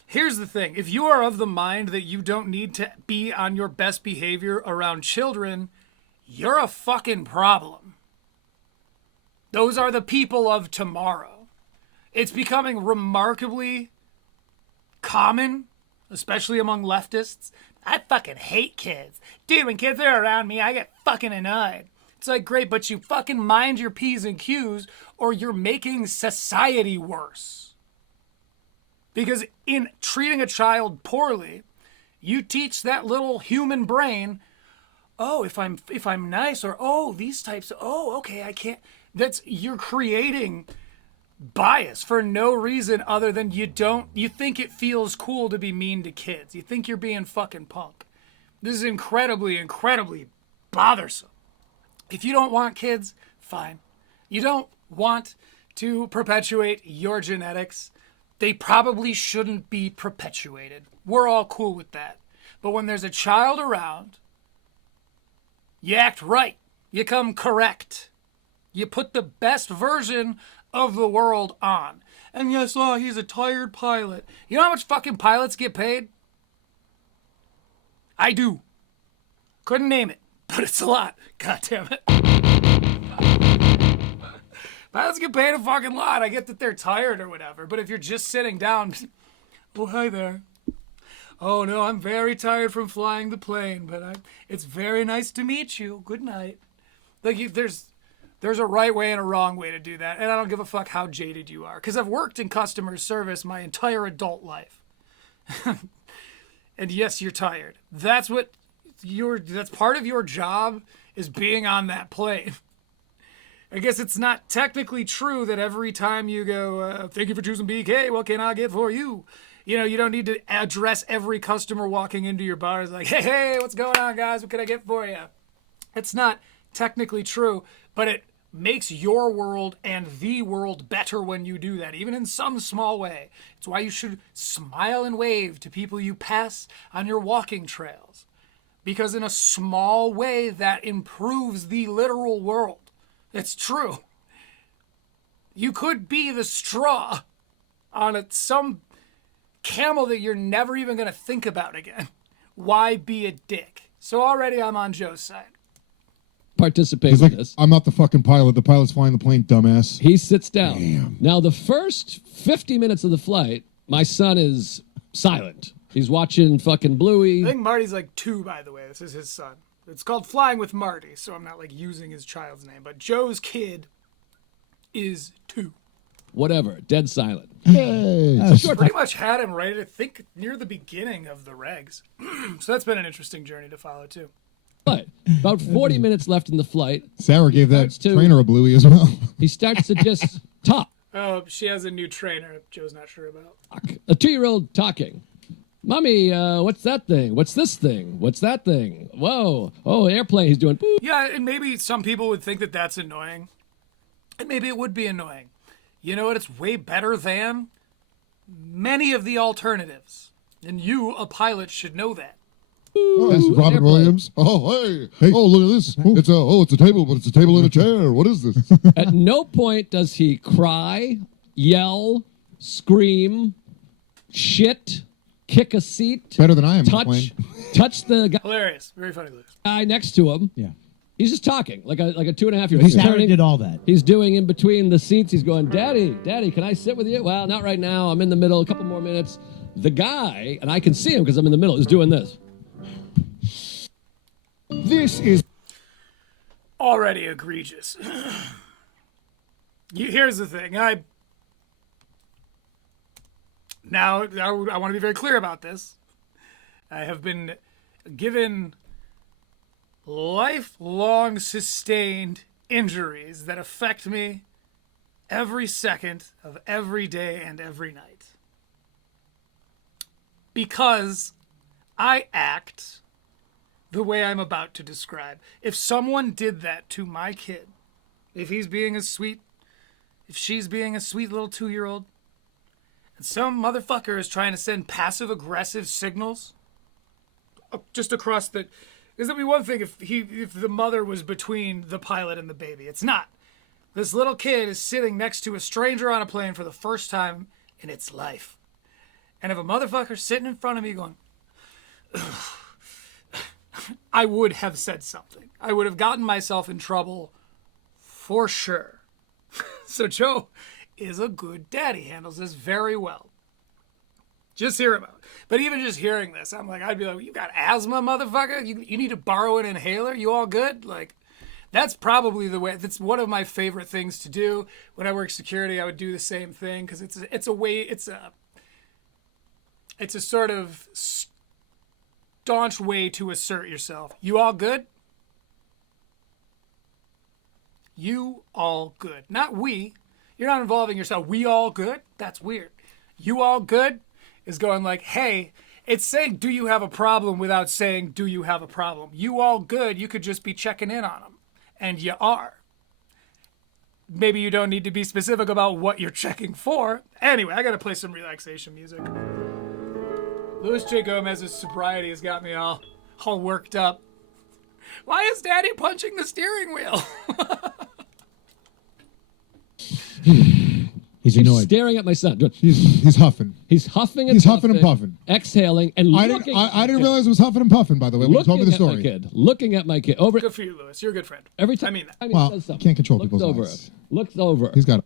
Here's the thing. If you are of the mind that you don't need to be on your best behavior around children, you're a fucking problem. Those are the people of tomorrow. It's becoming remarkably common, especially among leftists. I fucking hate kids. Dude, when kids are around me, I get fucking annoyed. It's like, great, but you fucking mind your P's and Q's or you're making society worse. Because in treating a child poorly, you teach that little human brain, oh, if I'm nice, or oh, these types, oh, okay, I can't. You're creating bias for no reason other than you think it feels cool to be mean to kids. You think you're being fucking punk. This is incredibly, incredibly bothersome. If you don't want kids, fine. You don't want to perpetuate your genetics, they probably shouldn't be perpetuated. We're all cool with that. But when there's a child around, you act right. You come correct. You put the best version of the world on. And yes, oh, he's a tired pilot. You know how much fucking pilots get paid? I do. Couldn't name it, but it's a lot. God damn it. Pilots get paid a fucking lot. I get that they're tired or whatever, but if you're just sitting down, oh, hi there. Oh, no, I'm very tired from flying the plane, but it's very nice to meet you. Good night. Like, there's a right way and a wrong way to do that, and I don't give a fuck how jaded you are, because I've worked in customer service my entire adult life. And yes, you're tired. That's part of your job, is being on that plane. I guess it's not technically true that every time you go, thank you for choosing BK, what can I get for you? You know, you don't need to address every customer walking into your bar as like, hey, what's going on, guys? What can I get for you? It's not technically true, but it makes your world and the world better when you do that, even in some small way. It's why you should smile and wave to people you pass on your walking trails. Because in a small way, that improves the literal world. It's true. You could be the straw on some camel that you're never even going to think about again. Why be a dick? So already I'm on Joe's side. Participate He's in like, this. I'm not the fucking pilot. The pilot's flying the plane, dumbass. He sits down. Damn. Now, the first 50 minutes of the flight, my son is silent. He's watching fucking I Bluey. think Marty's like 2, by the way. This is his son. It's called Flying with Marty, so I'm not like using his child's name. But Joe's kid is 2. Whatever. Dead silent. Hey. Pretty much had him right, I think, near the beginning of the Regz. So that's been an interesting journey to follow, too. But about 40 minutes left in the flight. Sarah gave that Starts to- trainer a bluey as well. He starts to just talk. Oh, she has a new trainer Joe's not sure about. A 2-year-old talking. Mommy, what's that thing? What's this thing? What's that thing? Whoa. Oh, airplane. He's doing. Boop. Yeah, and maybe some people would think that that's annoying. And maybe it would be annoying. You know what? It's way better than many of the alternatives. And you, a pilot, should know that. Oh, that's Robin airplane. Williams. Oh, hey. Oh, look at this. It's a table, but it's a table and a chair. What is this? At no point does he cry, yell, scream, shit, kick a seat, Better than I am. Wayne. touch the Hilarious. Very funny, Lewis. guy next to him. Yeah. He's just talking like a 2.5-year-old. He's Sarah did all that. He's doing in between the seats. He's going, Daddy, can I sit with you? Well, not right now. I'm in the middle. A couple more minutes. The guy, and I can see him because I'm in the middle, is doing this. This is Already egregious. Here's the thing. I want to be very clear about this. I have been given lifelong sustained injuries that affect me every second of every day and every night. Because I act the way I'm about to describe. If someone did that to my kid, if she's being a sweet little 2-year-old, and some motherfucker is trying to send passive-aggressive signals just across the... Because it'd be one thing if the mother was between the pilot and the baby. It's not. This little kid is sitting next to a stranger on a plane for the first time in its life. And if a motherfucker's sitting in front of me going... I would have said something. I would have gotten myself in trouble for sure. So Joe is a good dad. He handles this very well. Just hear him out. But even just hearing this, I'd be like, you got asthma, motherfucker? You need to borrow an inhaler? You all good? Like, that's probably the way. That's one of my favorite things to do. When I work security, I would do the same thing because it's a sort of staunch way to assert yourself. You all good? You all good. Not we. You're not involving yourself. We all good? That's weird. You all good is going like, hey, it's saying, do you have a problem without saying, do you have a problem? You all good, you could just be checking in on them. And you are. Maybe you don't need to be specific about what you're checking for. Anyway, I gotta play some relaxation music. Luis J. Gomez's sobriety has got me all worked up. Why is Daddy punching the steering wheel? He's annoyed. Staring at my son. he's huffing. He's huffing and He's puffing. huffing and puffing. Exhaling and I looking. didn't realize it was huffing and puffing. By the way, when you told me the story. Looking at my kid. Over Good for you, Luis. You're a good friend. every time. I mean that. he Well, says something. can't control looks people's over. eyes. Looks over. He's got.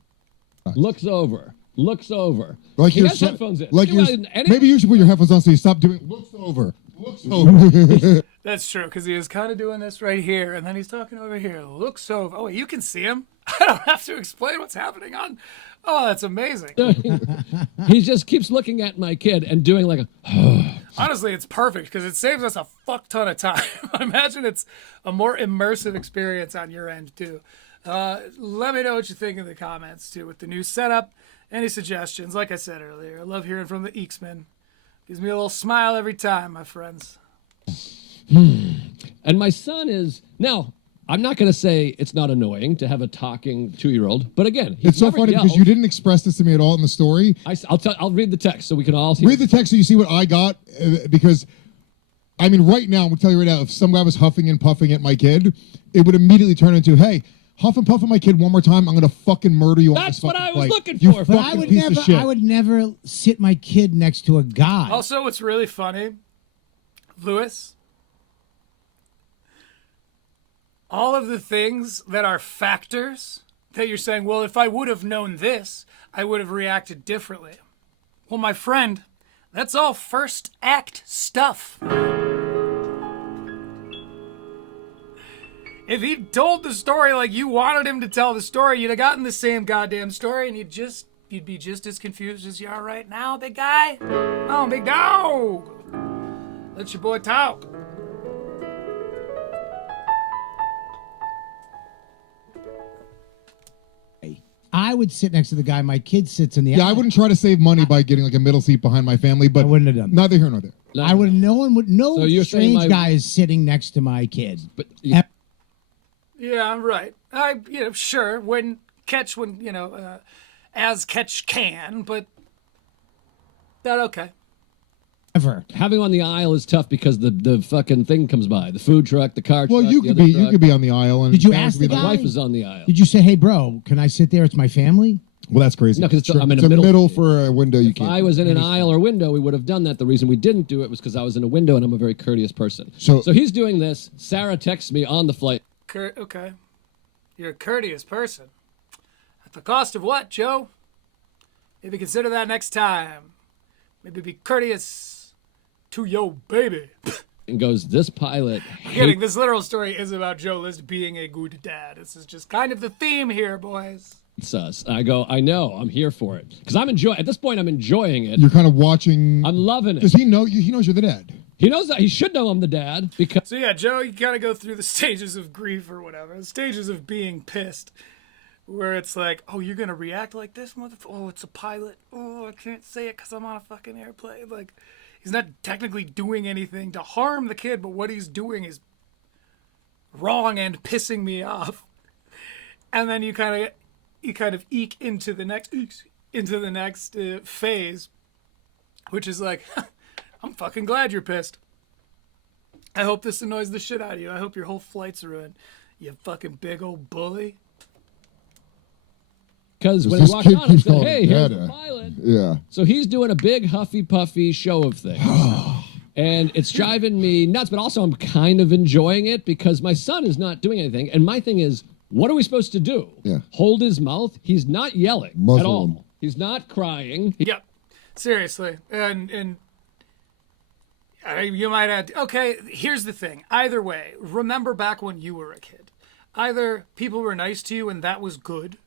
Looks over. Looks over. Like he you're has headphones in. Like You you're. know, any- Maybe you should put your headphones on so you stop doing. Looks over. Looks over. That's true, because he was kind of doing this right here, and then he's talking over here. Looks over. Oh, wait, you can see him? I don't have to explain what's happening on. Oh, that's amazing. He just keeps looking at my kid and doing like a. Honestly, it's perfect because it saves us a fuck ton of time. I imagine it's a more immersive experience on your end, too. Let me know what you think in the comments, too, with the new setup. Any suggestions? Like I said earlier, I love hearing from the Eeksmen. Gives me a little smile every time, my friends. And my son is... Now, I'm not going to say it's not annoying to have a talking 2-year-old, but again, It's so funny because you didn't express this to me at all in the story. I'll read the text so we can all see. Read the text so you see what I got, because, I mean, right now, I'm going to tell you right now, if some guy was huffing and puffing at my kid, it would immediately turn into, hey, huff and puff at my kid one more time, I'm going to fucking murder you on this fucking That's what I was looking You for. But fucking piece of shit. I would never sit my kid next to a guy. Also, what's really funny, Lewis, all of the things that are factors that you're saying, well, if I would have known this, I would have reacted differently. Well, my friend, that's all first act stuff. If he told the story like you wanted him to tell the story, you'd have gotten the same goddamn story, and you'd be just as confused as you are right now, big guy. Oh, big dog. Let your boy talk. I would sit next to the guy my kid sits in the Yeah, I aisle. wouldn't try to save money by getting like a middle seat behind my family, but I wouldn't have done that. neither here nor there. I would. No one would. No So you're saying strange my- guy is sitting next to my kid. But Yeah, right. Sure, when as catch can, but that okay. Ever. having on the aisle is tough because the fucking thing comes by. The food truck, the car Well, truck, you the could other be truck. on the aisle, and Did you parents ask could be the My guy? wife is on the aisle. Did you say, "Hey, bro, can I sit there? It's my family." Well, that's crazy. No, 'cause it's- I'm in it's a a middle middle seat. for a window. You If can't. I was in an aisle or window, we would have done that. The reason we didn't do it was because I was in a window and I'm a very courteous person. So- he's doing this. Sarah texts me on the flight. Okay. You're a courteous person. At the cost of what, Joe? Maybe consider that next time. Maybe be courteous to your baby. And goes, this pilot Kidding. This literal story is about Joe List being a good dad. This is just kind of the theme here, boys. hates us. I go, I know, I'm here for it. Because at this point, I'm enjoying it. You're kind of watching. I'm loving it. Does he know you? He knows you're the dad. He knows that. He should know I'm the dad because So yeah, Joe, you gotta go through the stages of grief or whatever. The stages of being pissed. Where it's like, oh, you're gonna react like this, motherfucker? Oh, it's a pilot. Oh, I can't say it because I'm on a fucking airplane. Like, he's not technically doing anything to harm the kid, but what he's doing is wrong and pissing me off. And then you kind of eke into the next phase, which is like, I'm fucking glad you're pissed. I hope this annoys the shit out of you. I hope your whole flight's ruined. You fucking big old bully. when he This walked kid on, I keeps said, calling hey, him here's Dada. the pilot. Yeah. So he's doing a big huffy puffy show of things. And it's driving me nuts, but also I'm kind of enjoying it because my son is not doing anything. And my thing is, what are we supposed to do? Yeah. Hold his mouth? He's not yelling Muzzle at all. him. He's not crying. Yep, seriously, and you might add. Okay, here's the thing. Either way, remember back when you were a kid. Either people were nice to you and that was good,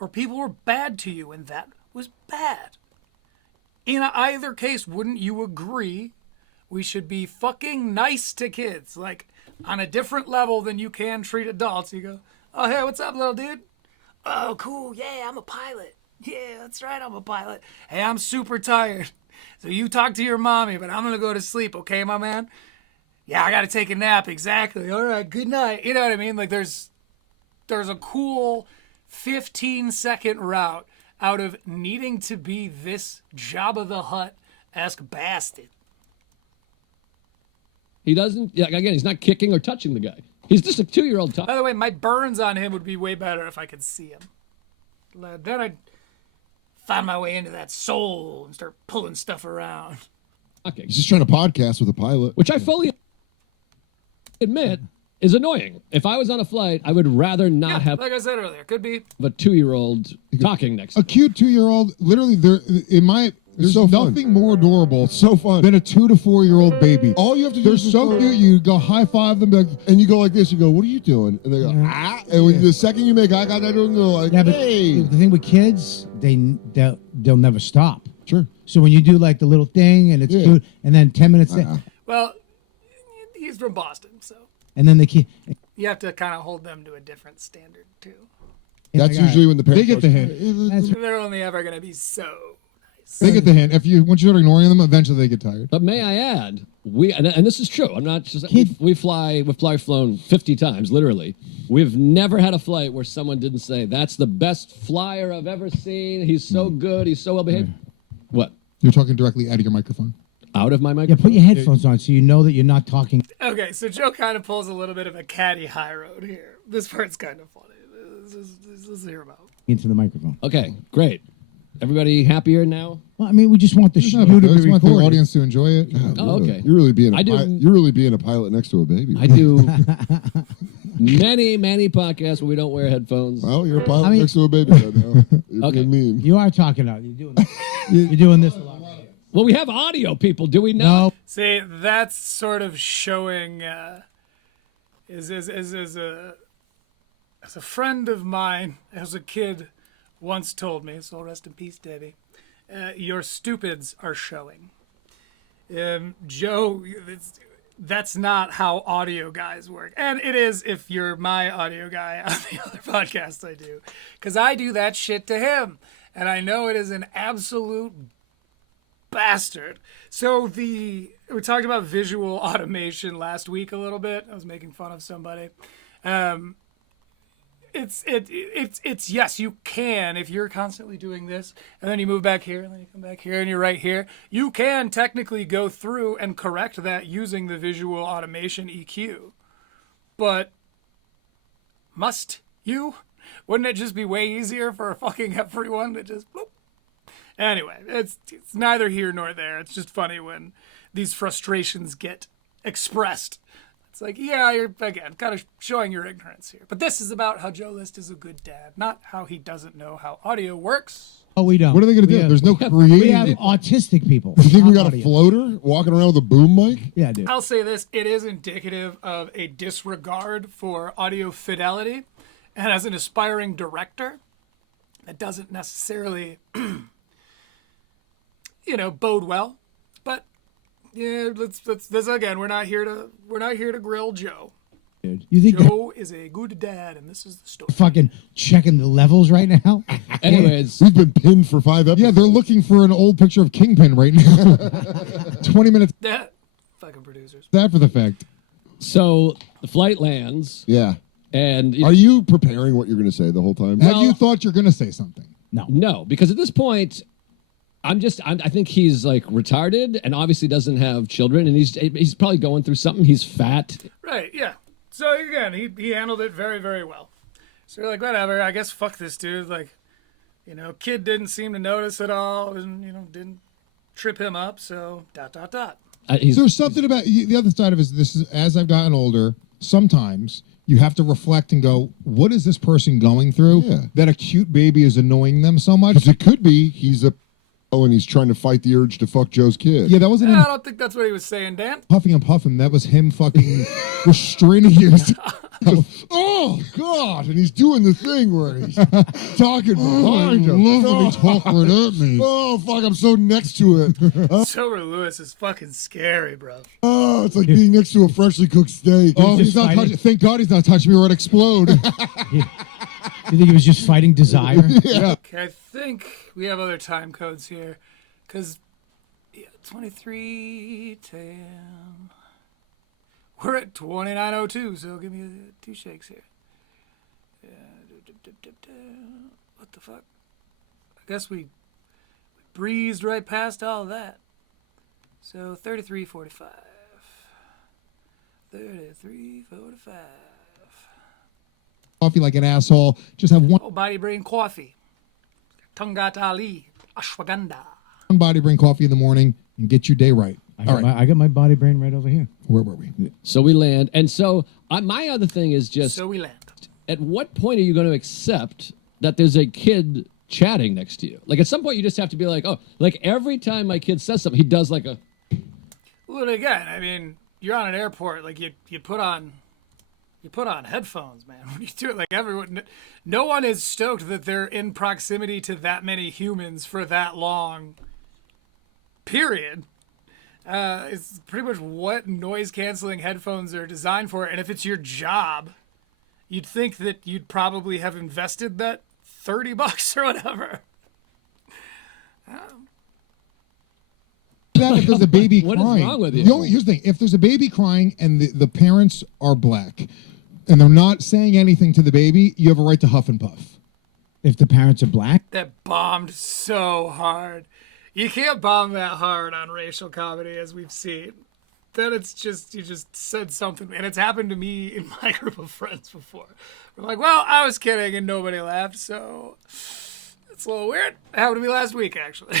or people were bad to you and that was bad. In either case, wouldn't you agree? We should be fucking nice to kids, like on a different level than you can treat adults. You go, oh hey, what's up, little dude? Oh cool, yeah, I'm a pilot. Yeah, that's right, I'm a pilot. Hey, I'm super tired. So you talk to your mommy, but I'm gonna go to sleep, okay, my man? Yeah, I gotta take a nap, exactly. All right, good night. You know what I mean? Like there's a cool 15-second route out of needing to be this Jabba the Hutt-esque bastard. He doesn't, again, he's not kicking or touching the guy. He's just a 2-year-old By the way, my burns on him would be way better if I could see him. Then I'd find my way into that soul and start pulling stuff around. talking. He's just trying to podcast with a pilot. Which I fully admit is annoying. If I was on a flight, I would rather not have Like I said earlier, could be. a 2-year-old talking next to A cute 2-year-old. Literally, there's so fun. nothing more adorable So fun. than a 2 to 4 year old baby. All you have to do They're is just so go- cute. You go high five them, be like, And you go like this. You go, what are you doing? And they go, ah. And when the second you make eye contact with them, they're like, Yeah, but hey. the thing with kids, they'll never stop. sure. So when you do like the little thing and it's cute, and then 10 minutes, Well, he's from Boston, so. and then the kid, you have to kind of hold them to a different standard too. That's usually when the parents They get the hint. They're only ever going to be so nice. They get the hint. Once you start ignoring them, eventually they get tired. But may I add, and this is true. I'm not just we've flown 50 times, literally. We've never had a flight where someone didn't say, "That's the best flyer I've ever seen. He's so good. He's so well behaved." What? You're talking directly out of your microphone. Out of my Yeah, microphone. put your headphones on so you know that you're not talking Okay, so Joe kind of pulls a little bit of a catty high road here. This part's kind of funny. Let's hear about it. into the microphone. Okay, great. Everybody happier now? Well, I mean, we just want the show to I be just want the recorded. audience to enjoy it. Oh, okay. You're really being I do- you're really being a pilot next to a baby. I do many podcasts where we don't wear headphones. Well, you're a pilot I mean- next to a baby right now. You're Okay. being mean. You are talking out. You're doing this. You're doing this a lot. Well, we have audio, people. Do we not? No. See, that's sort of showing. As a friend of mine, as a kid, once told me, so rest in peace, Debbie. Your stupids are showing. Joe, that's not how audio guys work. And it is if you're my audio guy on the other podcasts I do. Because I do that shit to him. And I know it is an absolute bastard. So we talked about visual automation last week a little bit. I was making fun of somebody. It's yes, you can, if you're constantly doing this and then you move back here and then you come back here and you're right here, you can technically go through and correct that using the visual automation EQ. But must you? Wouldn't it just be way easier for fucking everyone to just bloop? Anyway, it's neither here nor there. It's just funny when these frustrations get expressed. It's like, yeah, you're, again, kind of showing your ignorance here. But this is about how Joe List is a good dad, not how he doesn't know how audio works. Oh, we don't. What are they going to do? There's no We have creative. autistic people. You think we not got a audio. floater walking around with a boom mic? Yeah, dude. I'll say this, it is indicative of a disregard for audio fidelity. And as an aspiring director, that doesn't necessarily, bode well. But yeah, let's this again. We're not here to grill Joe. Dude. You think they're Joe is a good dad, and this is the story. fucking checking the levels right now? Anyways, We've been pinned for 5 episodes. Yeah, they're looking for an old picture of Kingpin right now. 20 minutes Yeah, fucking producers. after the fact. so the flight lands, Yeah. and Are you preparing what you're going to say the whole time? Have you thought you're going to say something? no, because at this point, I think he's like retarded and obviously doesn't have children, and he's probably going through something. He's fat. Right, yeah. So again, he handled it very, very well. So you're like, whatever, I guess fuck this dude. Like, kid didn't seem to notice at all and, didn't trip him up, so ... There's something about the other side of it is this is as I've gotten older, sometimes you have to reflect and go, what is this person going through Yeah. that a cute baby is annoying them so much? Because it could be he's and he's trying to fight the urge to fuck Joe's kid. Yeah, that wasn't him I don't think that's what he was saying, Dan. puffing and puffing. That was him fucking restraining you. Oh, God, and he's doing the thing where he's talking behind him. love when they talk right at me. Oh, fuck, I'm so next to it. Silver Lewis is fucking scary, bro. Oh, it's like being next to a freshly cooked steak. Oh, just he's not fighting. touching. Thank God he's not touching me or I'd explode. You think he was just fighting desire? Okay, I think we have other time codes here. Because, 23:10. We're at 29:02, so give me 2 shakes here. What the fuck? I guess we breezed right past all that. So 33:45. 33:45. Coffee like an asshole. Just have one Oh, body brain coffee. Tungat Ali. Ashwagandha. body brain coffee in the morning and get your day right. All right. I got my body brain right over here. Where were we? So we land, and so my other thing is just So we land. at what point are you going to accept that there's a kid chatting next to you? Like at some point you just have to be like, oh, like every time my kid says something, he does like a. Well, again, I mean, you're on an airport, like you put on headphones, man. When you do it, like everyone, no one is stoked that they're in proximity to that many humans for that long. Period. It's pretty much what noise canceling headphones are designed for, and if it's your job you'd think that you'd probably have invested that $30 or whatever. That if there's a baby What is crying. wrong with you? Here's the thing: if there's a baby crying and the parents are black, and they're not saying anything to the baby, you have a right to huff and puff. If the parents are black, That bombed so hard. You can't bomb that hard on racial comedy, as we've seen. Then it's just, you just said something. And it's happened to me in my group of friends before. We're like, well, I was kidding and nobody laughed, so it's a little weird. It happened to me last week, actually.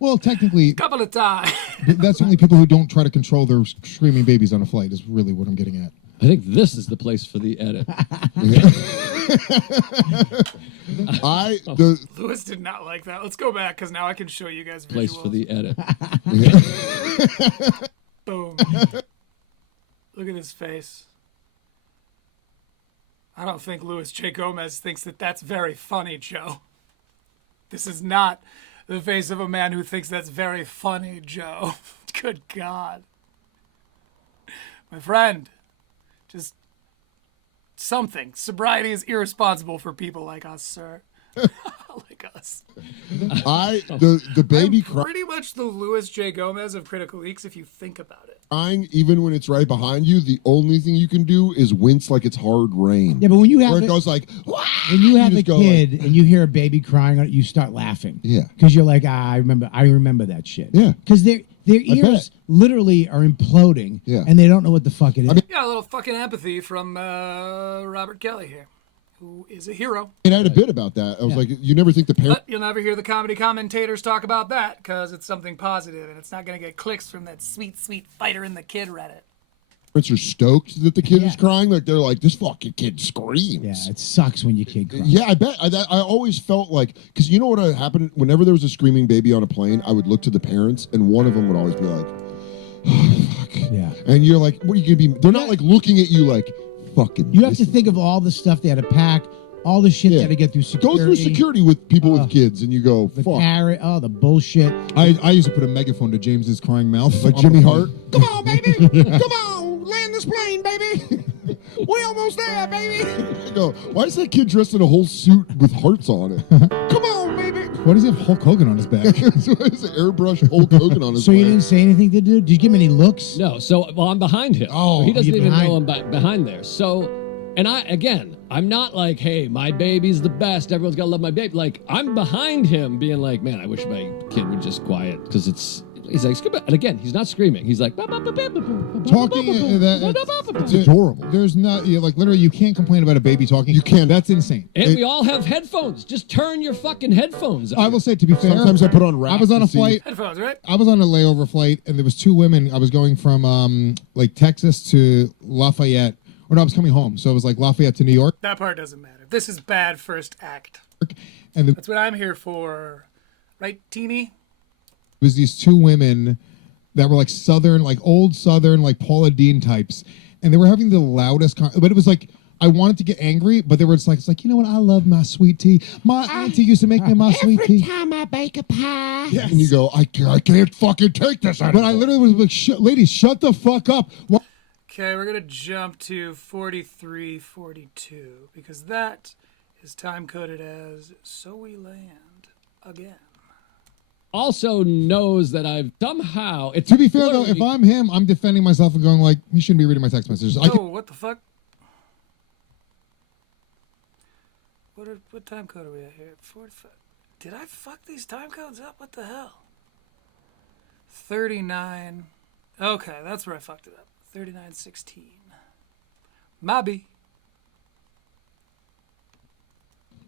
Well, technically, Couple of times. that's only people who don't try to control their screaming babies on a flight. Is really what I'm getting at. I think this is the place for the edit. Lewis did not like that. Let's go back because now I can show you guys visuals. Place for the edit. Boom. Look at his face. I don't think Louis J. Gomez thinks that that's very funny, Joe. This is not the face of a man who thinks that's very funny, Joe. Good God. My friend, just something. Sobriety is irresponsible for people like us, sir. Like us. The baby Pretty much the Louis J. Gomez of Critical Leaks if you think about it. crying, even when it's right behind you, the only thing you can do is wince like it's hard rain. yeah, but when you have Where it a- goes like, when you have a just go kid like- and you hear a baby crying on it, you start laughing. Yeah. Because you're like, I remember that shit. Yeah. Because their bet. ears literally are imploding. Yeah. And they don't know what the fuck it is. Yeah, a little fucking empathy from Robert Kelly here, who is a hero. And I had a bit about that. I was like, you never think the parent. But you'll never hear the comedy commentators talk about that because it's something positive and it's not going to get clicks from that sweet, sweet fighter in the kid Reddit. Parents are stoked that the kid Yeah. is crying. Like they're like, this fucking kid screams. Yeah, it sucks when your kid cries. Yeah, I bet. I always felt like, because you know what happened? Whenever there was a screaming baby on a plane, I would look to the parents, and one of them would always be like, oh, fuck. Yeah. And you're like, what are you going to be? They're not like looking at you like, fucking. You have to think of all the stuff they had to pack, all the shit they had to get through security. Go through security with people with kids, and you go, The fuck. carrot, the bullshit. I used to put a megaphone to James's crying mouth, Like Jimmy Hart. Come on, baby! Come on, land this plane, baby! We almost there, baby! I go, why is that kid dressed in a whole suit with hearts on it? Come on, baby! What does he have Hulk Hogan on his back? Why is it airbrush Hulk Hogan on his So you back? didn't say anything to do? Did you give him any looks? No, so well, I'm behind him. Oh, he doesn't you're even behind. know I'm behind there. So, and I'm not like, hey, my baby's the best. Everyone's gotta love my baby. Like, I'm behind him, being like, man, I wish my kid would just quiet because he's like, and again, he's not screaming. He's like, Talking It's adorable. There's not like literally you can't complain about a baby talking. You can't. That's insane. and we all have headphones. Just turn your fucking headphones up. I will say, to be fair, Sometimes I put on rap I was on to a see- flight. Headphones, right? I was on a layover flight, and there was two women. I was going from like Texas to Lafayette, or no, I was coming home. So it was like Lafayette to New York, That part doesn't matter. This is bad first act. and there That's what I'm here for. Right, Teeny? was these two women that were like Southern, like old Southern, like Paula Dean types, and they were having the loudest. But it was like I wanted to get angry, but they were just like, it's like, you know what? I love my sweet tea. My auntie used to make me my sweet tea. time I bake a pie. And you go, I can't fucking take this But I literally was like, ladies, shut the fuck up. Why- Okay, we're going to jump to 4342 because that is time coded as So We Land Again. Also knows that I've somehow. It's To be fair though, literally- if I'm him, I'm defending myself and going like, he shouldn't be reading my text messages. I Oh, can, what the fuck? What time code are we at here? 45. Did I fuck these time codes up? What the hell? 39. Okay, that's where I fucked it up. 3916. Mobby.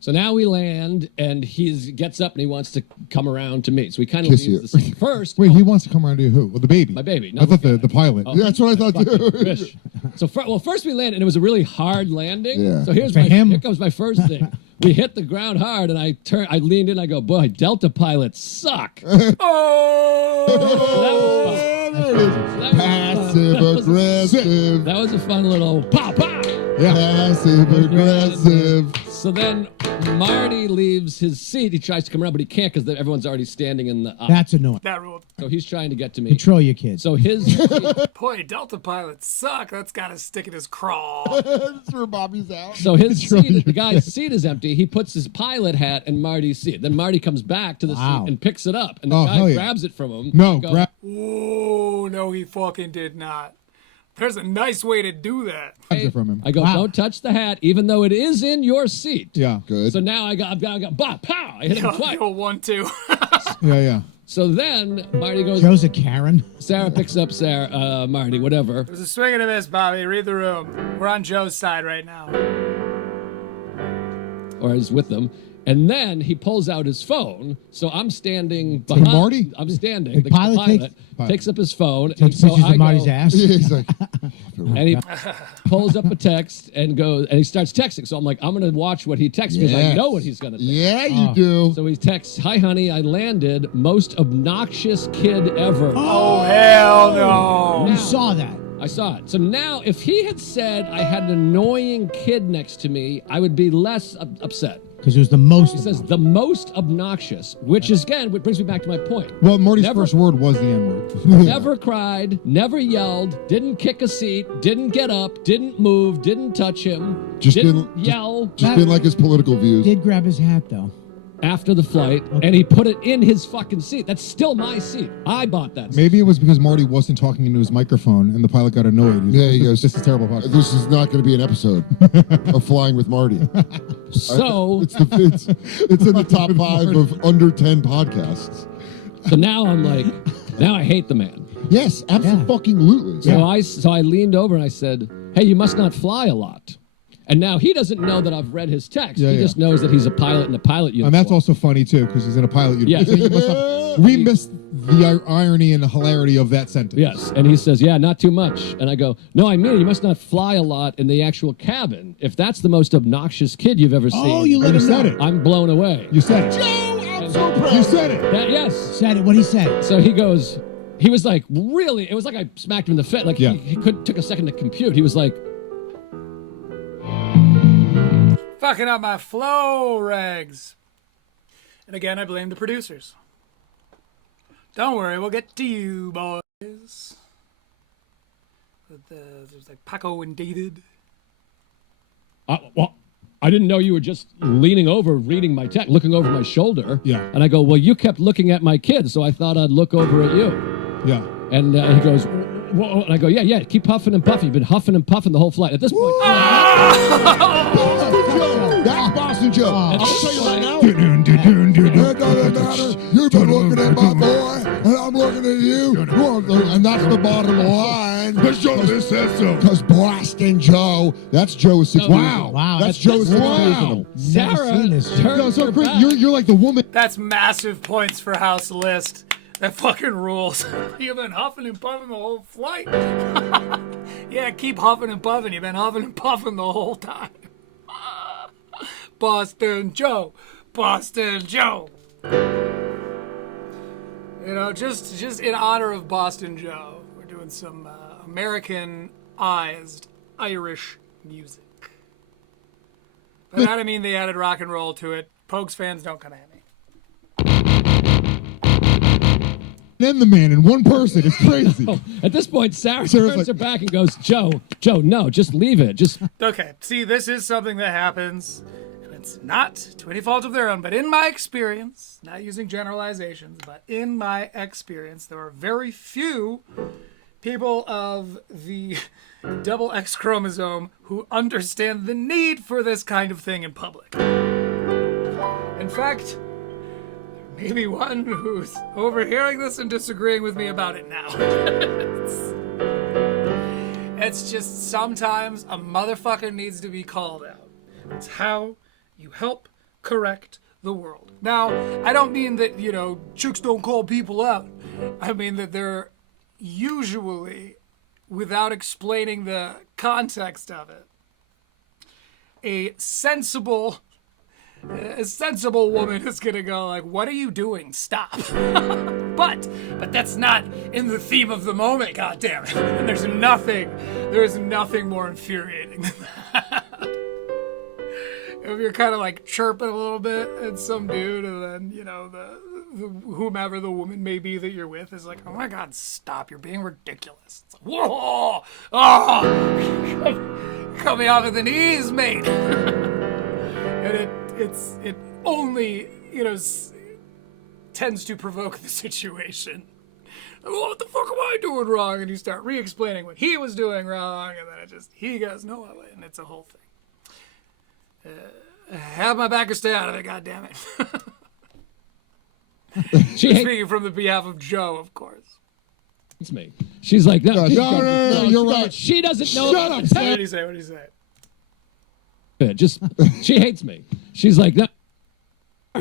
So now we land, and he gets up and he wants to come around to me. So we kind of Kiss leave you. the scene first. wait, he wants to come around to who? Well, the baby. My baby. I thought the pilot. Oh. Yeah, that's what I thought too. Fish. So first we landed, and it was a really hard landing. Yeah. So For him? here comes my first thing. We hit the ground hard, and I leaned in. I go, boy, Delta pilots suck. Passive aggressive. That was a fun little pow pow. Passive aggressive. So then Marty leaves his seat. He tries to come around, but he can't because everyone's already standing in the. That's annoying. That ruled. So he's trying to get to me. Control your kids. So his. Boy, Delta pilots suck. That's got to stick in his craw. That's where Bobby's out. So his seat, the guy's seat is empty. He puts his pilot hat in Marty's seat. Then Marty comes back to the seat and picks it up, and the guy grabs it from him. No, grab. Oh, no, he fucking did not. There's a nice way to do that. It from him. I go, don't touch the hat, even though it is in your seat. Yeah, good. So now I got, bah, pow! I hit him twice. Yo, 1-2. Yeah. So then Marty goes. Joe's a Karen. Sarah picks up Marty, whatever. There's a swing and a miss, Bobby. Read the room. We're on Joe's side right now. Or is with them. And then he pulls out his phone. So I'm standing behind. Marty? I'm standing. The pilot takes up his phone. Takes pictures of Marty's ass. Yeah, he's like, And he pulls up a text and goes, and he starts texting. So I'm like, I'm going to watch what he texts because I know what he's going to think. yeah, you do. So he texts, "Hi, honey, I landed. Most obnoxious kid ever." Oh, hell no. You saw that. I saw it. So now, if he had said I had an annoying kid next to me, I would be less upset. Because it was the most. He says the most obnoxious, which is, again, what brings me back to my point. Well, Marty's first word was the N-word. Never cried, never yelled, didn't kick a seat, didn't get up, didn't move, didn't touch him, didn't yell. Just been like his political views. Did grab his hat though. After the flight, and he put it in his fucking seat. That's still my seat. I bought that seat. Maybe it was because Marty wasn't talking into his microphone and the pilot got annoyed. Yeah, he goes, "This is terrible podcast." This is not going to be an episode of Flying with Marty. So it's in the top 5 of under 10 podcasts. So now I'm like, now I hate the man. Yes, absolutely. So I leaned over and I said, "Hey, you must not fly a lot." And now he doesn't know that I've read his text. He just knows that he's a pilot in a pilot uniform. And that's also funny too, because he's in a pilot uniform. Yes. So you must have, we missed the irony and the hilarity of that sentence. Yes, and he says, "Yeah, not too much." And I go, "No, I mean, you must not fly a lot in the actual cabin. If that's the most obnoxious kid you've ever seen." Oh, you let him said know. it. I'm blown away. You said it. Joe, I'm so proud. You said it. Yes. Said it. What he said. So he goes, he was like, really, it was like I smacked him in the face. Like he took a second to compute. He was like, Fucking up my flow, Regz. And again, I blame the producers. Don't worry, we'll get to you, boys. There's like Paco and Dated. well, I didn't know you were just leaning over, reading my text, looking over my shoulder. Yeah. And I go, "Well, you kept looking at my kid, so I thought I'd look over at you." Yeah. And he goes, "Whoa," and I go, yeah, keep huffing and puffing. You've been huffing and puffing the whole flight. At this point, Boston Joe. That's Boston Joe. I'll tell you right now. It doesn't matter. You've been looking at my boy, and I'm looking at you. And that's the bottom line. Because Joe just says so. Because Boston Joe, that's Joe 6 years old. Wow. That's Joe 6 years Wow. old. Sarah seen this. turns No, so her Chris, back. you're like the woman. That's massive points for House List. That fucking rules. You've been huffing and puffing the whole flight. Yeah, keep huffing and puffing. You've been huffing and puffing the whole time. Boston Joe. Boston Joe. You know, just in honor of Boston Joe, we're doing some Americanized Irish music. By that I mean they added rock and roll to it. Pogues fans, don't come at me. And the man in one person. It's crazy. At this point, Sarah Sarah's turns like- her back and goes, Joe, no, just leave it. Just Okay, see, this is something that happens, and it's not to any fault of their own, but in my experience, not using generalizations, but in my experience, there are very few people of the double X chromosome who understand the need for this kind of thing in public. In fact, maybe one who's overhearing this and disagreeing with me about it now. It's just sometimes a motherfucker needs to be called out. It's how you help correct the world. Now, I don't mean that, chicks don't call people out. I mean that they're usually, without explaining the context of it, a sensible woman is gonna go like, "What are you doing? Stop!" but that's not in the theme of the moment. God damn it! And there is nothing more infuriating than that. if you're kind of like chirping a little bit at some dude, and then the whomever the woman may be that you're with is like, oh my god, stop, you're being ridiculous. It's like, whoa, oh, cut me off at the knees, mate. And it only tends to provoke the situation. Well, what the fuck am I doing wrong? And you start re-explaining what he was doing wrong, and then he goes, no, and it's a whole thing. Have my back or stay out of it, goddammit. Speaking from the behalf of Joe, of course. It's me. She's like, no, No, you're right. She doesn't know. Shut up, What Sam. did he say? What did he say? She hates me. She's like, no.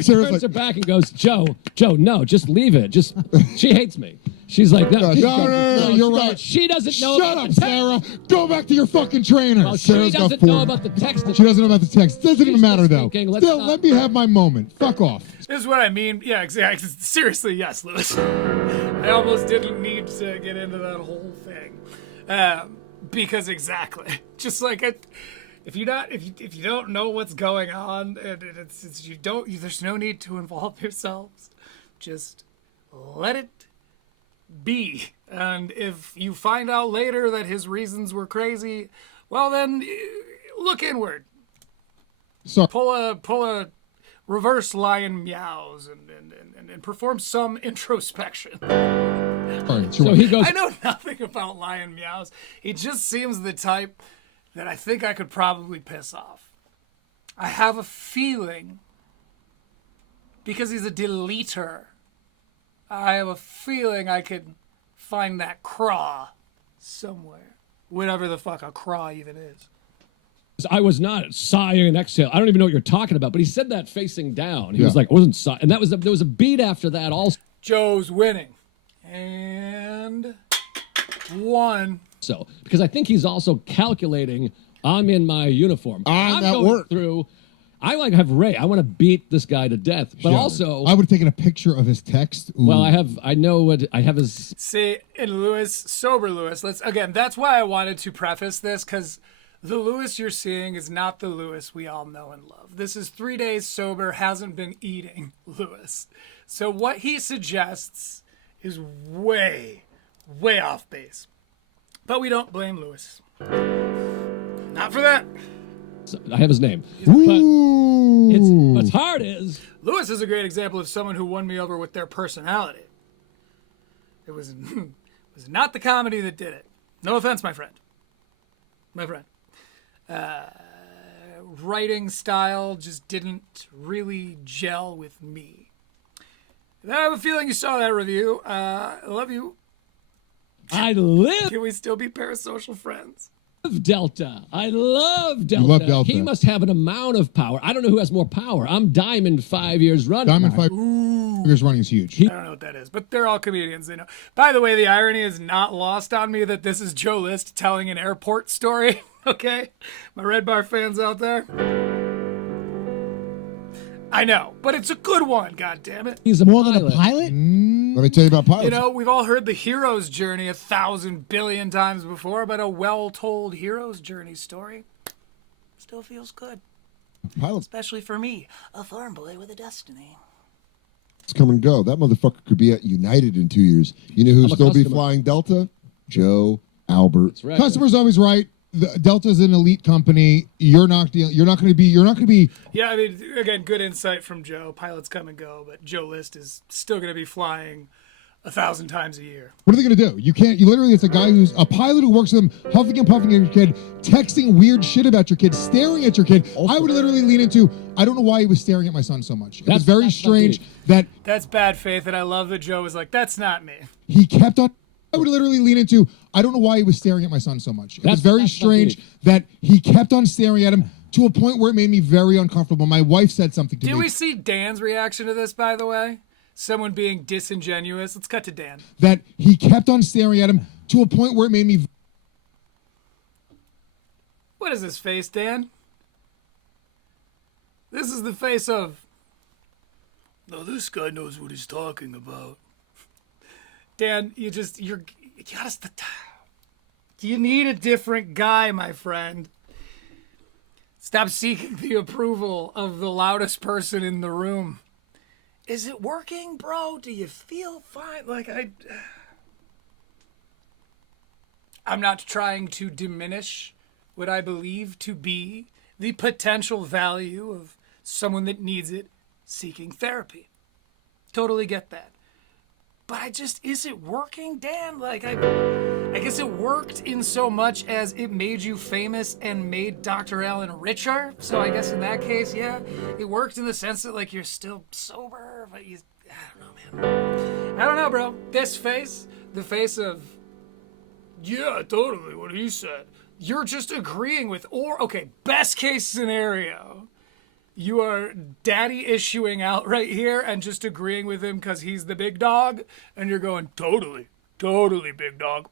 Sarah's Turns like, her back and goes, Joe, no, just leave it. She hates me. She's like, no, you're right. She doesn't know. Shut up, Sarah. Go back to your fucking trainer. Well, she Sarah's got doesn't know four. about the text. She doesn't know about the text. Doesn't even She's matter, just though. thinking, let's Still, not- let me have my moment. Fuck off. This is what I mean. Yeah, exactly. Seriously, yes, Lewis. I almost didn't need to get into that whole thing, because exactly, just like if you don't know what's going on, and there's no need to involve yourselves. Just let it be. And if you find out later that his reasons were crazy, well then look inward. Sorry. Pull a reverse lion meows and perform some introspection. So he goes, I know nothing about lion meows. He just seems the type that I think I could probably piss off. I have a feeling, because he's a deleter, I have a feeling I could find that craw somewhere. Whatever the fuck a craw even is. I was not sighing and exhale. I don't even know what you're talking about, but he said that facing down. He was Yeah. like, I wasn't sighing. And there was a beat after that also. Joe's winning. And one. So, because I think he's also calculating, I'm in my uniform. I'm at going work. through. I like have Ray. I want to beat this guy to death. But Yeah. also, I would have taken a picture of his text. Ooh. well, I know what I have his. See, in sober Lewis, that's why I wanted to preface this, because the Lewis you're seeing is not the Lewis we all know and love. This is 3 days sober, hasn't been eating Lewis. So what he suggests is way, way off base. But we don't blame Lewis. Not for that. I have his name. Ooh. But what's hard is Lewis is a great example of someone who won me over with their personality. It was not the comedy that did it. No offense, my friend. Writing style just didn't really gel with me. And I have a feeling you saw that review. I love you. I live Can we still be parasocial friends? Delta. I love Delta. love Delta. He must have an amount of power. I don't know who has more power. I'm Diamond 5 years running. Diamond 5 years running is huge. I don't know what that is, but they're all comedians. They know. By the way, the irony is not lost on me that this is Joe List telling an airport story. Okay? My Red Bar fans out there. I know, but it's a good one, god damn it. He's a More pilot. than a pilot? Let me tell you about pilots. You know, we've all heard the hero's journey 1,000 billion times before, but a well-told hero's journey story still feels good. Pilots Especially for me, a farm boy with a destiny. come and go. That motherfucker could be at United in 2 years. You know who'll I'm a still be customer. flying Delta? Joe Albert. That's right. Customer's always right. Delta's an elite company. You're not going to be. Yeah, I mean, again, good insight from Joe. Pilots come and go, but Joe List is still going to be flying 1,000 times a year. What are they going to do? You can't. You literally, it's a guy who's a pilot who works with them, huffing and puffing at your kid, texting weird shit about your kid, staring at your kid. I would literally lean into, I don't know why he was staring at my son so much. It was very that's strange not that That's bad faith, and I love that Joe was like, that's not me. he kept on. I would literally lean into, I don't know why he was staring at my son so much. It was very that's not strange me. that he kept on staring at him to a point where it made me very uncomfortable. My wife said something to Did me. we see Dan's reaction to this, by the way? Someone being disingenuous. Let's cut to Dan. That he kept on staring at him to a point where it made me. What is this face, Dan? This is the face of... No, this guy knows what he's talking about. Dan, you need a different guy, my friend. Stop seeking the approval of the loudest person in the room. Is it working, bro? Do you feel fine? Like, I'm not trying to diminish what I believe to be the potential value of someone that needs it seeking therapy. Totally get that. But is it working, Dan? Like, I guess it worked in so much as it made you famous and made Dr. Allen richer. So I guess in that case, yeah, it worked in the sense that, like, you're still sober, but I don't know, man. I don't know, bro. This face, the face of, yeah, totally what he said. You're just agreeing with, or, okay, best case scenario, you are daddy issuing out right here and just agreeing with him because he's the big dog, and you're going, totally big dog.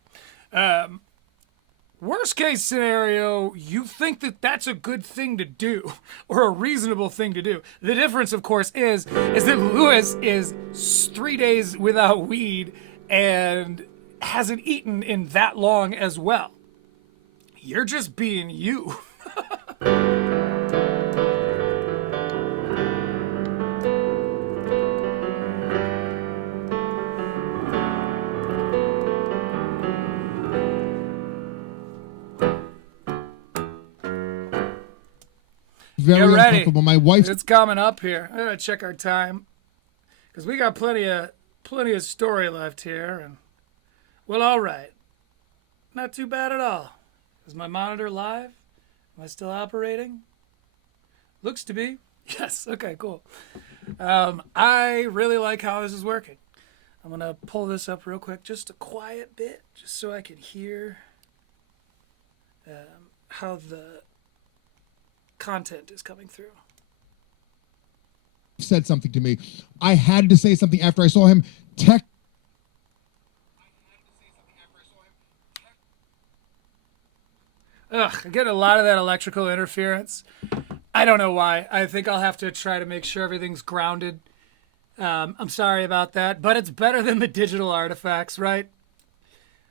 Worst case scenario, you think that that's a good thing to do or a reasonable thing to do. The difference, of course, is that Lewis is 3 days without weed and hasn't eaten in that long as well. You're just being you. Very Get ready. uncomfortable. My wife. It's coming up here. I gotta check our time because we got plenty of story left here. And well, all right, not too bad at all. Is my monitor live? Am I still operating? Looks to be. Yes. Okay. Cool. I really like how this is working. I'm gonna pull this up real quick, just a quiet bit, just so I can hear how the content is coming through. Said something to me. I had to say something after I saw him Ugh, I get a lot of that electrical interference. I don't know why. I think I'll have to try to make sure everything's grounded. I'm sorry about that, but it's better than the digital artifacts, right?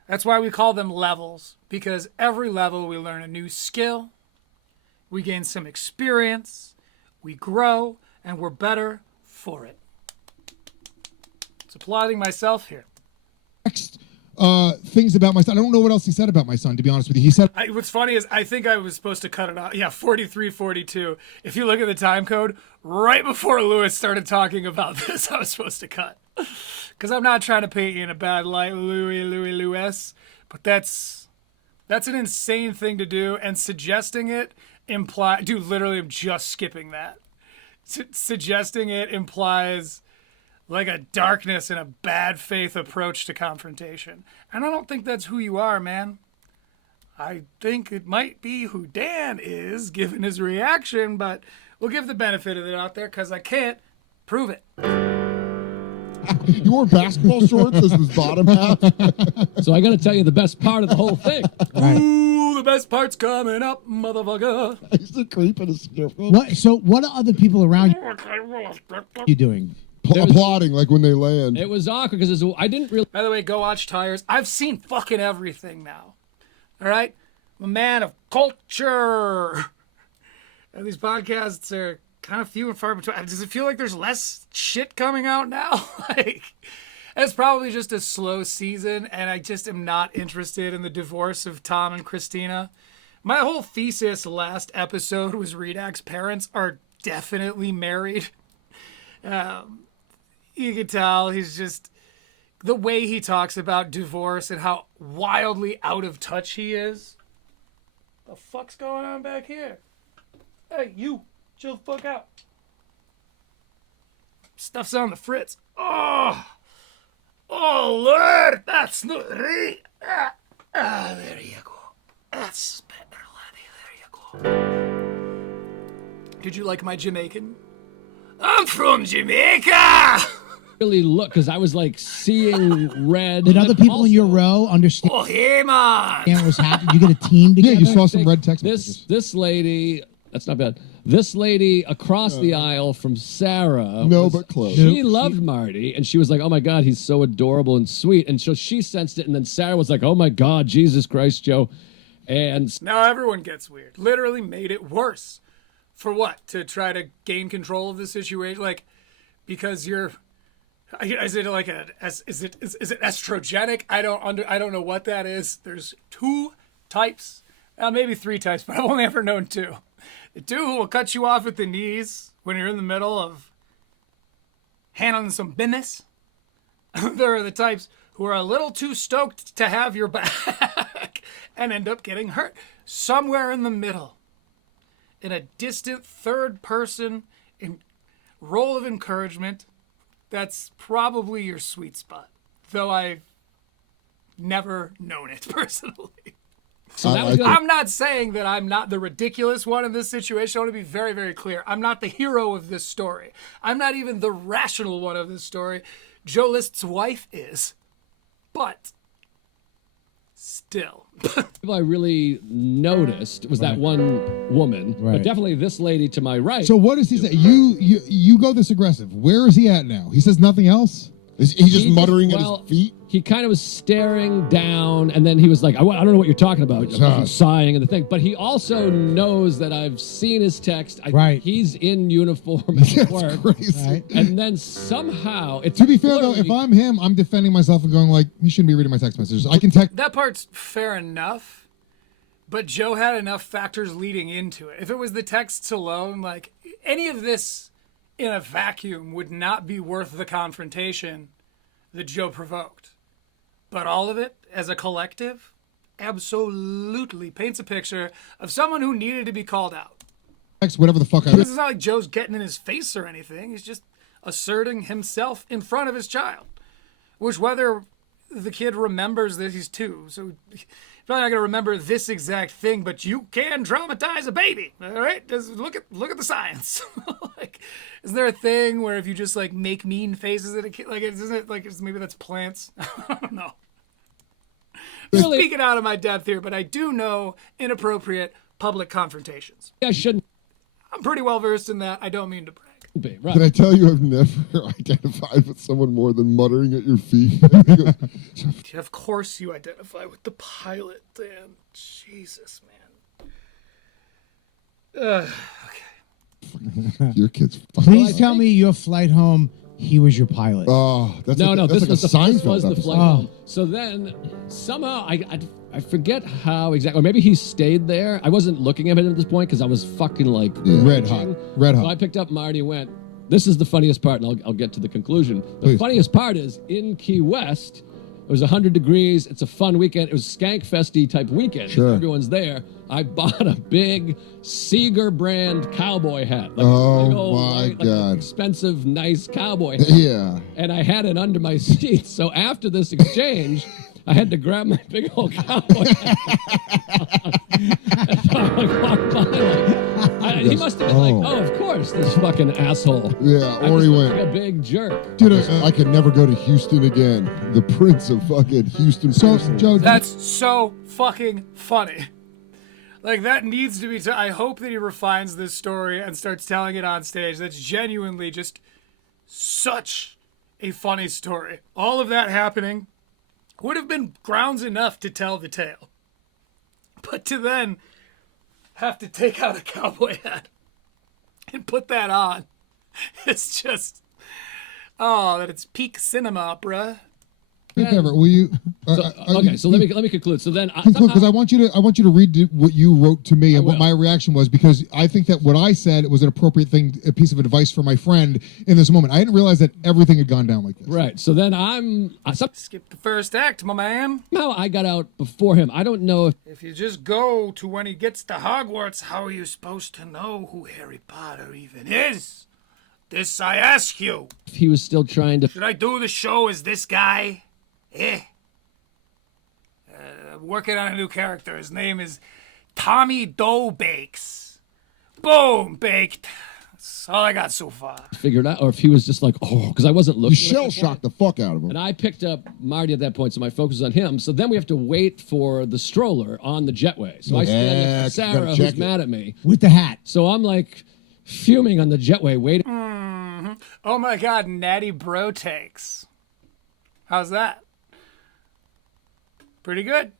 That's why we call them levels, because every level we learn a new skill, we gain some experience, we grow, and we're better for it. It's applauding myself here. things about my son. I don't know what else he said about my son, to be honest with you. He said, what's funny is I think I was supposed to cut it off. Yeah, 43:42. If you look at the time code, right before Lewis started talking about this, I was supposed to cut. Because I'm not trying to paint you in a bad light, Lewis. But that's an insane thing to do. And suggesting it implies... Dude, literally, I'm just skipping that. Suggesting it implies... like a darkness and a bad faith approach to confrontation. And I don't think that's who you are, man. I think it might be who Dan is, given his reaction, but we'll give the benefit of it out there because I can't prove it. You wore basketball shorts as his bottom half. So I got to tell you the best part of the whole thing. Ooh, the best part's coming up, motherfucker. I used to creep in a Scruples. What? So what are other people around you doing? Applauding like when they land. It was awkward because I didn't really. By the way, go watch Tires. I've seen fucking everything now. All right? I'm a man of culture. And these podcasts are kind of few and far between. Does it feel like there's less shit coming out now? It's probably just a slow season, and I just am not interested in the divorce of Tom and Christina. My whole thesis last episode was Redak's parents are definitely married. You can tell he's just, the way he talks about divorce and how wildly out of touch he is. The fuck's going on back here? Hey, you, chill the fuck out. Stuff's on the fritz. Oh, Lord, that's not right. There you go. That's better, laddie. There you go. Did you like my Jamaican? I'm from Jamaica! Really look, because I was like seeing red. Did other people in your row understand? Oh, hey, man! What was happening? You get a team together? yeah, you saw some red text messages. This lady, that's not bad. This lady across the aisle from Sarah. No, but close. She loved Marty, and she was like, oh my God, he's so adorable and sweet. And so she sensed it, and then Sarah was like, oh my God, Jesus Christ, Joe. And now everyone gets weird. Literally made it worse. For what? To try to gain control of the situation? Like, because you're, is it like is it estrogenic? I don't know what that is. There's 2 types, maybe 3 types, but I've only ever known 2. The 2 who will cut you off at the knees when you're in the middle of handling some business. There are the types who are a little too stoked to have your back and end up getting hurt. Somewhere in the middle, in a distant third person role of encouragement, that's probably your sweet spot. Though I've never known it personally. So that was I'm not saying that I'm not the ridiculous one in this situation. I want to be very, very clear. I'm not the hero of this story. I'm not even the rational one of this story. Joe List's wife is. But still. People I really noticed was that one woman, but definitely this lady to my right. So what does he say? You go this aggressive. Where is he at now? He says nothing else? Is he just muttering at his feet? He kind of was staring down, and then he was like, I don't know what you're talking about. Sighing and the thing. But he also knows that I've seen his text. He's in uniform at work. Crazy. And then somehow... To be fair, though, if I'm him, I'm defending myself and going like, he shouldn't be reading my text messages. I can text... That part's fair enough, but Joe had enough factors leading into it. If it was the texts alone, like, any of this in a vacuum would not be worth the confrontation that Joe provoked. But all of it, as a collective, absolutely paints a picture of someone who needed to be called out. Text whatever the fuck I... This is not like Joe's getting in his face or anything. He's just asserting himself in front of his child. Which, whether the kid remembers that he's 2, so he's probably not going to remember this exact thing, but you can traumatize a baby, all right? Just look at the science. Like, is there a thing where if you just, like, make mean faces at a kid, like, isn't it, like, maybe that's plants? I don't know. Really? Speaking out of my depth here, but I do know inappropriate public confrontations. I shouldn't. I'm pretty well versed in that. I don't mean to brag. Be, right. Did I tell you I've never identified with someone more than muttering at your feet? Of course you identify with the pilot, Dan. Jesus, man. Okay. Your kid's Please tell me your flight home, he was your pilot. Oh, that's this like was a the Seinfeld flight episode. home. So then somehow I forget how exactly, or maybe he stayed there. I wasn't looking at him at this point because I was fucking like Red hot. So I picked up Marty and went, this is the funniest part, and I'll get to the conclusion. The funniest part is in Key West, it was 100 degrees. It's a fun weekend. It was Skank Festy type weekend. Sure. Everyone's there. I bought a big Seeger brand cowboy hat. Like Oh, a big old, my like God. an expensive, nice cowboy hat. Yeah. And I had it under my seat. So after this exchange, I had to grab my big old cowboy hat. And so I walked by like, he must have been like, oh, of course, this fucking asshole. Yeah, I or just he look went, like a big jerk. dude, I could never go to Houston again. The Prince of fucking Houston. So, Joe, That's so fucking funny. Like, that needs to be... I hope that he refines this story and starts telling it on stage. That's genuinely just such a funny story. All of that happening would have been grounds enough to tell the tale. But to then have to take out a cowboy hat and put that on, it's just... Oh, that it's peak cinema, bruh. Ever, will you? So let me conclude. So then, because I want you to read what you wrote to me and what my reaction was, because I think that what I said was an appropriate thing, a piece of advice for my friend in this moment. I didn't realize that everything had gone down like this. Right. So then Skip the first act, my man. somehow I got out before him. I don't know If you just go to when he gets to Hogwarts, how are you supposed to know who Harry Potter even is? This I ask you. if he was still trying to. Should I do the show as this guy? I'm working on a new character. His name is Tommy Doe Bakes. Boom, baked. That's all I got so far. Figured out, or if he was just like, oh, because I wasn't looking. You shell shocked the fuck out of him. And I picked up Marty at that point, so my focus was on him. So then we have to wait for the stroller on the jetway. So I stand next to you gotta Sarah, check who's it. mad at me. With the hat. So I'm like fuming on the jetway, waiting. Oh my God, Natty Bro takes. How's that? Pretty good.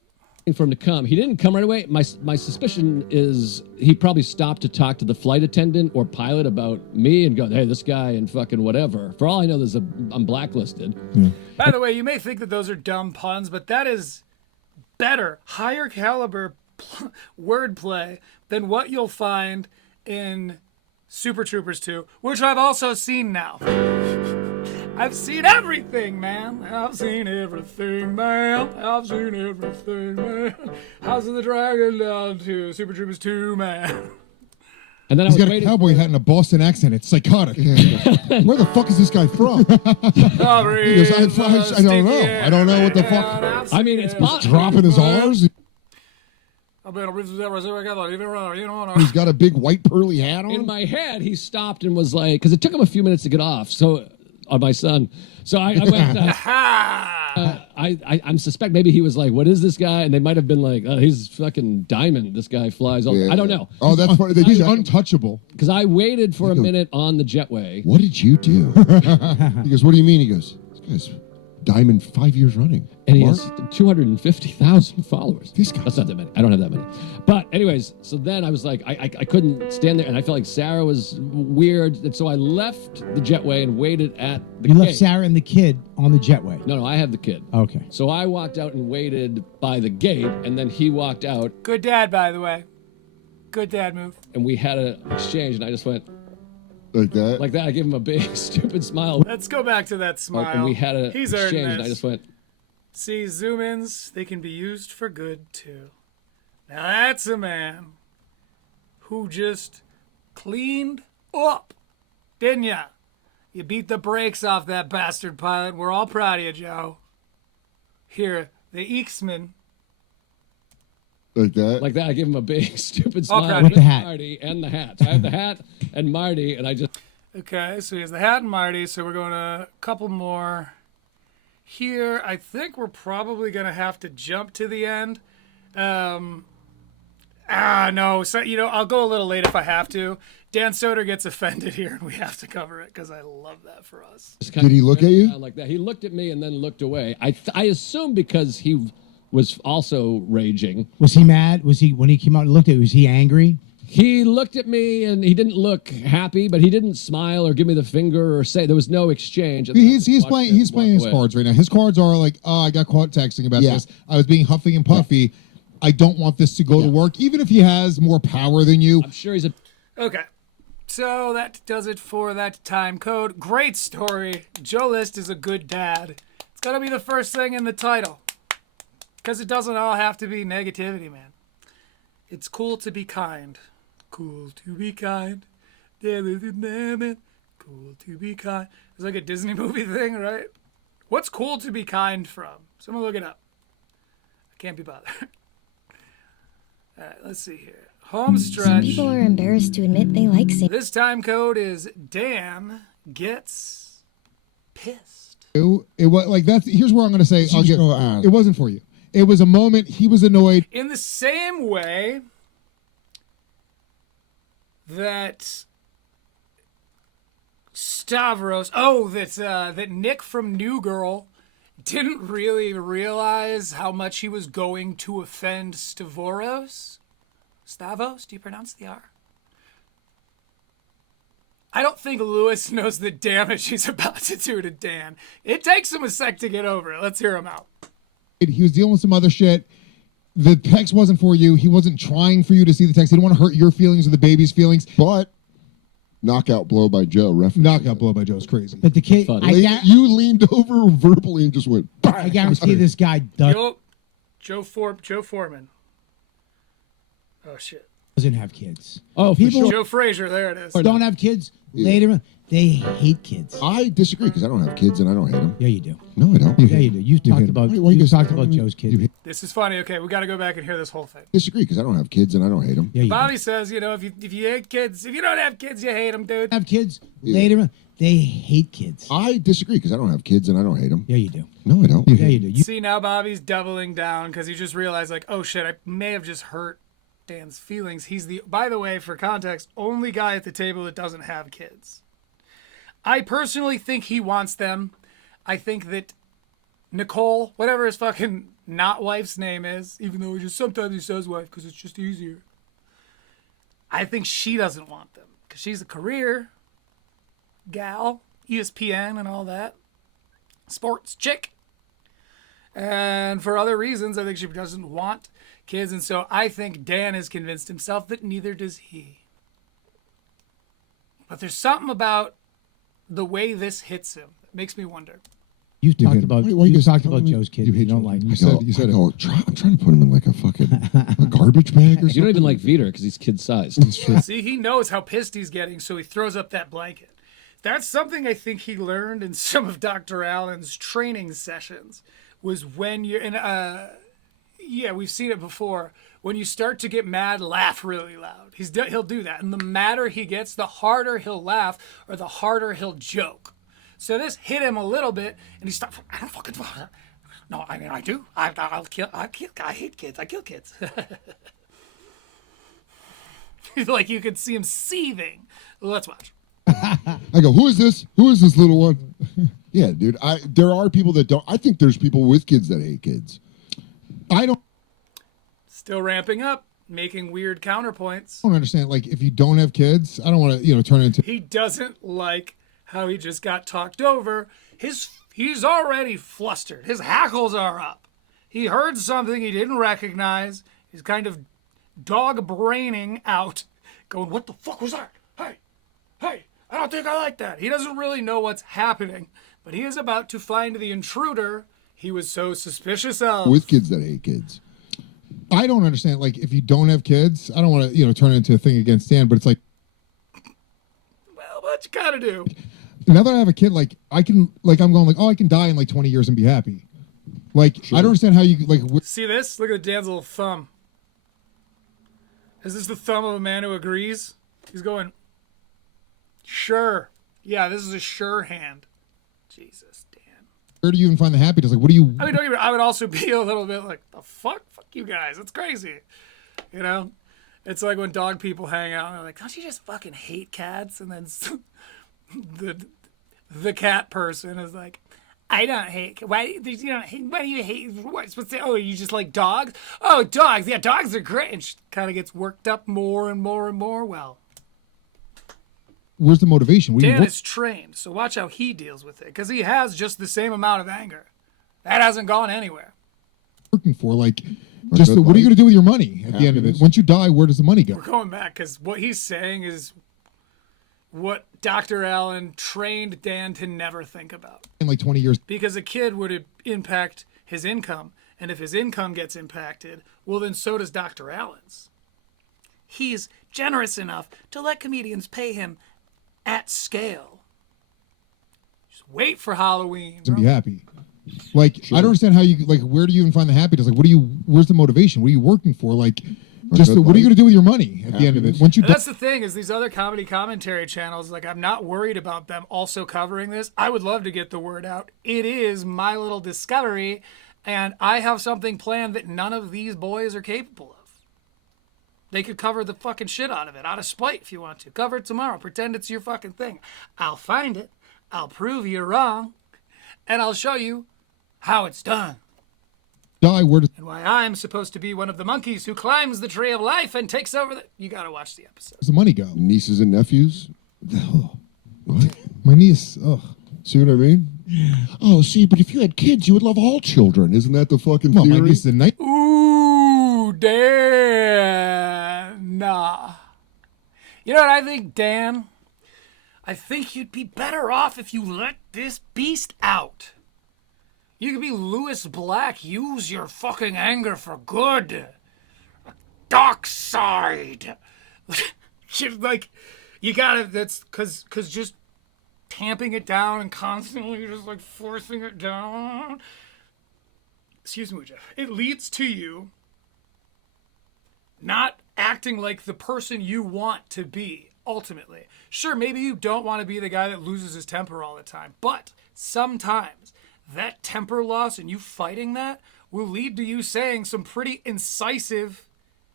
for him to come. He didn't come right away. My suspicion is he probably stopped to talk to the flight attendant or pilot about me and go, hey, this guy and fucking whatever. For all I know, I'm blacklisted. By the way, you may think that those are dumb puns, but that is better, higher caliber wordplay than what you'll find in Super Troopers 2, which I've also seen now. I've seen everything, man. I've seen everything, man. I've seen everything, man. House of the Dragon down to Super Troopers 2, man. And then He's got a cowboy hat and a Boston accent. It's psychotic. Where the fuck is this guy from? He goes, I don't know. I don't know what the fuck. I mean, it's dropping his R's. He's got a big white pearly hat on. In my head, he stopped and was like, because it took him a few minutes to get off. So, on my son. So I went, I'm suspect maybe he was like, what is this guy? And they might have been like, oh, he's fucking diamond. This guy flies all. I don't know. Oh, that's funny. He's untouchable. Because I waited for a minute on the jetway. What did you do? He goes, what do you mean? He goes, this guy's diamond 5 years running. And he has 250,000 followers. This guy. That's not that many. I don't have that many. But anyways, so then I was like, I couldn't stand there, and I felt like Sarah was weird, and so I left the jetway and waited at the You gate. left Sarah and the kid on the jetway. No, I have the kid. Okay. So I walked out and waited by the gate, and then he walked out, Good dad, by the way. Good dad move. and we had an exchange, and I just went Like that? like that. I gave him a big stupid smile. Let's go back to that smile. And we had an He's earned exchange, and I this. just went, See, zoom-ins, they can be used for good, too. Now that's a man who just cleaned up, didn't ya? You beat the brakes off that bastard pilot. We're all proud of you, Joe. Here, the Eaksman. Like that? like that. I gave him a big stupid All smile proud with of you. Marty and the hat. So I have the hat and Marty, and I just Okay, so he has the hat and Marty, so we're going to a couple more. Here, I think we're probably going to have to jump to the end. No. So, I'll go a little late if I have to. Dan Soder gets offended here, and we have to cover it because I love that for us. just Did he look at you? like that. He looked at me and then looked away. I assume because he was also raging. Was he mad? Was he when he came out and looked at you, was he angry? He looked at me and he didn't look happy, but he didn't smile or give me the finger or say. There was no exchange. He's playing his cards right now. His cards are like, oh, I got caught texting about this. I was being huffy and puffy. I don't want this to go to work, even if he has more power than you. I'm sure he's a. Okay. So that does it for that time code. Great story. Joe List is a good dad. It's got to be the first thing in the title. Because it doesn't all have to be negativity, man. It's cool to be kind. Cool to be kind. Cool to be kind. It's like a Disney movie thing, right? What's cool to be kind from? Someone look it up. I can't be bothered. All right, let's see here. Home Some stretch. people are embarrassed to admit they like singing. This time code is Dan gets pissed. It was like that's. Here's where I'm going to say it wasn't for you. It was a moment. He was annoyed. In the same way that Stavros, that Nick from New Girl didn't really realize how much he was going to offend Stavros. Stavros, do you pronounce the R? I don't think Lewis knows the damage he's about to do to Dan. It takes him a sec to get over it. Let's hear him out. He was dealing with some other shit. The text wasn't for you. He wasn't trying for you to see the text. He didn't want to hurt your feelings or the baby's feelings. But knockout blow by Joe. Knockout blow by Joe is crazy. But the kid, You leaned over verbally and just went. I guarantee this guy Joe Foreman. Oh shit. doesn't have kids. Oh, for People sure. Joe Frazier, there it is. don't have kids. Later, they hate kids. I disagree because I don't have kids and I don't hate them. Yeah, you do. No, I don't. Yeah, you do. You've talked about you talked about Joe's kids. This is funny. Okay, we got to go back and hear this whole thing. Disagree because I don't have kids and I don't hate them. Yeah, you Bobby says, if you hate kids, if you don't have kids, you hate them, dude. have kids. Later, they hate kids. I disagree because I don't have kids and I don't hate them. Yeah, you do. No, I don't. Yeah, you do. See, now Bobby's doubling down because he just realized, like, oh shit, I may have just hurt Dan's feelings. He's by the way, for context, only guy at the table that doesn't have kids. I personally think he wants them. I think that Nicole, whatever his fucking not wife's name is, even though sometimes he says wife because it's just easier. I think she doesn't want them because she's a career gal, ESPN and all that, sports chick. And for other reasons, I think she doesn't want kids. And so I think Dan has convinced himself that neither does he. But there's something about the way this hits him that makes me wonder. You've You talked hate- about why you you've guys talked telling about me Joe's kids. you You hate don't children? like. You said I'm trying to put him in like a fucking a garbage bag or something. You don't even like Veter because he's kid sized. See, he knows how pissed he's getting, so he throws up that blanket. That's something I think he learned in some of Dr. Allen's training sessions, was when you're in yeah, we've seen it before. When you start to get mad, laugh really loud. He'll do that. And the madder he gets, the harder he'll laugh or the harder he'll joke. So this hit him a little bit, and he stopped. I don't fucking. No, I mean I do. I hate kids. I kill kids. Like you could see him seething. Let's watch. I go, who is this? Who is this little one? Yeah, dude. There are people that don't. I think there's people with kids that hate kids. I don't Still ramping up, making weird counterpoints. understand. Like, if you don't have kids, I don't want to, turn into. He doesn't like how he just got talked over. He's already flustered. His hackles are up. He heard something he didn't recognize. He's kind of dog braining out, going, "What the fuck was that? Hey, I don't think I like that." He doesn't really know what's happening, but he is about to find the intruder he was so suspicious of. with kids that hate kids. I don't understand. Like, if you don't have kids, I don't want to, turn it into a thing against Dan. But it's like, Well, what you gotta do? now that I have a kid, like, I can, like, I'm going like, oh, I can die in like 20 years and be happy. Like, I don't understand how you like. See this? Look at Dan's little thumb. Is this the thumb of a man who agrees? He's going, sure. Yeah, this is a sure hand. Jesus, Dan. Where do you even find the happiness? Like, what do you? I mean, don't even, I would also be a little bit like, the fuck? Fuck you guys. It's crazy. You know? It's like when dog people hang out and they're like, don't you just fucking hate cats? And then the cat person is like, I don't hate. Why do you hate? What's the, oh, you just like dogs? Oh, dogs. Yeah, dogs are great. And she kind of gets worked up more and more and more. Well, Where's the motivation? What do you Dan work- is trained, so watch how he deals with it, because he has just the same amount of anger. That hasn't gone anywhere. working for? Like, just what are you going to do with your money at the end of it? Happiness. Once you die, where does the money go? We're going back because what he's saying is what Dr. Allen trained Dan to never think about. In like 20 years, Because a kid would impact his income, and if his income gets impacted, well, then so does Dr. Allen's. He's generous enough to let comedians pay him at scale. Just wait for Halloween. and be bro. happy. Like, I don't understand how you like. Where do you even find the happiness? Like, where's the motivation? What are you working for? Like, just what are you going to do with your money at the end of it? Once you And die, that's the thing, is these other comedy commentary channels, like, I'm not worried about them also covering this. I would love to get the word out. It is my little discovery, and I have something planned that none of these boys are capable of. They could cover the fucking shit out of it, out of spite if you want to. Cover it tomorrow. Pretend it's your fucking thing. I'll find it. I'll prove you wrong. And I'll show you how it's done. die. Where does And why I'm supposed to be one of the monkeys who climbs the tree of life and takes over the... You gotta watch the episode. the money go? Nieces and nephews. What? My niece. Ugh. See what I mean? Oh, see, but if you had kids, you would love all children. Isn't that the fucking Come on, theory? my niece is a night. Ooh, Dan. Nah. You know what I think, Dan? I think you'd be better off if you let this beast out. You could be Lewis Black. Use your fucking anger for good. Dark side. Like, you gotta, that's because just tamping it down and constantly just like forcing it down. Excuse me, Jeff. It leads to you not acting like the person you want to be, ultimately. Sure, maybe you don't want to be the guy that loses his temper all the time, but sometimes that temper loss and you fighting that will lead to you saying some pretty incisive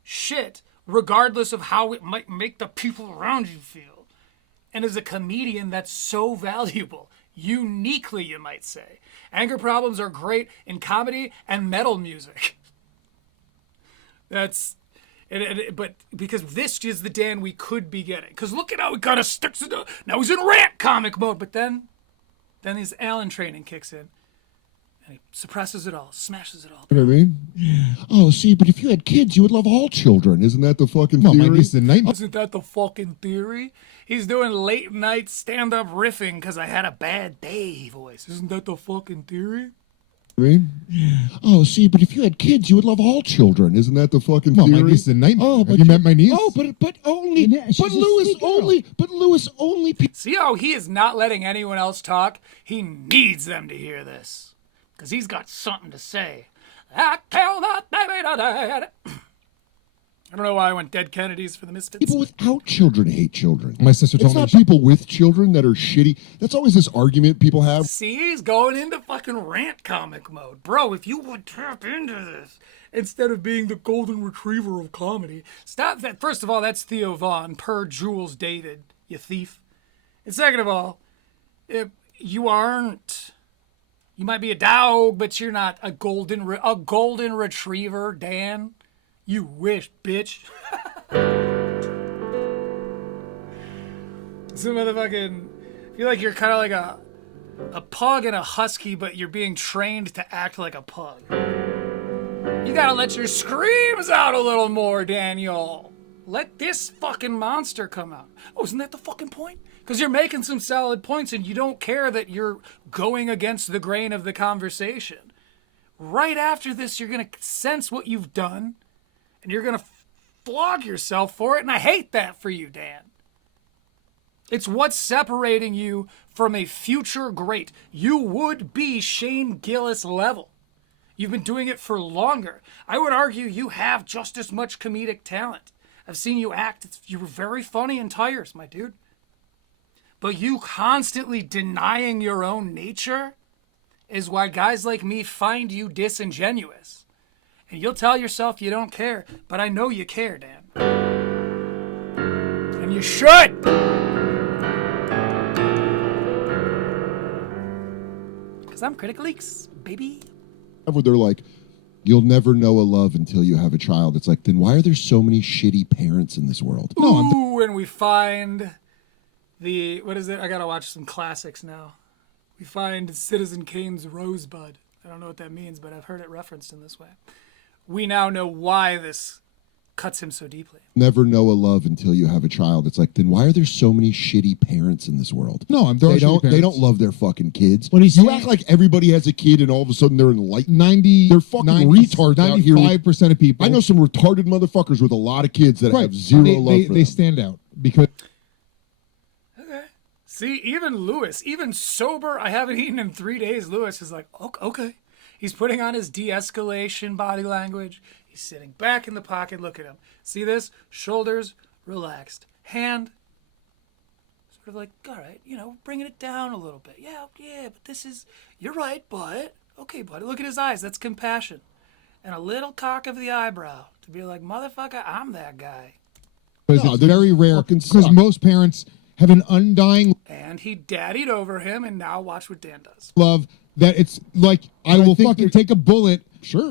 shit, regardless of how it might make the people around you feel. And as a comedian, that's so valuable. Uniquely, you might say. Anger problems are great in comedy and metal music. But because this is the Dan we could be getting. Because look at how he kind of sticks it up. Now he's in rant comic mode. But then his Allen training kicks in. And he suppresses it all, smashes it all. You know what I mean? Oh, see, but if you had kids, you would love all children. Isn't that the fucking theory? Isn't that the fucking theory? He's doing late night stand-up riffing because I had a bad day voice. Isn't that the fucking theory? I mean, oh, see, but if you had kids, you would love all children. Isn't that the fucking theory? My niece is a nightmare. Oh, Have you met my niece? Oh, but Lewis only. See how he is not letting anyone else talk? He needs them to hear this. Because he's got something to say. I tell that baby to dad. I don't know why I went Dead Kennedys for the Misfits. People without children hate children. My sister told It's me not people with children that are shitty. That's always this argument people have. See, he's going into fucking rant comic mode. Bro, if you would tap into this instead of being the golden retriever of comedy. Stop that. First of all, that's Theo Vaughn, per Jules David, you thief. And second of all, if you aren't... You might be a dog, but you're not a golden retriever, Dan. You wish, bitch. Some motherfucking... I feel like you're kind of like a pug and a husky, but you're being trained to act like a pug. You gotta let your screams out a little more, Daniel. Let this fucking monster come out. Oh, isn't that the fucking point? Because you're making some solid points and you don't care that you're going against the grain of the conversation. Right after this, you're going to sense what you've done and you're going to flog yourself for it. And I hate that for you, Dan. It's what's separating you from a future great. You would be Shane Gillis level. You've been doing it for longer. I would argue you have just as much comedic talent. I've seen you act. You were very funny in Tires, my dude. But you constantly denying your own nature is why guys like me find you disingenuous. And you'll tell yourself you don't care, but I know you care, Dan. And you should! Because I'm Critical Leaks, baby. Where they're like, you'll never know a love until you have a child. It's like, then why are there so many shitty parents in this world? Ooh, and we find... what is it? I gotta watch some classics now. We find Citizen Kane's Rosebud. I don't know what that means, but I've heard it referenced in this way. We now know why this cuts him so deeply. Never know a love until you have a child. It's like, then why are there so many shitty parents in this world? No, they don't love their fucking kids. What he's you saying- act like everybody has a kid and all of a sudden they're enlightened. They're fucking retards out here. 95% of people. I know some retarded motherfuckers with a lot of kids that have zero love for They them. stand out because... See, even Lewis, even sober, I haven't eaten in 3 days, Lewis is like, okay. He's putting on his de-escalation body language. He's sitting back in the pocket. Look at him. See this? Shoulders relaxed. Hand sort of like, all right, bringing it down a little bit. Yeah, but this is, you're right, but, okay, buddy, look at his eyes. That's compassion. And a little cock of the eyebrow to be like, motherfucker, I'm that guy. Because it's very rare. Because most parents have an undying And he daddied over him, and now watch what Dan does. love that it's like, I will fucking take a bullet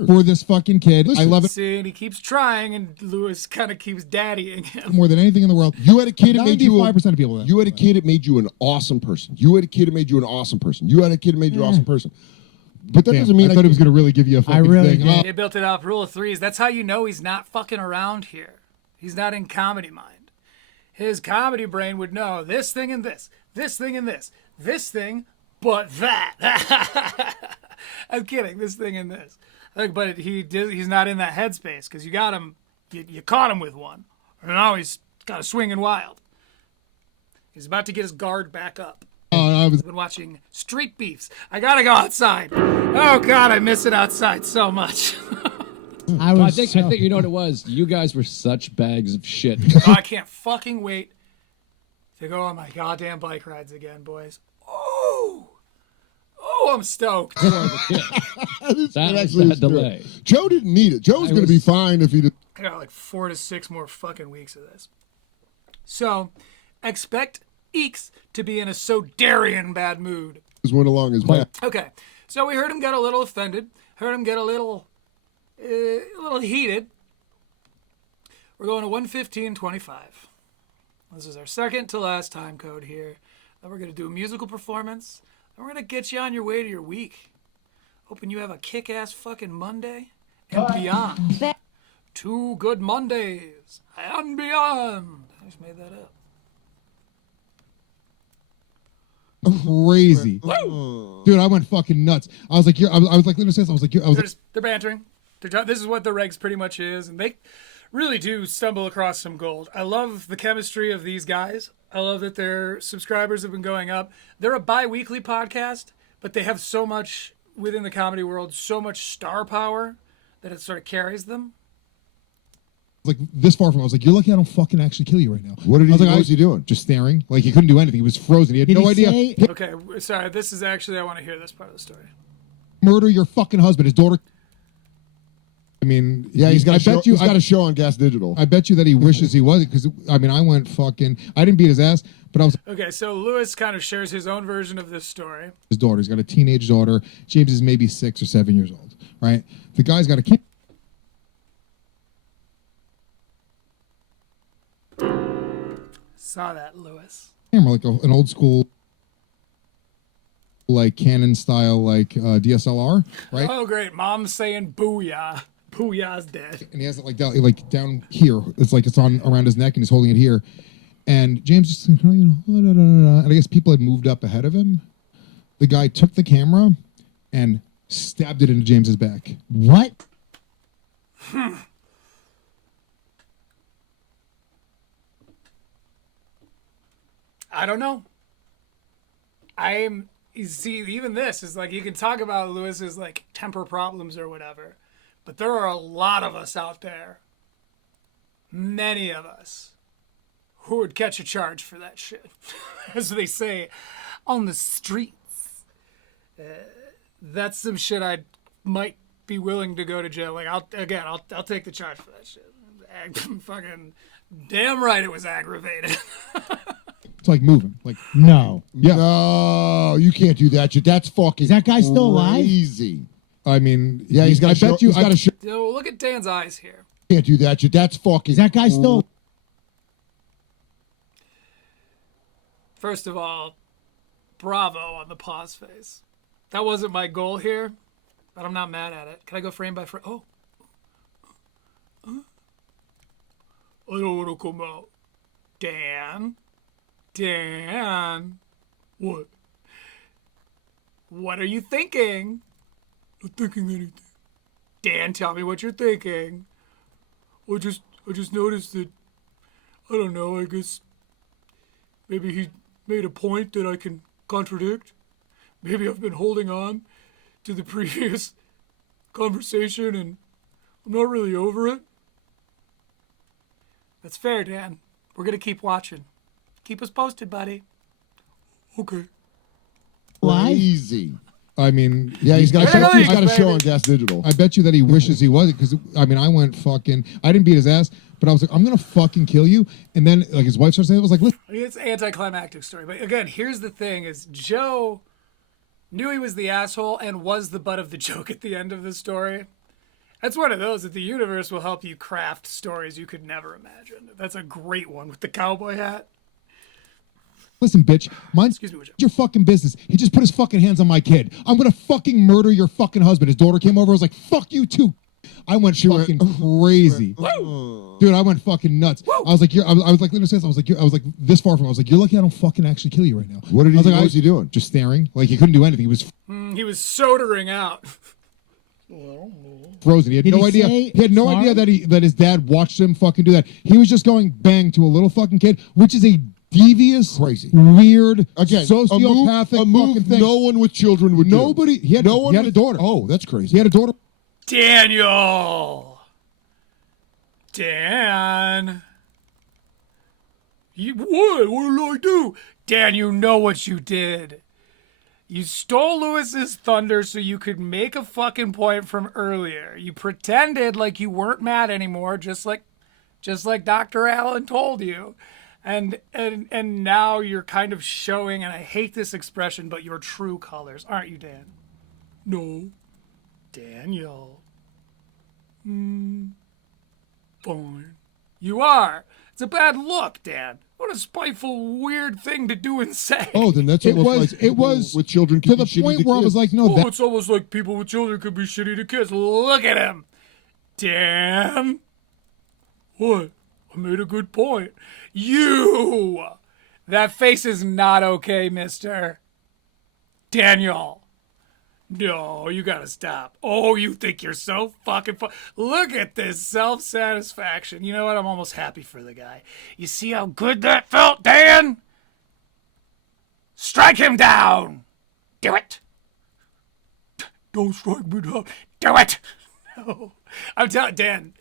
for this fucking kid. I love it See, and he keeps trying, and Lewis kind of keeps daddying him. more than anything in the world. You had a kid that made you 95% of people. You had a kid that made you an awesome person. You had a kid that made you an awesome person. You had a kid that made you an awesome person. But that doesn't mean I thought he was going to really give you a fucking thing. They built it up. Rule of threes. That's how you know he's not fucking around here. He's not in comedy mind. His comedy brain would know this thing and this thing and this thing, but that. I'm kidding. This thing and this. But he's not in that headspace because you got him. You caught him with one. And now he's got a swinging wild. He's about to get his guard back up. I've been watching Street Beefs. I gotta go outside. Oh God, I miss it outside so much. I think you know what it was. You guys were such bags of shit. Oh, I can't fucking wait to go on my goddamn bike rides again, boys. Oh, I'm stoked. That delay. Joe didn't need it. Joe's going to be fine if he did. I got like 4 to 6 more fucking weeks of this. So, expect Eeks to be in a Soderian bad mood went along his back. Okay, so we heard him get a little offended. Heard him get a little heated. We're going to 1:15:25. This is our second to last time code here. Then we're going to do a musical performance. Then we're going to get you on your way to your week. Hoping you have a kick-ass fucking Monday and beyond. 2 good Mondays and beyond. I just made that up. Crazy. Dude, I went fucking nuts. I was like, I was like, They're bantering. This is what the Regz pretty much is, and they really do stumble across some gold. I love the chemistry of these guys. I love that their subscribers have been going up. They're a bi-weekly podcast, but they have so much within the comedy world, so much star power that it sort of carries them. like this far from. I was like, "You're lucky I don't fucking actually kill you right now." What did he? I was like, what was he doing? Just staring. Like he couldn't do anything. He was frozen. He had no idea. Okay, sorry. This is actually I want to hear this part of the story. Murder your fucking husband. His daughter. I mean, Yeah, he's got. He's got I- a show on Gas Digital. I bet you that he wishes he wasn't, because I mean, I went fucking. I didn't beat his ass, but I was Okay, so Lewis kind of shares his own version of this story. his daughter. He's got a teenage daughter. James is maybe 6 or 7 years old, right? The guy's got a kid. Saw that, Lewis. Camera, like an old school, like Canon style, like DSLR, right? Oh, great. Mom's saying booyah. Booyah's dead. And he has it down here. It's like it's on around his neck, and he's holding it here. And James just, and I guess people had moved up ahead of him. The guy took the camera and stabbed it into James's back. What? I don't know. You see, even this is like, you can talk about Lewis's like temper problems or whatever, but there are a lot of us out there, many of us, who would catch a charge for that shit, as they say on the streets. That's some shit I might be willing to go to jail. Like I'll take the charge for that shit. Fucking damn right, it was aggravated. It's like moving. Like No. yeah. No, you can't do that shit. That's fucking. Is that guy still alive? Crazy. I mean, Yeah, he's got. I bet you. He's got a show. Yo, look at Dan's eyes here. Can't do that shit. That's fucking. Is that guy still? First of all, bravo on the pause face. That wasn't my goal here, but I'm not mad at it. Can I go frame by frame? Oh. I don't want to come out. Dan? What? What are you thinking? Not thinking anything. Dan, tell me what you're thinking. I just noticed that, I don't know, I guess maybe he made a point that I can contradict. Maybe I've been holding on to the previous conversation and I'm not really over it. That's fair, Dan. We're going to keep watching. Keep us posted, buddy. Okay. Crazy. I mean, Yeah, he's got. Hey, He's got a show baby. on Gas Digital. I bet you that he wishes he wasn't, because I mean, I went fucking. I didn't beat his ass, but I was like, I'm gonna fucking kill you. And then like his wife started saying, it was like, listen. It's an anticlimactic story. But again, here's the thing is Joe knew he was the asshole and was the butt of the joke at the end of the story. That's one of those that the universe will help you craft stories you could never imagine. That's a great one with the cowboy hat. Listen, bitch, mine's Excuse me, Joe. your fucking business. He just put his fucking hands on my kid. I'm gonna fucking murder your fucking husband. His daughter came over. I was like, fuck you too. I went fucking crazy. Dude, I went fucking nuts. I was like, I was like, let me say this. I was like this far from. I was like, you're lucky I don't fucking actually kill you right now. What did he? I was like, What was he doing? Just staring. Like he couldn't do anything. He was He was soldering out. frozen. He had Did no he idea. say He had no idea that his dad watched him fucking do that. He was just going bang to a little fucking kid, which is a devious, Crazy. weird, Again, sociopathic a move fucking thing. no one with children would do. Nobody. He had a daughter. Oh, that's crazy. He had a daughter. Daniel! Dan! What? What did I do? Dan, you know what you did. You stole Lewis's thunder so you could make a fucking point from earlier. You pretended like you weren't mad anymore, just like Dr. Allen told you. And now you're kind of showing, and I hate this expression, but your true colors, aren't you, Dan? No. Daniel. Fine. You are. It's a bad look, Dan. What a spiteful, weird thing to do and say. Oh, then that's almost like people with children to can the be shitty point to where I was kids. like, no, Oh, it's almost like people with children could be shitty to kids. Look at him. Dan. What? I made a good point. You. That face is not okay, mister. Daniel. No, you gotta stop. Oh, you think you're so fucking Look at this self-satisfaction. You know what? I'm almost happy for the guy. You see how good that felt, Dan? Strike him down. Do it. Don't strike me down. Do it. No. I'm telling Dan,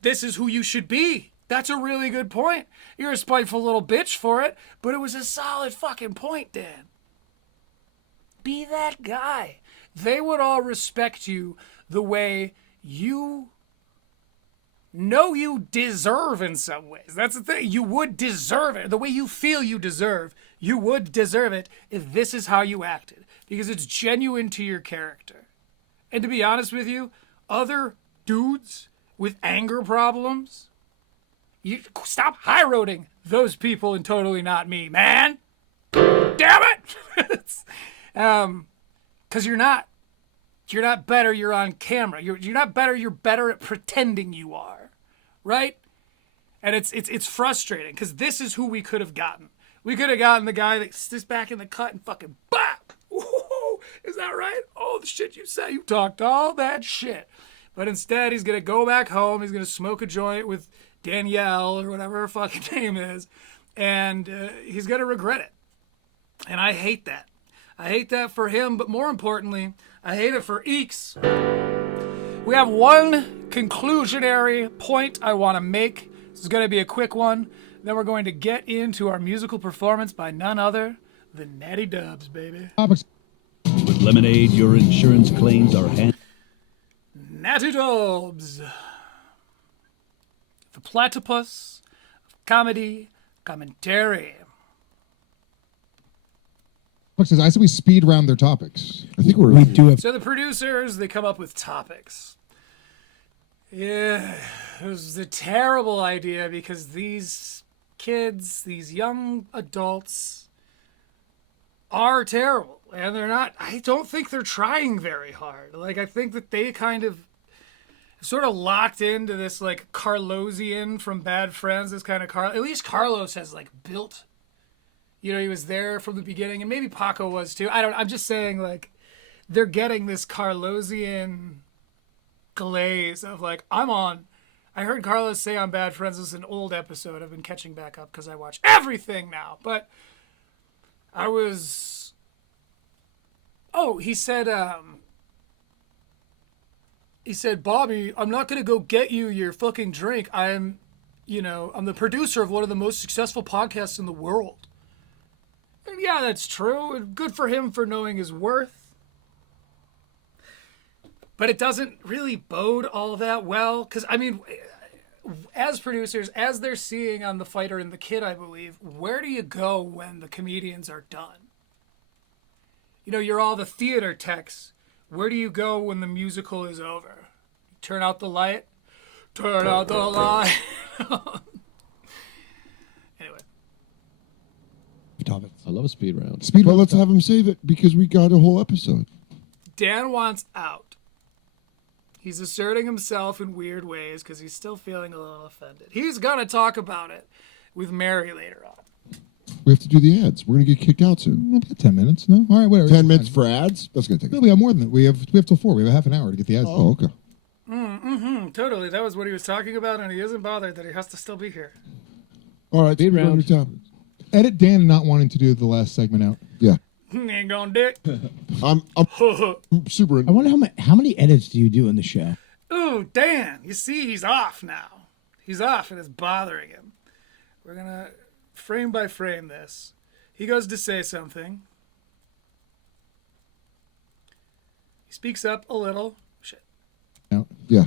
this is who you should be. That's a really good point. You're a spiteful little bitch for it, but it was a solid fucking point, Dan. Be that guy. They would all respect you the way you know you deserve in some ways. That's the thing. You would deserve it. The way you feel you deserve, you would deserve it if this is how you acted. Because it's genuine to your character. And to be honest with you, other dudes with anger problems, you stop high-roading those people and totally not me, man. Damn it! Because you're not better, you're on camera. You're not better, you're better at pretending you are. Right? And it's frustrating because this is who we could have gotten. We could have gotten the guy that sits back in the cut and fucking bop. Woo-hoo! Is that right? Oh, the shit you say. You talked all that shit. But instead, he's going to go back home. He's going to smoke a joint with Danielle or whatever her fucking name is. And he's going to regret it. And I hate that. I hate that for him, but more importantly, I hate it for Eeks. We have one conclusionary point I want to make. This is going to be a quick one. Then we're going to get into our musical performance by none other than Natty Dubz, baby. With Lemonade, your insurance claims are handled. Natty Dubz. The platypus of comedy commentary. Says, I said we speed round their topics. I think we do have. So the producers, they come up with topics. Yeah, it was a terrible idea because these kids, these young adults, are terrible. And they're not, I don't think they're trying very hard. Like, I think that they kind of sort of locked into this, like, Carlosian from Bad Friends, this kind of at least Carlos has, like, built. You know, he was there from the beginning, and maybe Paco was too. I'm just saying, like, they're getting this Carlosian glaze of, like, I'm on. I heard Carlos say on Bad Friends, this is an old episode. I've been catching back up because I watch everything now. But I was. Oh, he said, Bobby, I'm not going to go get you your fucking drink. I'm the producer of one of the most successful podcasts in the world. And yeah, that's true. Good for him for knowing his worth. But it doesn't really bode all that well. Because, I mean, as producers, as they're seeing on The Fighter and The Kid, I believe, where do you go when the comedians are done? You know, you're all the theater techs. Where do you go when the musical is over? Turn out the light? Turn out the light. I love a speed round. Well, let's have him save it because we got a whole episode. Dan wants out. He's asserting himself in weird ways because he's still feeling a little offended. He's going to talk about it with Mary later on. We have to do the ads. We're going to get kicked out soon. We've got 10 minutes, no? All right, whatever. 10 minutes for ads? That's going to take No, we got more than that. We have till 4. We have a half an hour to get the ads. Oh, okay. Totally. That was what he was talking about, and he isn't bothered that he has to still be here. All right, speed round. Edit Dan not wanting to do the last segment out. Yeah. Ain't gonna dick. I'm super. I wonder how many edits do you do in the show? Ooh, Dan. You see, he's off now. He's off, and it's bothering him. We're gonna frame by frame this. He goes to say something. He speaks up a little. Shit. Yeah.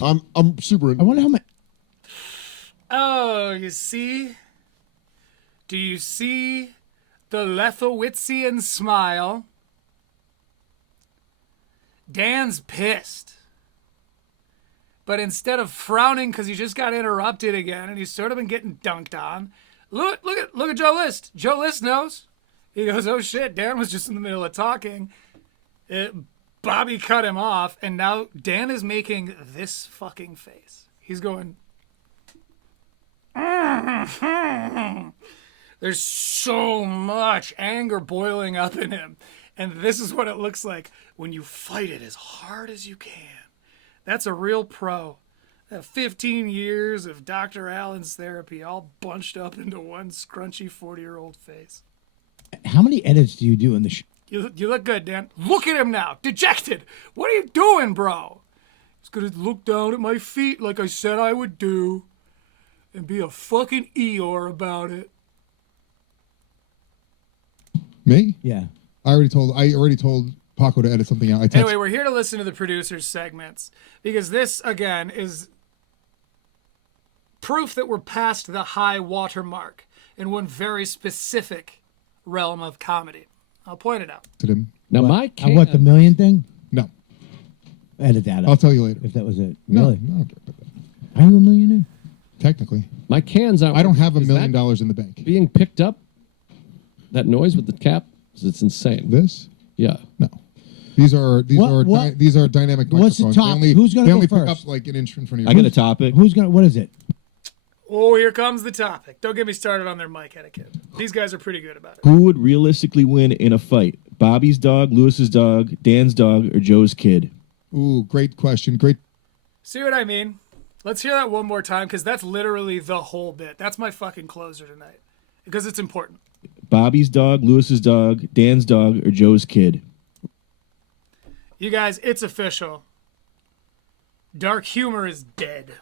I'm super. I wonder how many. Oh, you see? Do you see the Lethowitzian smile? Dan's pissed. But instead of frowning because he just got interrupted again and he's sort of been getting dunked on, look at Joe List. Joe List knows. He goes, oh shit, Dan was just in the middle of talking. Bobby cut him off, and now Dan is making this fucking face. He's going, there's so much anger boiling up in him. And this is what it looks like when you fight it as hard as you can. That's a real pro. 15 years of Dr. Allen's therapy all bunched up into one scrunchy 40-year-old face. How many edits do you do in the show? You look good, Dan. Look at him now. Dejected. What are you doing, bro? He's going to look down at my feet like I said I would do and be a fucking Eeyore about it. Me? Yeah. I already told Paco to edit something out. Anyway, we're here to listen to the producers' segments because this, again, is proof that we're past the high watermark in one very specific realm of comedy. I'll point it out. Now, my can... What, the million thing? No. Edit that up. I'll tell you later. If that was it. No, Really? no, I don't care about that. Are you a millionaire? Technically. My cans aren't... I don't have $1 Is million that in the bank. being picked up? That noise with the cap? It's insane. This? Yeah. No. These are dynamic What's the microphones. top? They Who's gonna they go only pick first? up like an inch in front of I you. got a topic. What is it? Oh, here comes the topic. Don't get me started on their mic etiquette. These guys are pretty good about it. Who would realistically win in a fight? Bobby's dog, Lewis's dog, Dan's dog, or Joe's kid? Ooh, great question. Great. See what I mean? Let's hear that one more time because that's literally the whole bit. That's my fucking closer tonight because it's important. Bobby's dog, Lewis's dog, Dan's dog, or Joe's kid? You guys, it's official. Dark humor is dead.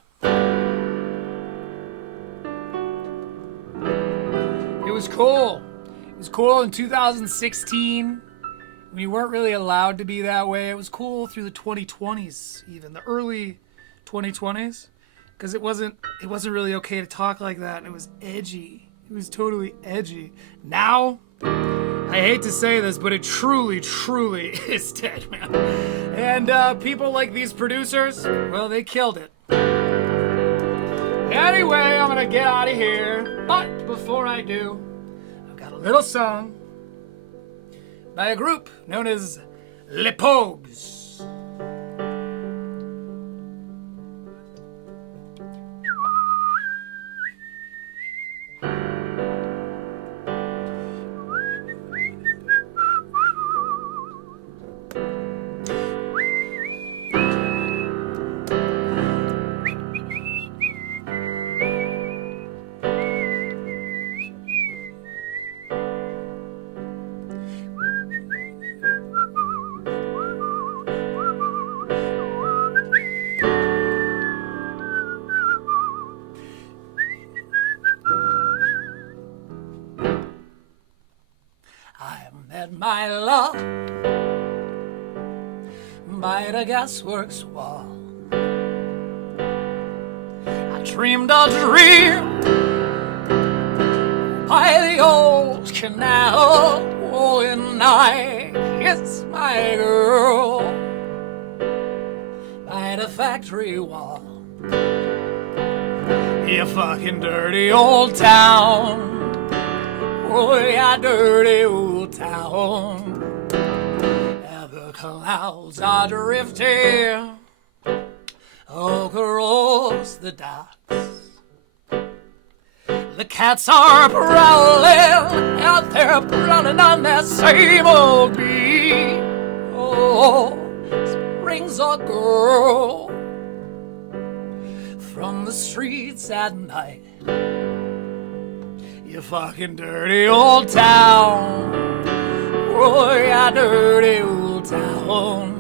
It was cool. It was cool in 2016 when you weren't really allowed to be that way. It was cool through the 2020s, even the early 2020s, because it wasn't really okay to talk like that. It was edgy. It was totally edgy. Now, I hate to say this, but it truly, truly is dead, man. And people like these producers, well, they killed it. Anyway, I'm gonna get out of here. But before I do, I've got a little song by a group known as Les Pogues. My love by the gasworks wall. I dreamed a dream by the old canal. Oh, and I kissed my girl by the factory wall. You fucking dirty old town. Oh, yeah, dirty old town. And the clouds are drifting across the docks. The cats are prowling out there, running on that same old beat. Oh, brings a girl from the streets at night. You fucking dirty old town. Oh, yeah, dirty old town.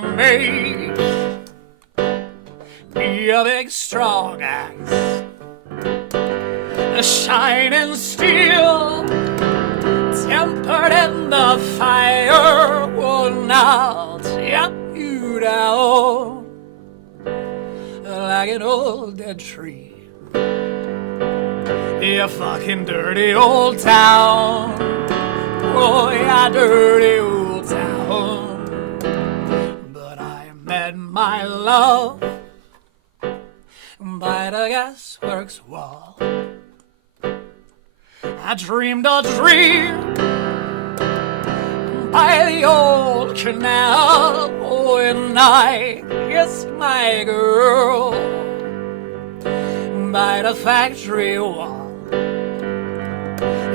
make me a big strong axe, a shining steel, tempered in the fire, will now chop you down like an old dead tree. You fucking dirty old town. Oh, yeah, dirty old town. But I met my love by the gasworks wall. I dreamed a dream by the old canal. Oh, and I kissed my girl by the factory wall.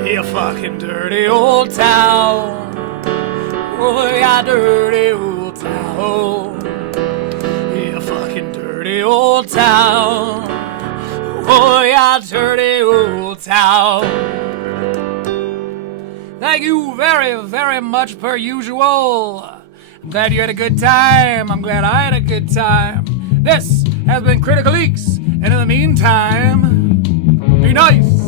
You fucking dirty old town. Oh, yeah, dirty old town. You fucking dirty old town. Oh, yeah, dirty old town. Thank you very, very much per usual. I'm glad you had a good time. I'm glad I had a good time. This has been Critical Leaks. And in the meantime, be nice.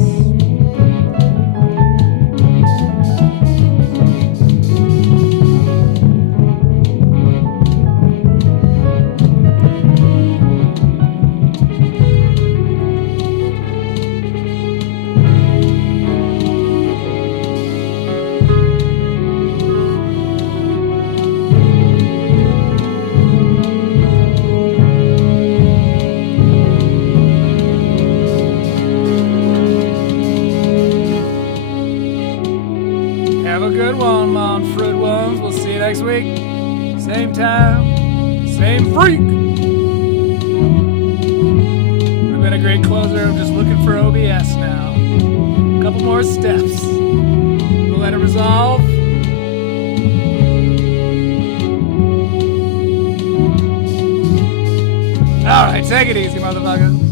Next week, same time, same freak. Would have been a great closer. I'm just looking for OBS now. A couple more steps. We'll let it resolve. All right, take it easy, motherfuckers.